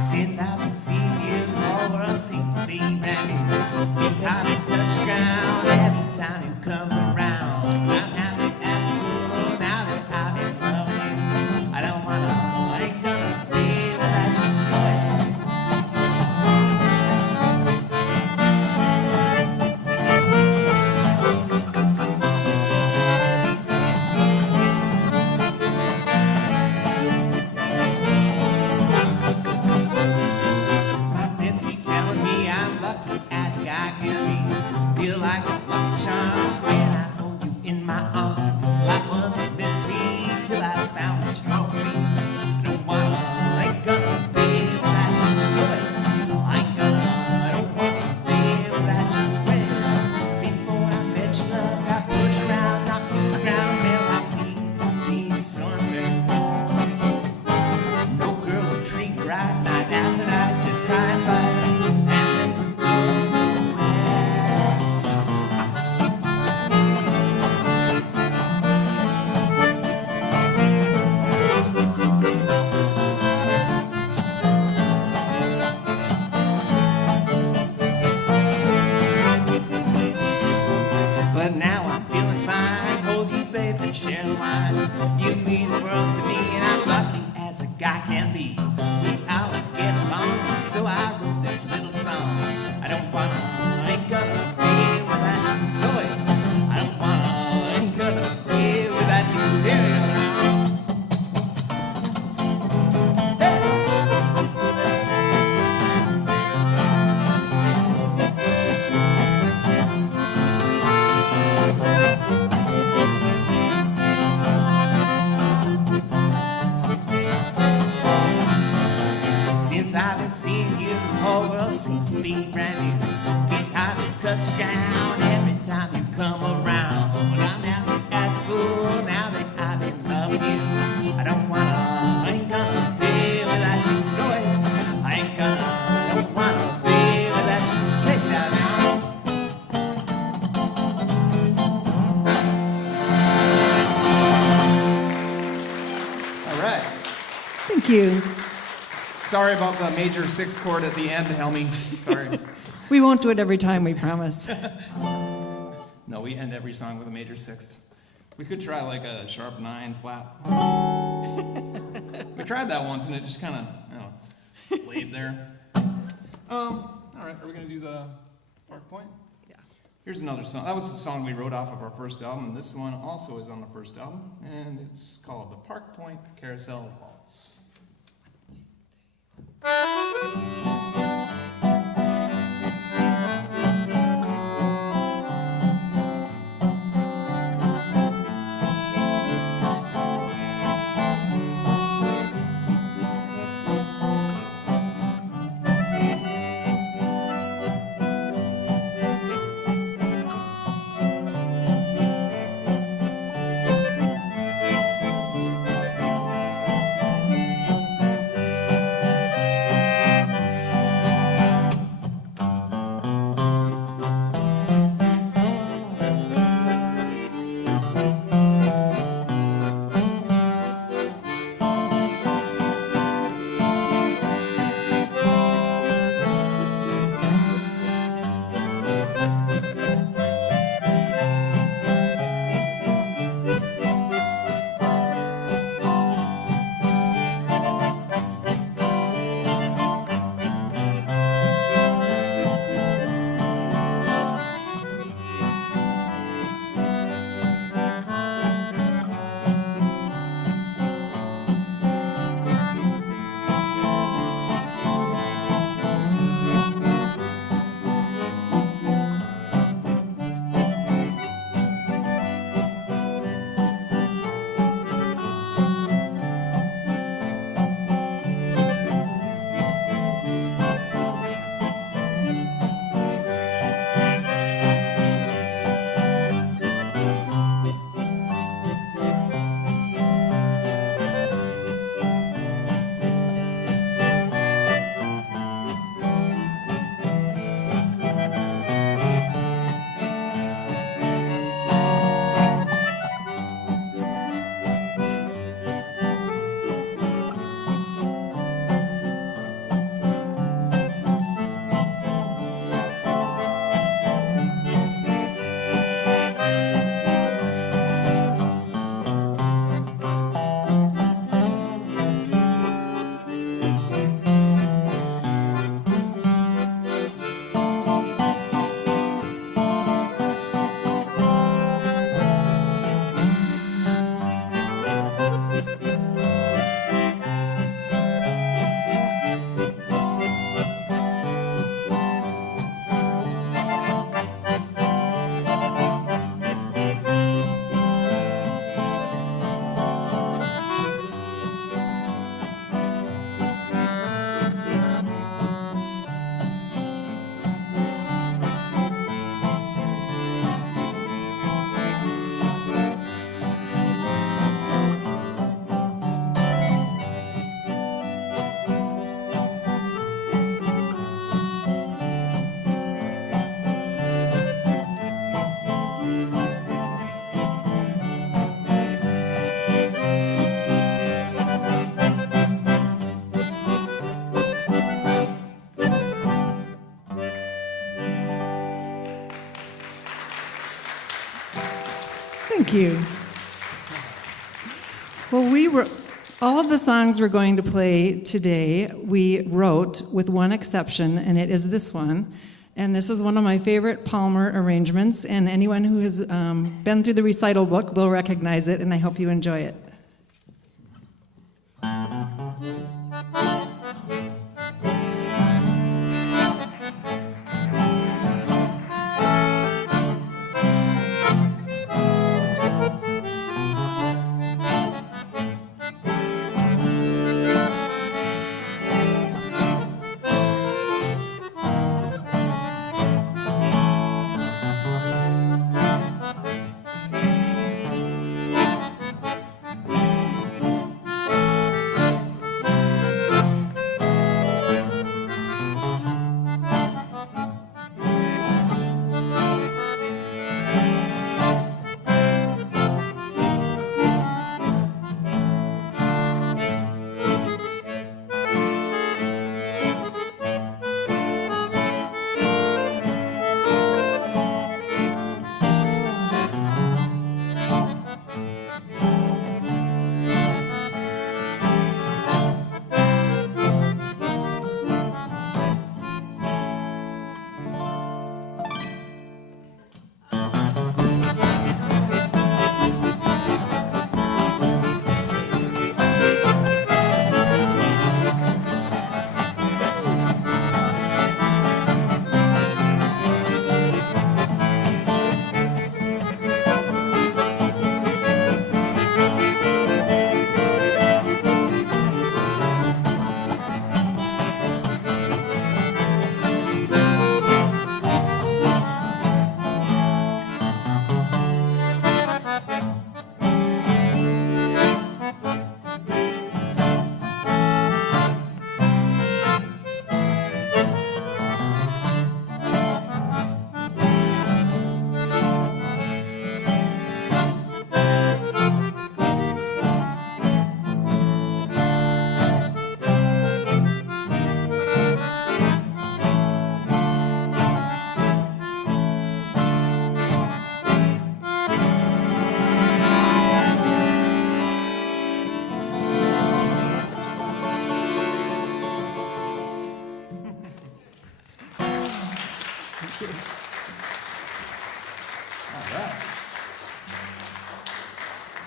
Since I've been seeing you, all I seem to be brand new. You got me touched down. come around. I'm happy as a fool now that I'm in love with you. I don't wanna, I ain't gonna be without you. Go ahead. My friends keep telling me I'm lucky as a guy can be. Feel like a lucky charm when I hold you in my arms. Life was a mystery till I found that you're for me. I don't wanna, I ain't gonna be without you. Good. I ain't gonna, I don't wanna be without you. Well, before I met your love, got pushed around, knocked to the ground. Well, I seem to be so unfair. No girl would treat me right night after night, just crying by. And then to go But now I'm feeling fine, hold you, babe, and share the wine. You mean the world to me, and I'm lucky as a guy can be. We always get along, so I wrote this little song. I don't wanna, I ain't gonna be without you. Go away. I don't wanna, I ain't gonna be without you. Here we go now. Since I've been seeing you, the whole world seems to be brand new. Feet out of touchdown every time you come around. But I'm happy as a fool now that I'm in love with you. I don't wanna, I ain't gonna be without you. Go ahead. I ain't gonna, I don't wanna be without you. Take that now. All right. Thank you. Sorry about the major 6 chord at the end, Helmi. Sorry. We won't do it every time, we promise. No, we end every song with a major 6th. We could try like a sharp 9 flat. We tried that once and it just kind of, laid there. All right, are we gonna do the Park Point? Yeah. Here's another song. That was the song we wrote off of our first album, and this one also is on the first album, and it's called the Park Point Carousel Waltz. Thank you. Well, all of the songs we're going to play today, we wrote with one exception, and it is this one. And this is one of my favorite Palmer arrangements, and anyone who has been through the recital book will recognize it, and I hope you enjoy it.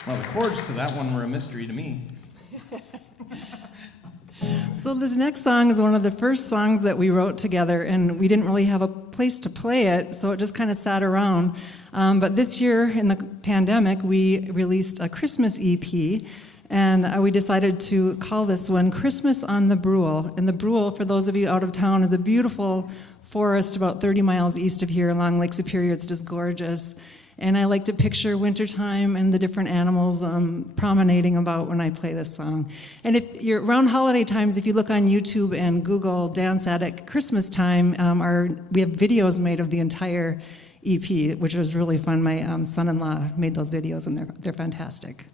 Well, the chords to that one were a mystery to me. So this next song is one of the first songs that we wrote together, and we didn't really have a place to play it, so it just kind of sat around. But this year, in the pandemic, we released a Christmas EP, and we decided to call this one Christmas on the Brule. And the Brule, for those of you out of town, is a beautiful forest about 30 miles east of here along Lake Superior. It's just gorgeous. And I like to picture wintertime and the different animals promenading about when I play this song. And if you're around holiday times, if you look on YouTube and Google Dance Addict Christmas Time, we have videos made of the entire EP, which was really fun. My son-in-law made those videos, and they're fantastic.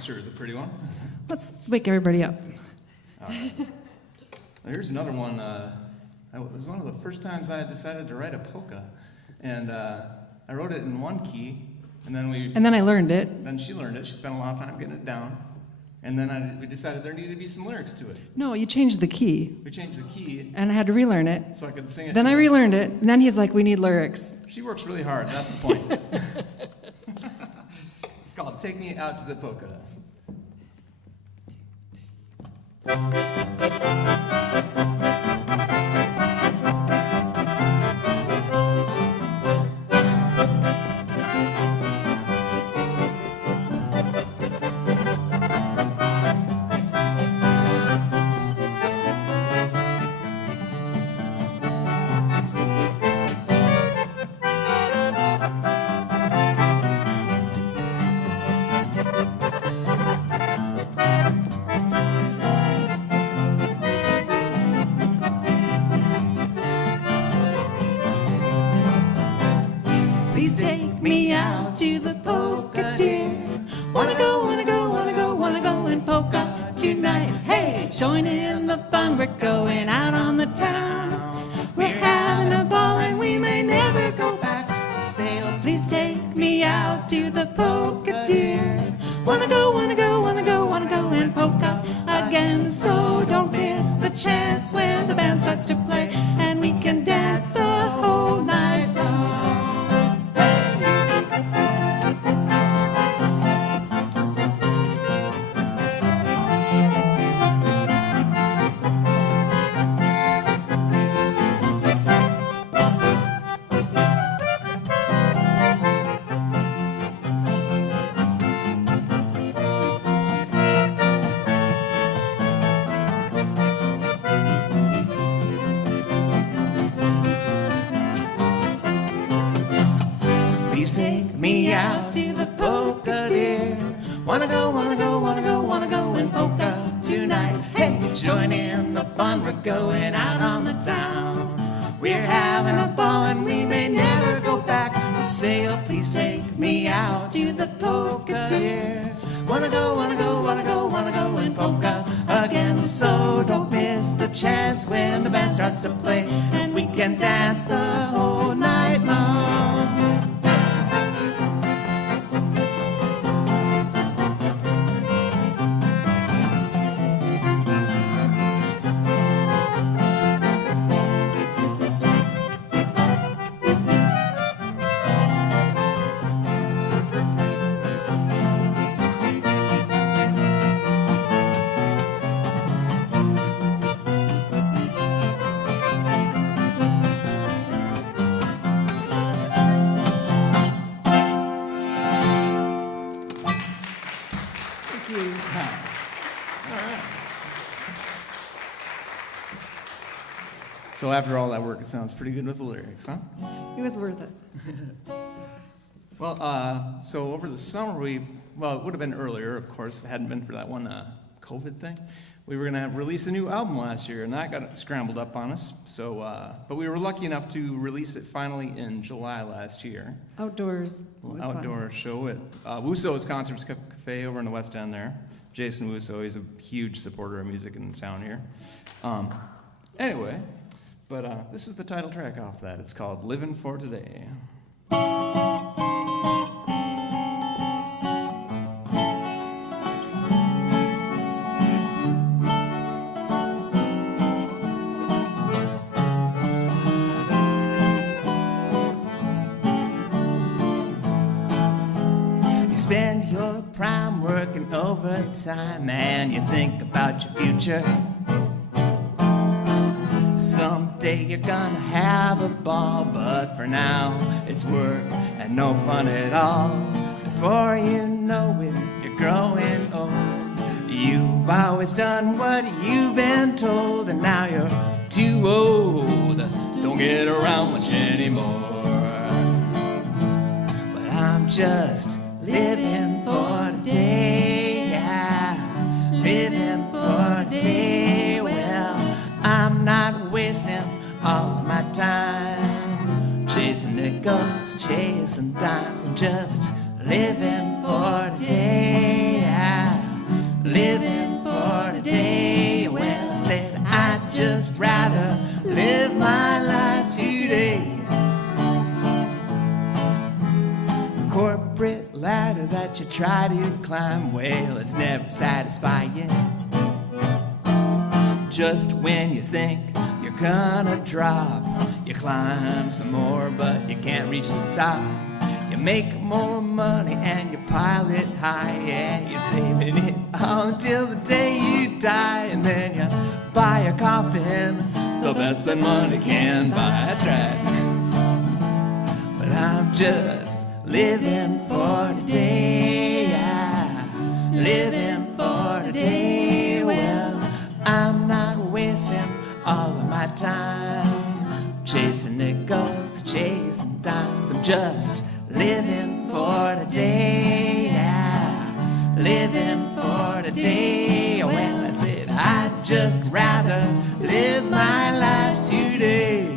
That sure is a pretty one. Let's wake everybody up. All right. Here's another one. It was one of the first times I decided to write a polka. And I wrote it in one key, and then I learned it. Then she learned it. She spent a lot of time getting it down. And then we decided there needed to be some lyrics to it. No, you changed the key. We changed the key. And I had to relearn it. So I could sing it. Then I relearned it, and then he's like, we need lyrics. She works really hard, that's the point. It's called Take Me Out to the Polka. Please take me out to the polka, dear. Wanna go, wanna go, wanna go, wanna go and polka tonight. Hey, join in the fun, we're going out on the town. We're having a ball and we may never go back. Say, oh, please take me out to the polka, dear. Wanna go, wanna go, wanna go, wanna go and polka again. So don't miss the chance when the band starts to play and we can dance the whole night long. Take me out to the polka, dear. Wanna go, wanna go, wanna go, wanna go and polka tonight. Hey, join in the fun, we're going out on the town. We're having a ball and we may never go back. We'll say, oh, please take me out to the polka, dear. Wanna go, wanna go, wanna go, wanna go and polka again. So don't miss the chance when the band starts to play and we can dance the whole night long. So after all that work, it sounds pretty good with the lyrics, huh? It was worth it. Well, so over the summer it would have been earlier, of course, if it hadn't been for that one COVID thing. We were going to release a new album last year, and that got scrambled up on us. So, but we were lucky enough to release it finally in July last year. Outdoors. Outdoor show at Wuso's Concerts Cafe over in the West End there. Jason Wuso, he's a huge supporter of music in town here. Anyway, but this is the title track off that. It's called Livin' for Today. Spend your prime working overtime and you think about your future. Someday you're gonna have a ball, but for now it's work and no fun at all. Before you know it, you're growing old. You've always done what you've been told, and now you're too old. Don't get around much anymore. But I'm just living for today, yeah. Living for today. Well, I'm not wasting all of my time chasing nickels, chasing dimes. I'm just living for today, yeah. living for today. Well, I said I'd just rather live my life today. The corporate ladder that you try to climb, well, it's never satisfying. Just when you think you're gonna drop, you climb some more, but you can't reach the top. You make more money and you pile it high, yeah, you're saving it all until the day you die. And then you buy a coffin, the best that money can buy, that's right. But I'm just living for today, yeah, living for today. Well, I'm not wasting all of my time chasing nickels, chasing dimes. I'm just living for today, yeah, living for today. Well, I said I'd just rather live my life today.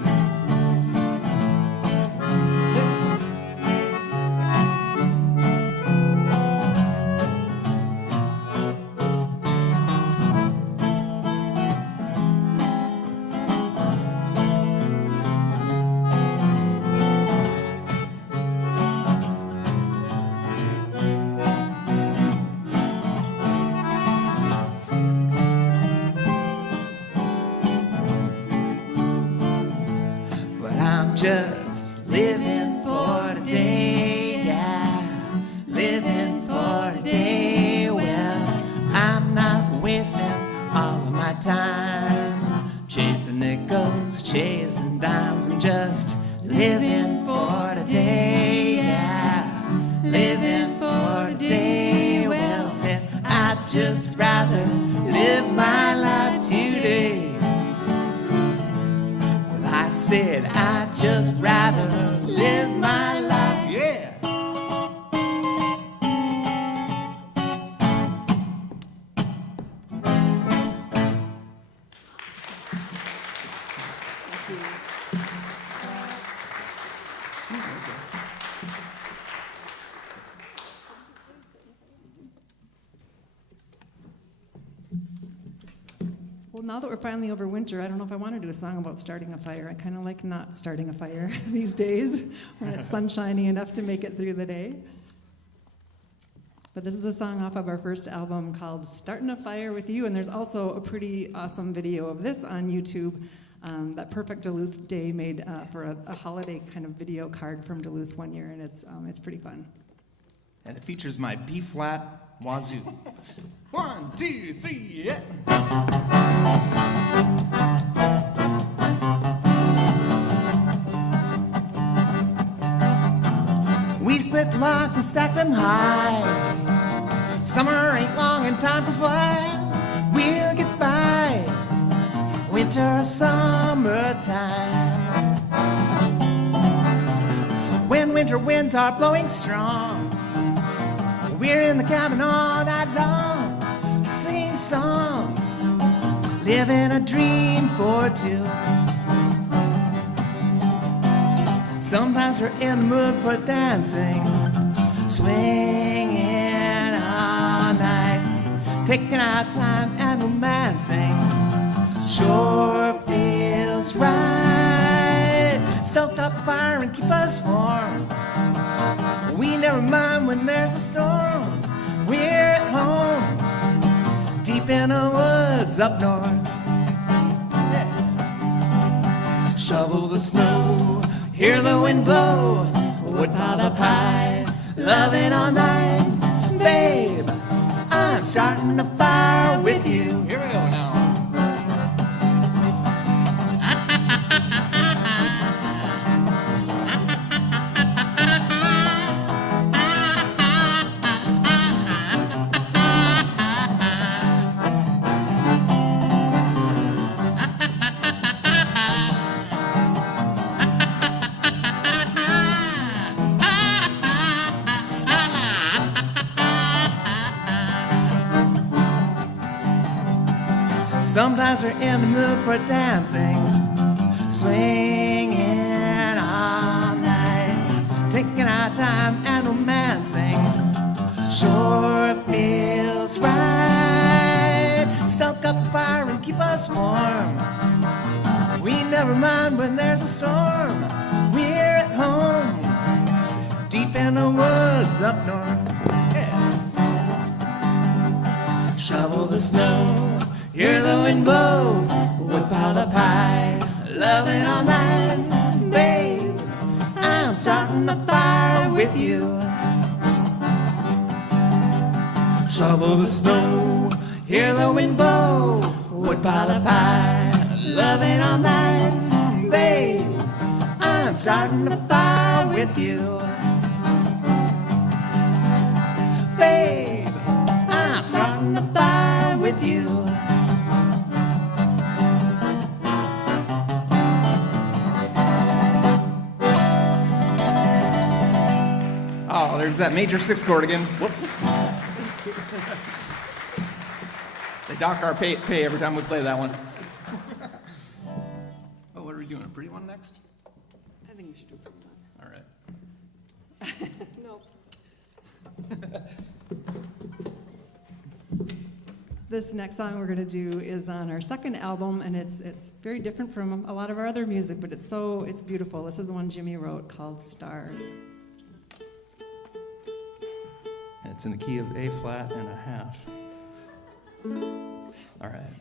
Just living for today, yeah, living for today. Well, I'm not wasting all of my time chasing nickels, chasing dimes. I'm just living for today, yeah, living for today. Well, I said I'd just rather live my life today. I said I'd just rather live my life, yeah. Well, now that we're finally over winter, I don't know if I want to do a song about starting a fire. I kind of like not starting a fire these days when it's sunshiny enough to make it through the day. But this is a song off of our first album called Starting a Fire with You, and there's also a pretty awesome video of this on YouTube that Perfect Duluth Day made for a holiday kind of video card from Duluth one year, and it's pretty fun. And it features my B-flat wazoo. 1, 2, 3, yeah. We split logs and stack them high. Summer ain't long and time to fly. We'll get by winter or summertime. When winter winds are blowing strong, we're in the cabin all night long, singing songs, living a dream for two. Sometimes we're in the mood for dancing, swinging all night, taking our time and romancing. Sure feels right. Stoke up the fire and keep us warm. We never mind when there's a storm. We're at home, deep in the woods up north. Shovel the snow, hear the wind blow, wood pile the pie, loving all night. Babe, I'm starting a fire with you. Here we go now. Sometimes we're in the mood for dancing, swinging all night, taking our time and romancing. Sure feels right. us warm. We never mind when there's a storm. We're at home, deep in the woods up north. Yeah. Shovel the snow, hear the wind blow, wood pile up high, loving all night, babe. I'm starting a fire with you. Shovel the snow, hear the wind blow, wood pile up high, loving all night, babe. I'm starting a fire with you. Babe, I'm starting a fire with you. Oh, there's that major 6 chord again. Whoops. They dock our pay every time we play that one. Oh, what are we doing? A pretty one next? I think we should do a pretty one. All right. No. This next song we're going to do is on our second album, and it's very different from a lot of our other music, but it's beautiful. This is one Jimi wrote called Stars. It's in the key of A flat and a half. All right.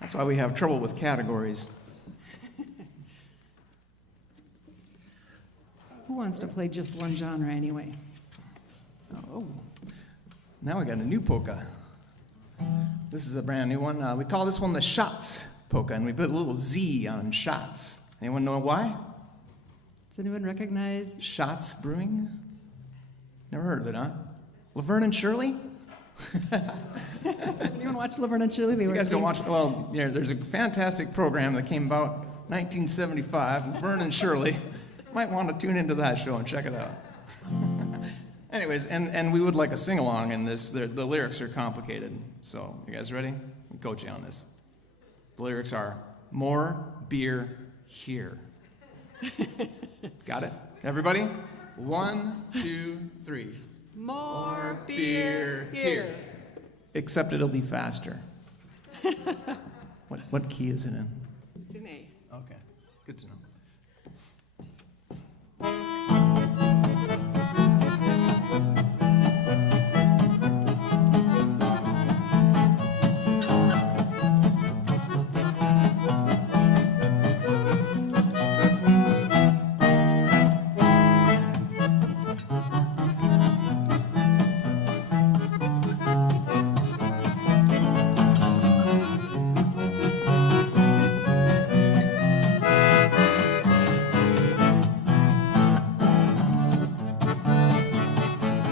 That's why we have trouble with categories. Who wants to play just one genre anyway? Oh, now we got a new polka. This is a brand new one. We call this one the Shots polka, and we put a little Z on Shots. Anyone know why? Does anyone recognize? Shots Brewing? Never heard of it, huh? Laverne and Shirley? Don't even watch Laverne and Shirley. They You were guys don't team. watch, well, yeah, there's a fantastic program that came about 1975, Laverne and Shirley. Might want to tune into that show and check it out. Anyways, and we would like a sing-along in this. The lyrics are complicated. So, you guys ready? I'll coach you on this. The lyrics are, more beer here. Got it? Everybody? 1, 2, 3. More beer here. Except it'll be faster. What key is it in? It's in A. Okay, good to know.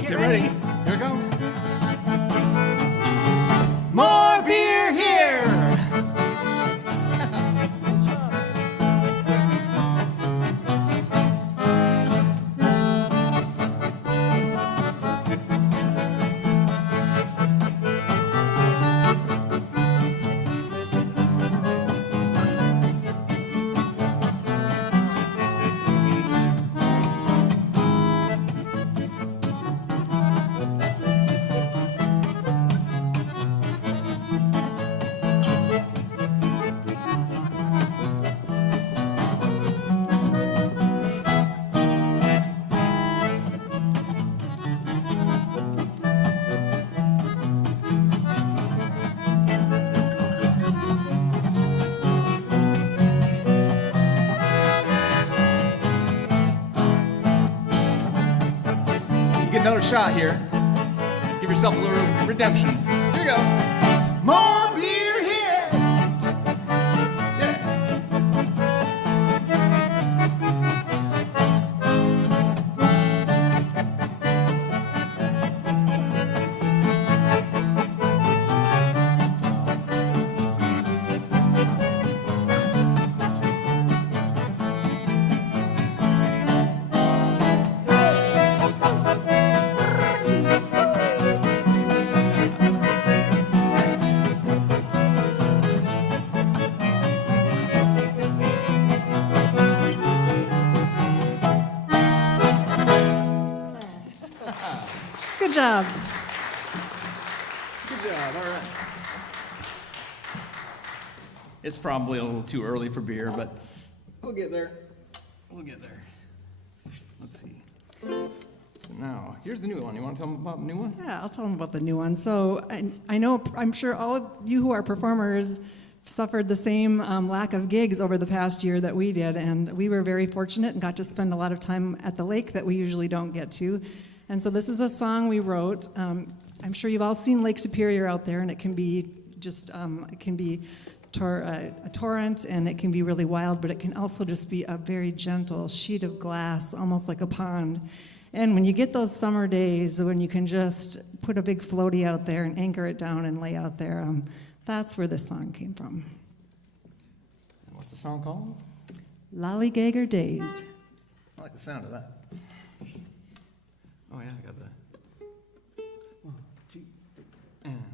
Get ready. Here it goes. More beer here. You get another shot here. Give yourself a little redemption. Here you go. More beer here. Yeah. Good job. Good job. All right. It's probably a little too early for beer, but we'll get there. We'll get there. Let's see. So now, here's the new one. You want to tell them about the new one? Yeah, I'll tell them about the new one. So I'm sure all of you who are performers suffered the same lack of gigs over the past year that we did, and we were very fortunate and got to spend a lot of time at the lake that we usually don't get to. And so this is a song we wrote. I'm sure you've all seen Lake Superior out there, and it can be just, it can be a torrent, and it can be really wild, but it can also just be a very gentle sheet of glass, almost like a pond. And when you get those summer days when you can just put a big floaty out there and anchor it down and lay out there, that's where this song came from. And what's the song called? Lollygager Days. I like the sound of that. Oh yeah, I got that. 1, 2, 3, and...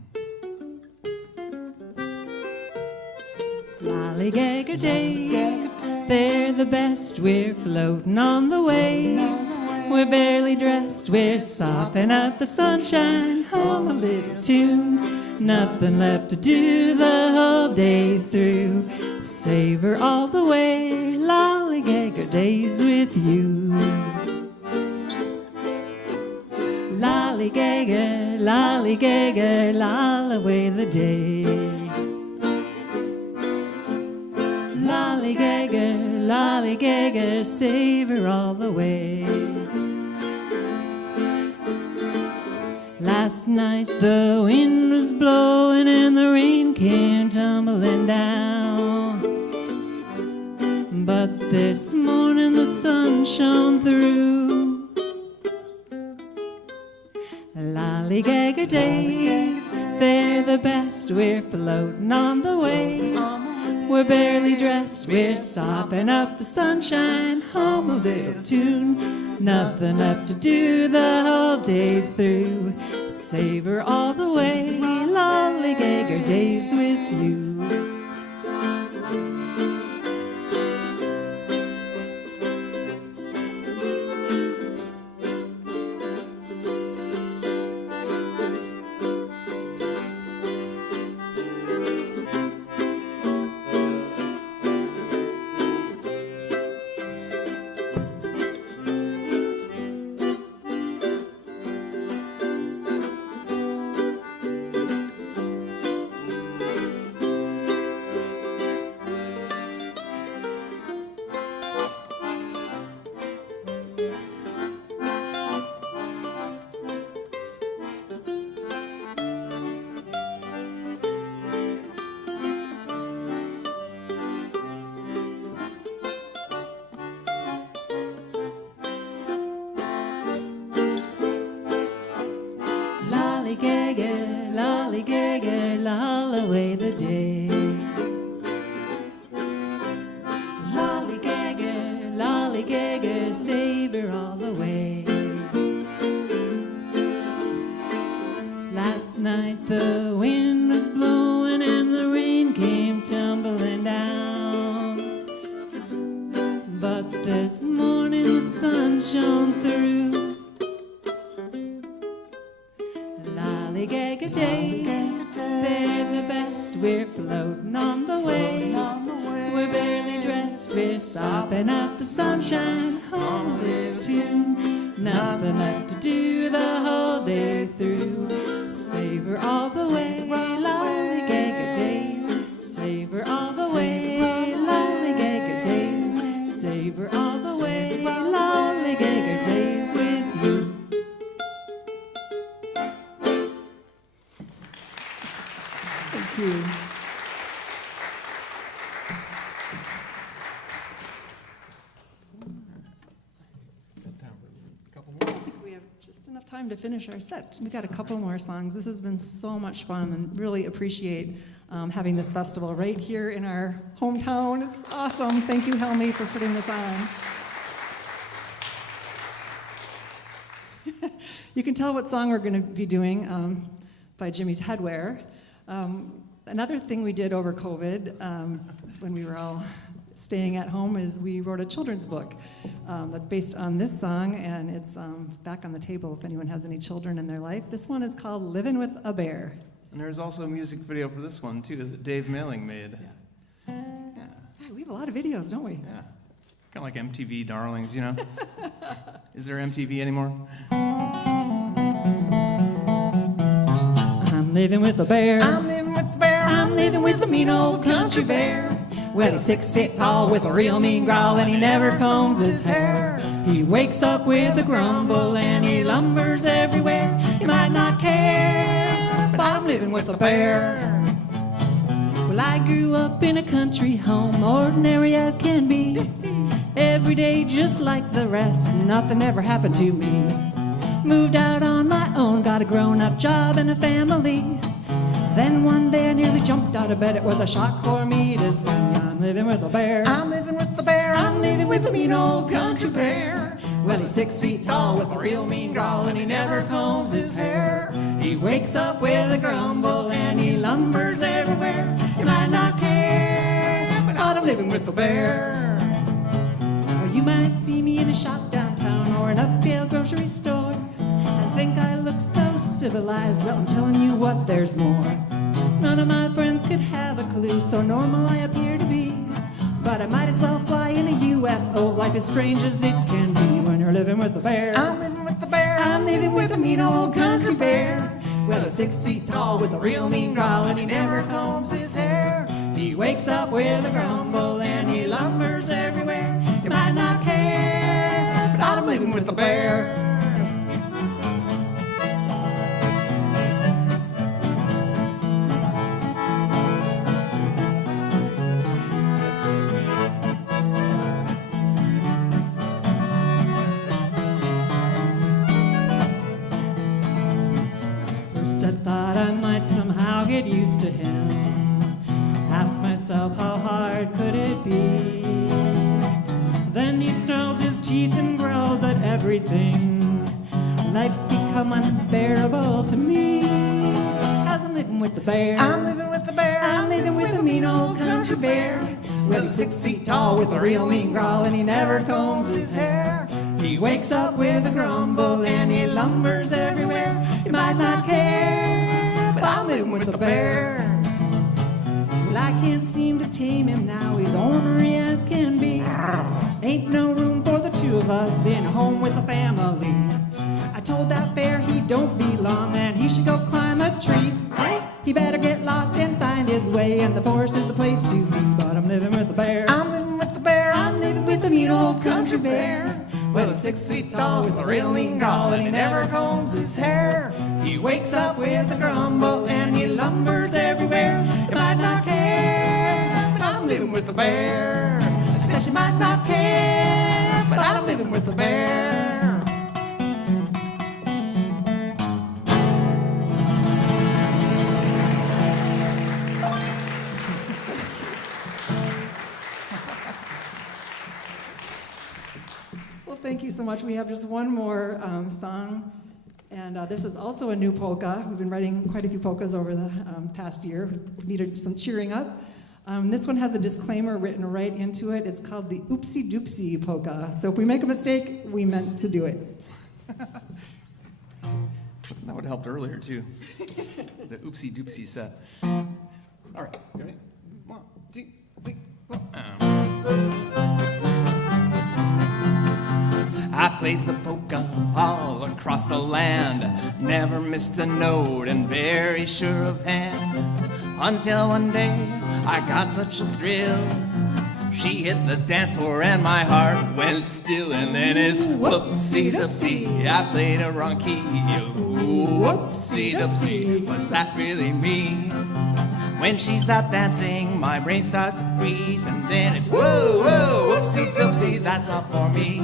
Lollygager Days, they're the best. We're floating on the waves. We're barely dressed, we're sopping up the sunshine. Hum a little tune, nothing left to do the whole day through. Savor all the way, lollygager days with you. Lollygager, lollygager, loll away the day. Lollygager, lollygager, savor all the way. Last night the wind was blowing and the rain came tumbling down. But this morning the sun shone through. Lollygager day, They're the best, we're floating on the waves. We're barely dressed, we're sopping up the sunshine. Home a little tune, nothing left to do the whole day through. Savor all the way, lollygag our days with you. Lollygagger, loll away the day. Lollygagger, savor all the way. Last night the wind was blowing and the rain came tumbling down. But this morning the sun shone through. Lollygagger days, they're the best, we're floating on the waves. We're barely dressed, we're sopping up the sunshine. Home a little tune, nothing left to do the whole day through. Savor all the way, lollygagger days. Savor all the way, lollygagger days. Savor all the way, lollygagger days with you. Thank you. I think we have just enough time to finish our set. We've got a couple more songs. This has been so much fun and really appreciate having this festival right here in our hometown. It's awesome. Thank you, Helmi, for putting this on. You can tell what song we're going to be doing by Jimi's Headwear. Another thing we did over COVID when we were all staying at home is we wrote a children's book that's based on this song, and it's back on the table if anyone has any children in their life. This one is called Living with a Bear. And there's also a music video for this one, too, that Dave Mailing made. Yeah, we have a lot of videos, don't we? Yeah. Kind of like MTV darlings, you know? Is there MTV anymore? I'm living with a bear. I'm living with a bear. I'm living with a mean old country bear. Well, he's 6 feet tall with a real mean growl, and he never combs his hair. He wakes up with a grumble, and he lumbers everywhere. You might not care, but I'm living with a bear. Well, I grew up in a country home, ordinary as can be. Every day just like the rest, nothing ever happened to me. Moved out on my own, got a grown-up job and a family. Then one day I nearly jumped out of bed. It was a shock for me to see I'm living with a bear. I'm living with the bear. I'm living with a mean old country bear. Well, he's 6 feet tall with a real mean growl, and he never combs his hair. He wakes up with a grumble, and he lumbers everywhere. You might not care, but I'm living with the bear. Well, you might see me in a shop downtown or an upscale grocery store. I think I look so civilized. Well, I'm telling you what, there's more. None of my friends could have a clue, so normal I appear to be. But I might as well fly in a UFO. Life is strange as it can be when you're living with a bear. I'm living with the bear. I'm living with a mean old country bear. Well, he's 6 feet tall with a real mean growl, and he never combs his hair. He wakes up with a grumble, and he lumbers everywhere. You might not care, but I'm living with the bear. get used to him. Ask myself, how hard could it be? Then he snarls his teeth and growls at everything. Life's become unbearable to me. As I'm living with the bear. I'm living with the bear. I'm living with a mean old country bear. Well, he's 6 feet tall with a real mean growl, and he never combs his hair. He wakes up with a grumble and he lumbers everywhere. You might not care, but I'm living with the bear. Well, I can't seem to tame him now. He's ornery as can be. Ain't no room for the two of us in a home with a family. I told that bear he don't belong and he should go climb a tree. He better get lost and find his way, and the forest is the place to be. But I'm living with the bear. I'm living with the bear. I'm living with a mean old country bear. Well, he's 6 feet tall with a real mean growl, and he never combs his hair. He wakes up with a grumble and he lumbers everywhere. You might not care, but I'm living with the bear. I said you might not care, but I'm living with the bear. Well, thank you so much. We have just one more song, and this is also a new polka. We've been writing quite a few polkas over the past year. Needed some cheering up. This one has a disclaimer written right into it. It's called the Oopsie Doopsie polka. So if we make a mistake, we meant to do it. That would have helped earlier, too. The oopsie doopsie set. All right, you ready? 1, 2, 3, 4. I played the polka all across the land, never missed a note and very sure of hand. Until one day I got such a thrill, she hit the dance floor and my heart went still. And then it's whoopsie doopsie, I played a wrong key. Whoopsie doopsie, was that really me? When she's out dancing, my brain starts to freeze, and then it's whoa, whoa, whoopsie doopsie, that's all for me.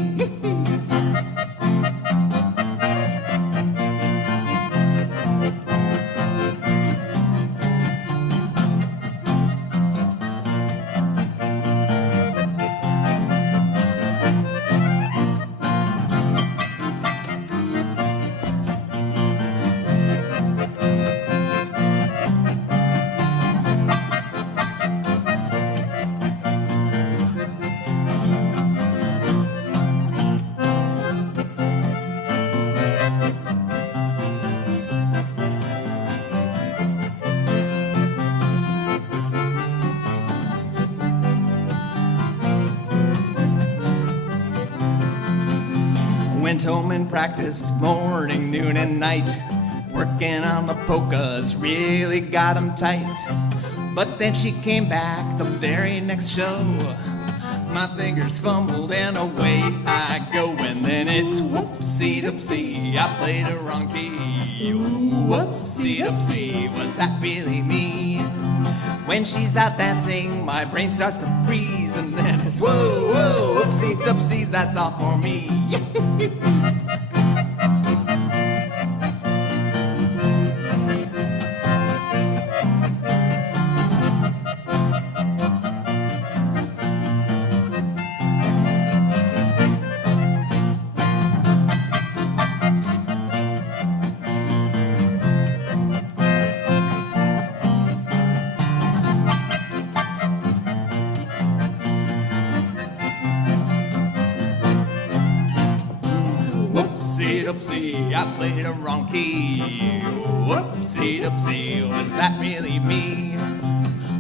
Went home and practiced morning, noon, and night. Working on the polkas really got 'em tight. But then she came back the very next show. My fingers fumbled and away I go. And then it's whoopsie doopsie, I played a wrong key. Whoopsie doopsie, was that really me? When she's out dancing, my brain starts to freeze. And then it's whoa, whoa, whoopsie doopsie, that's all for me. Whoopsie, I played a wrong key. Whoopsie doopsie, was that really me?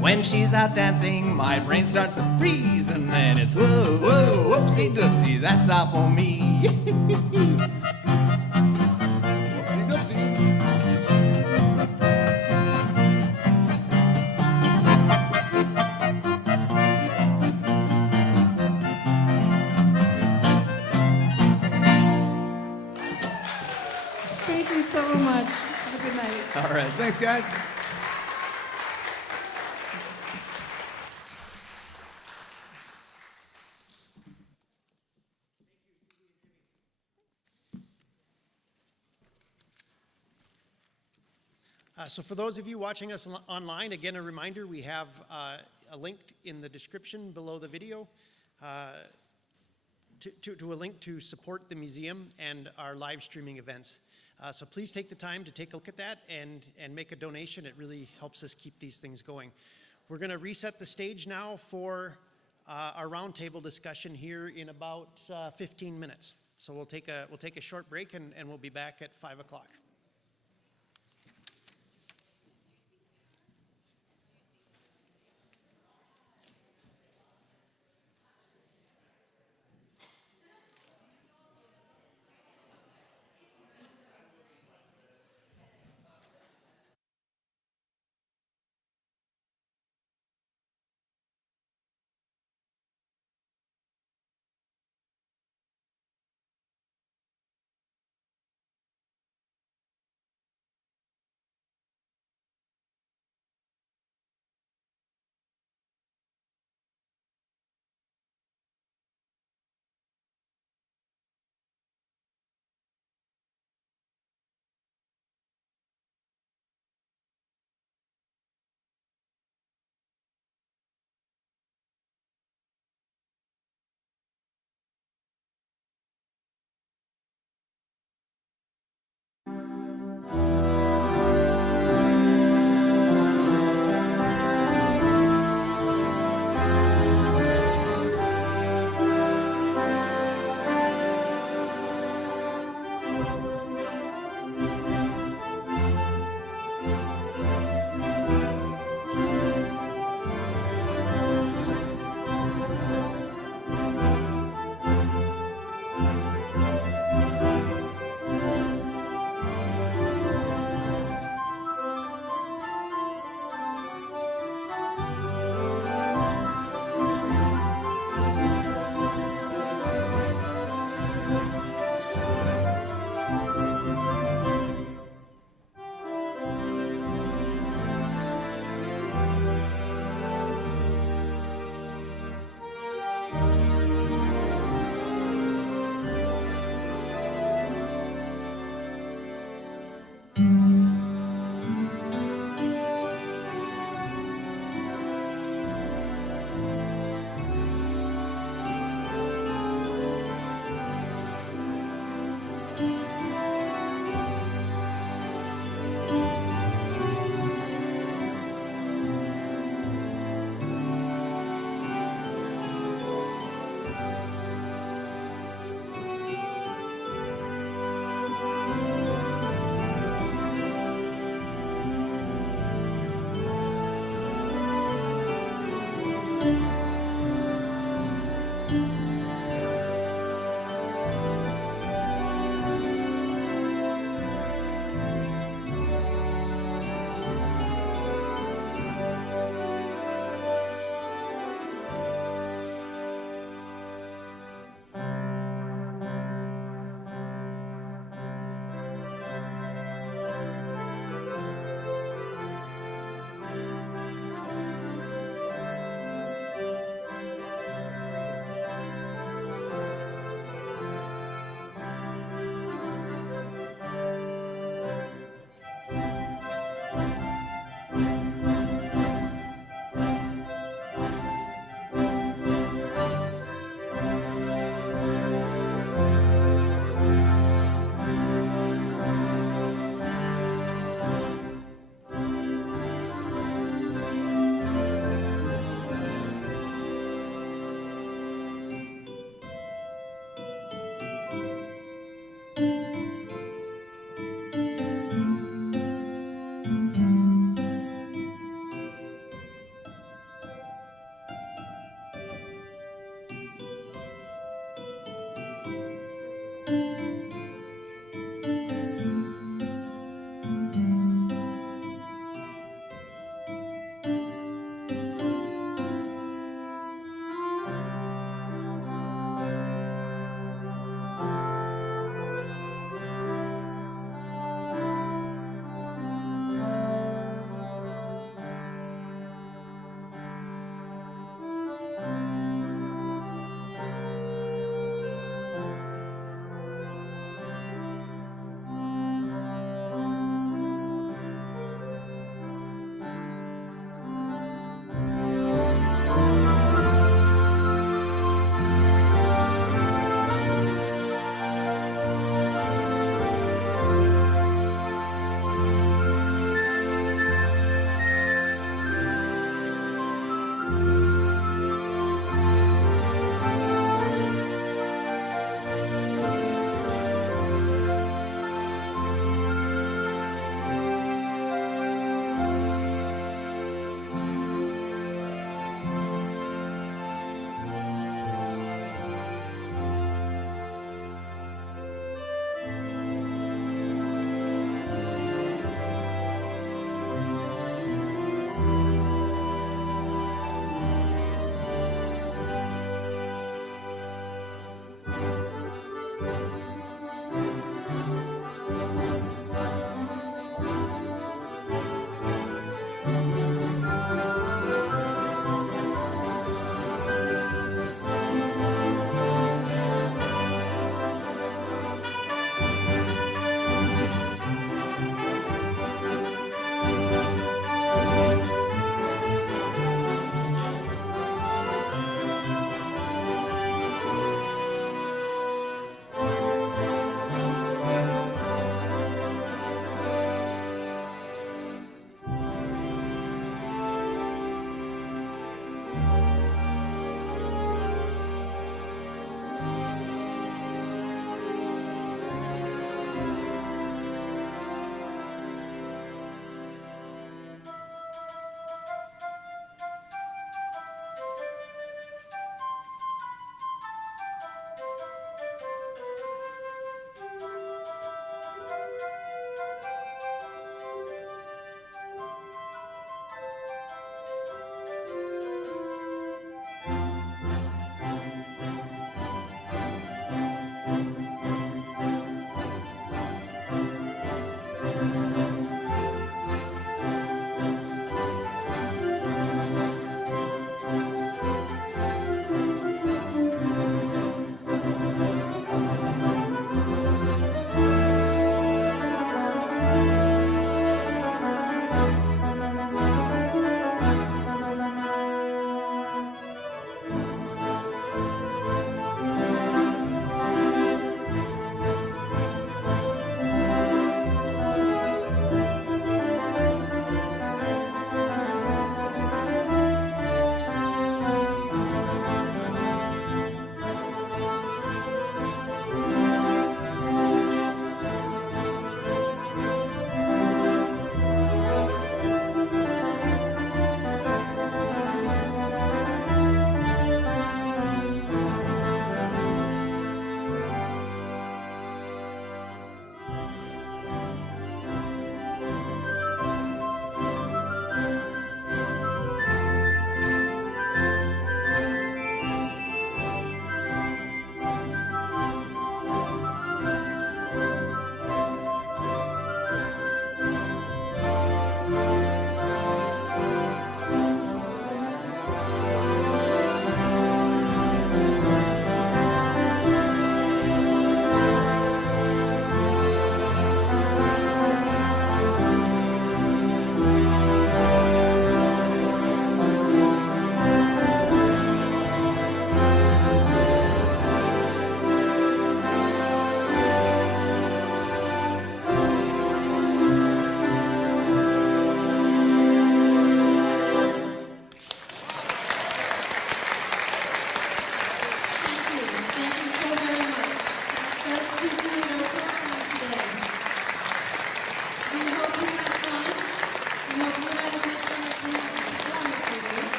When she's out dancing, my brain starts to freeze. And then it's whoa, whoa, whoopsie doopsie, that's all for me. Whoopsie doopsie. Thank you so much. Have a good night. All right, thanks, guys. So for those of you watching us online, again, a reminder, we have a link in the description below the video to a link to support the museum and our live streaming events. So please take the time to take a look at that and make a donation. It really helps us keep these things going. We're going to reset the stage now for our roundtable discussion here in about 15 minutes. So we'll take a short break and we'll be back at 5 o'clock.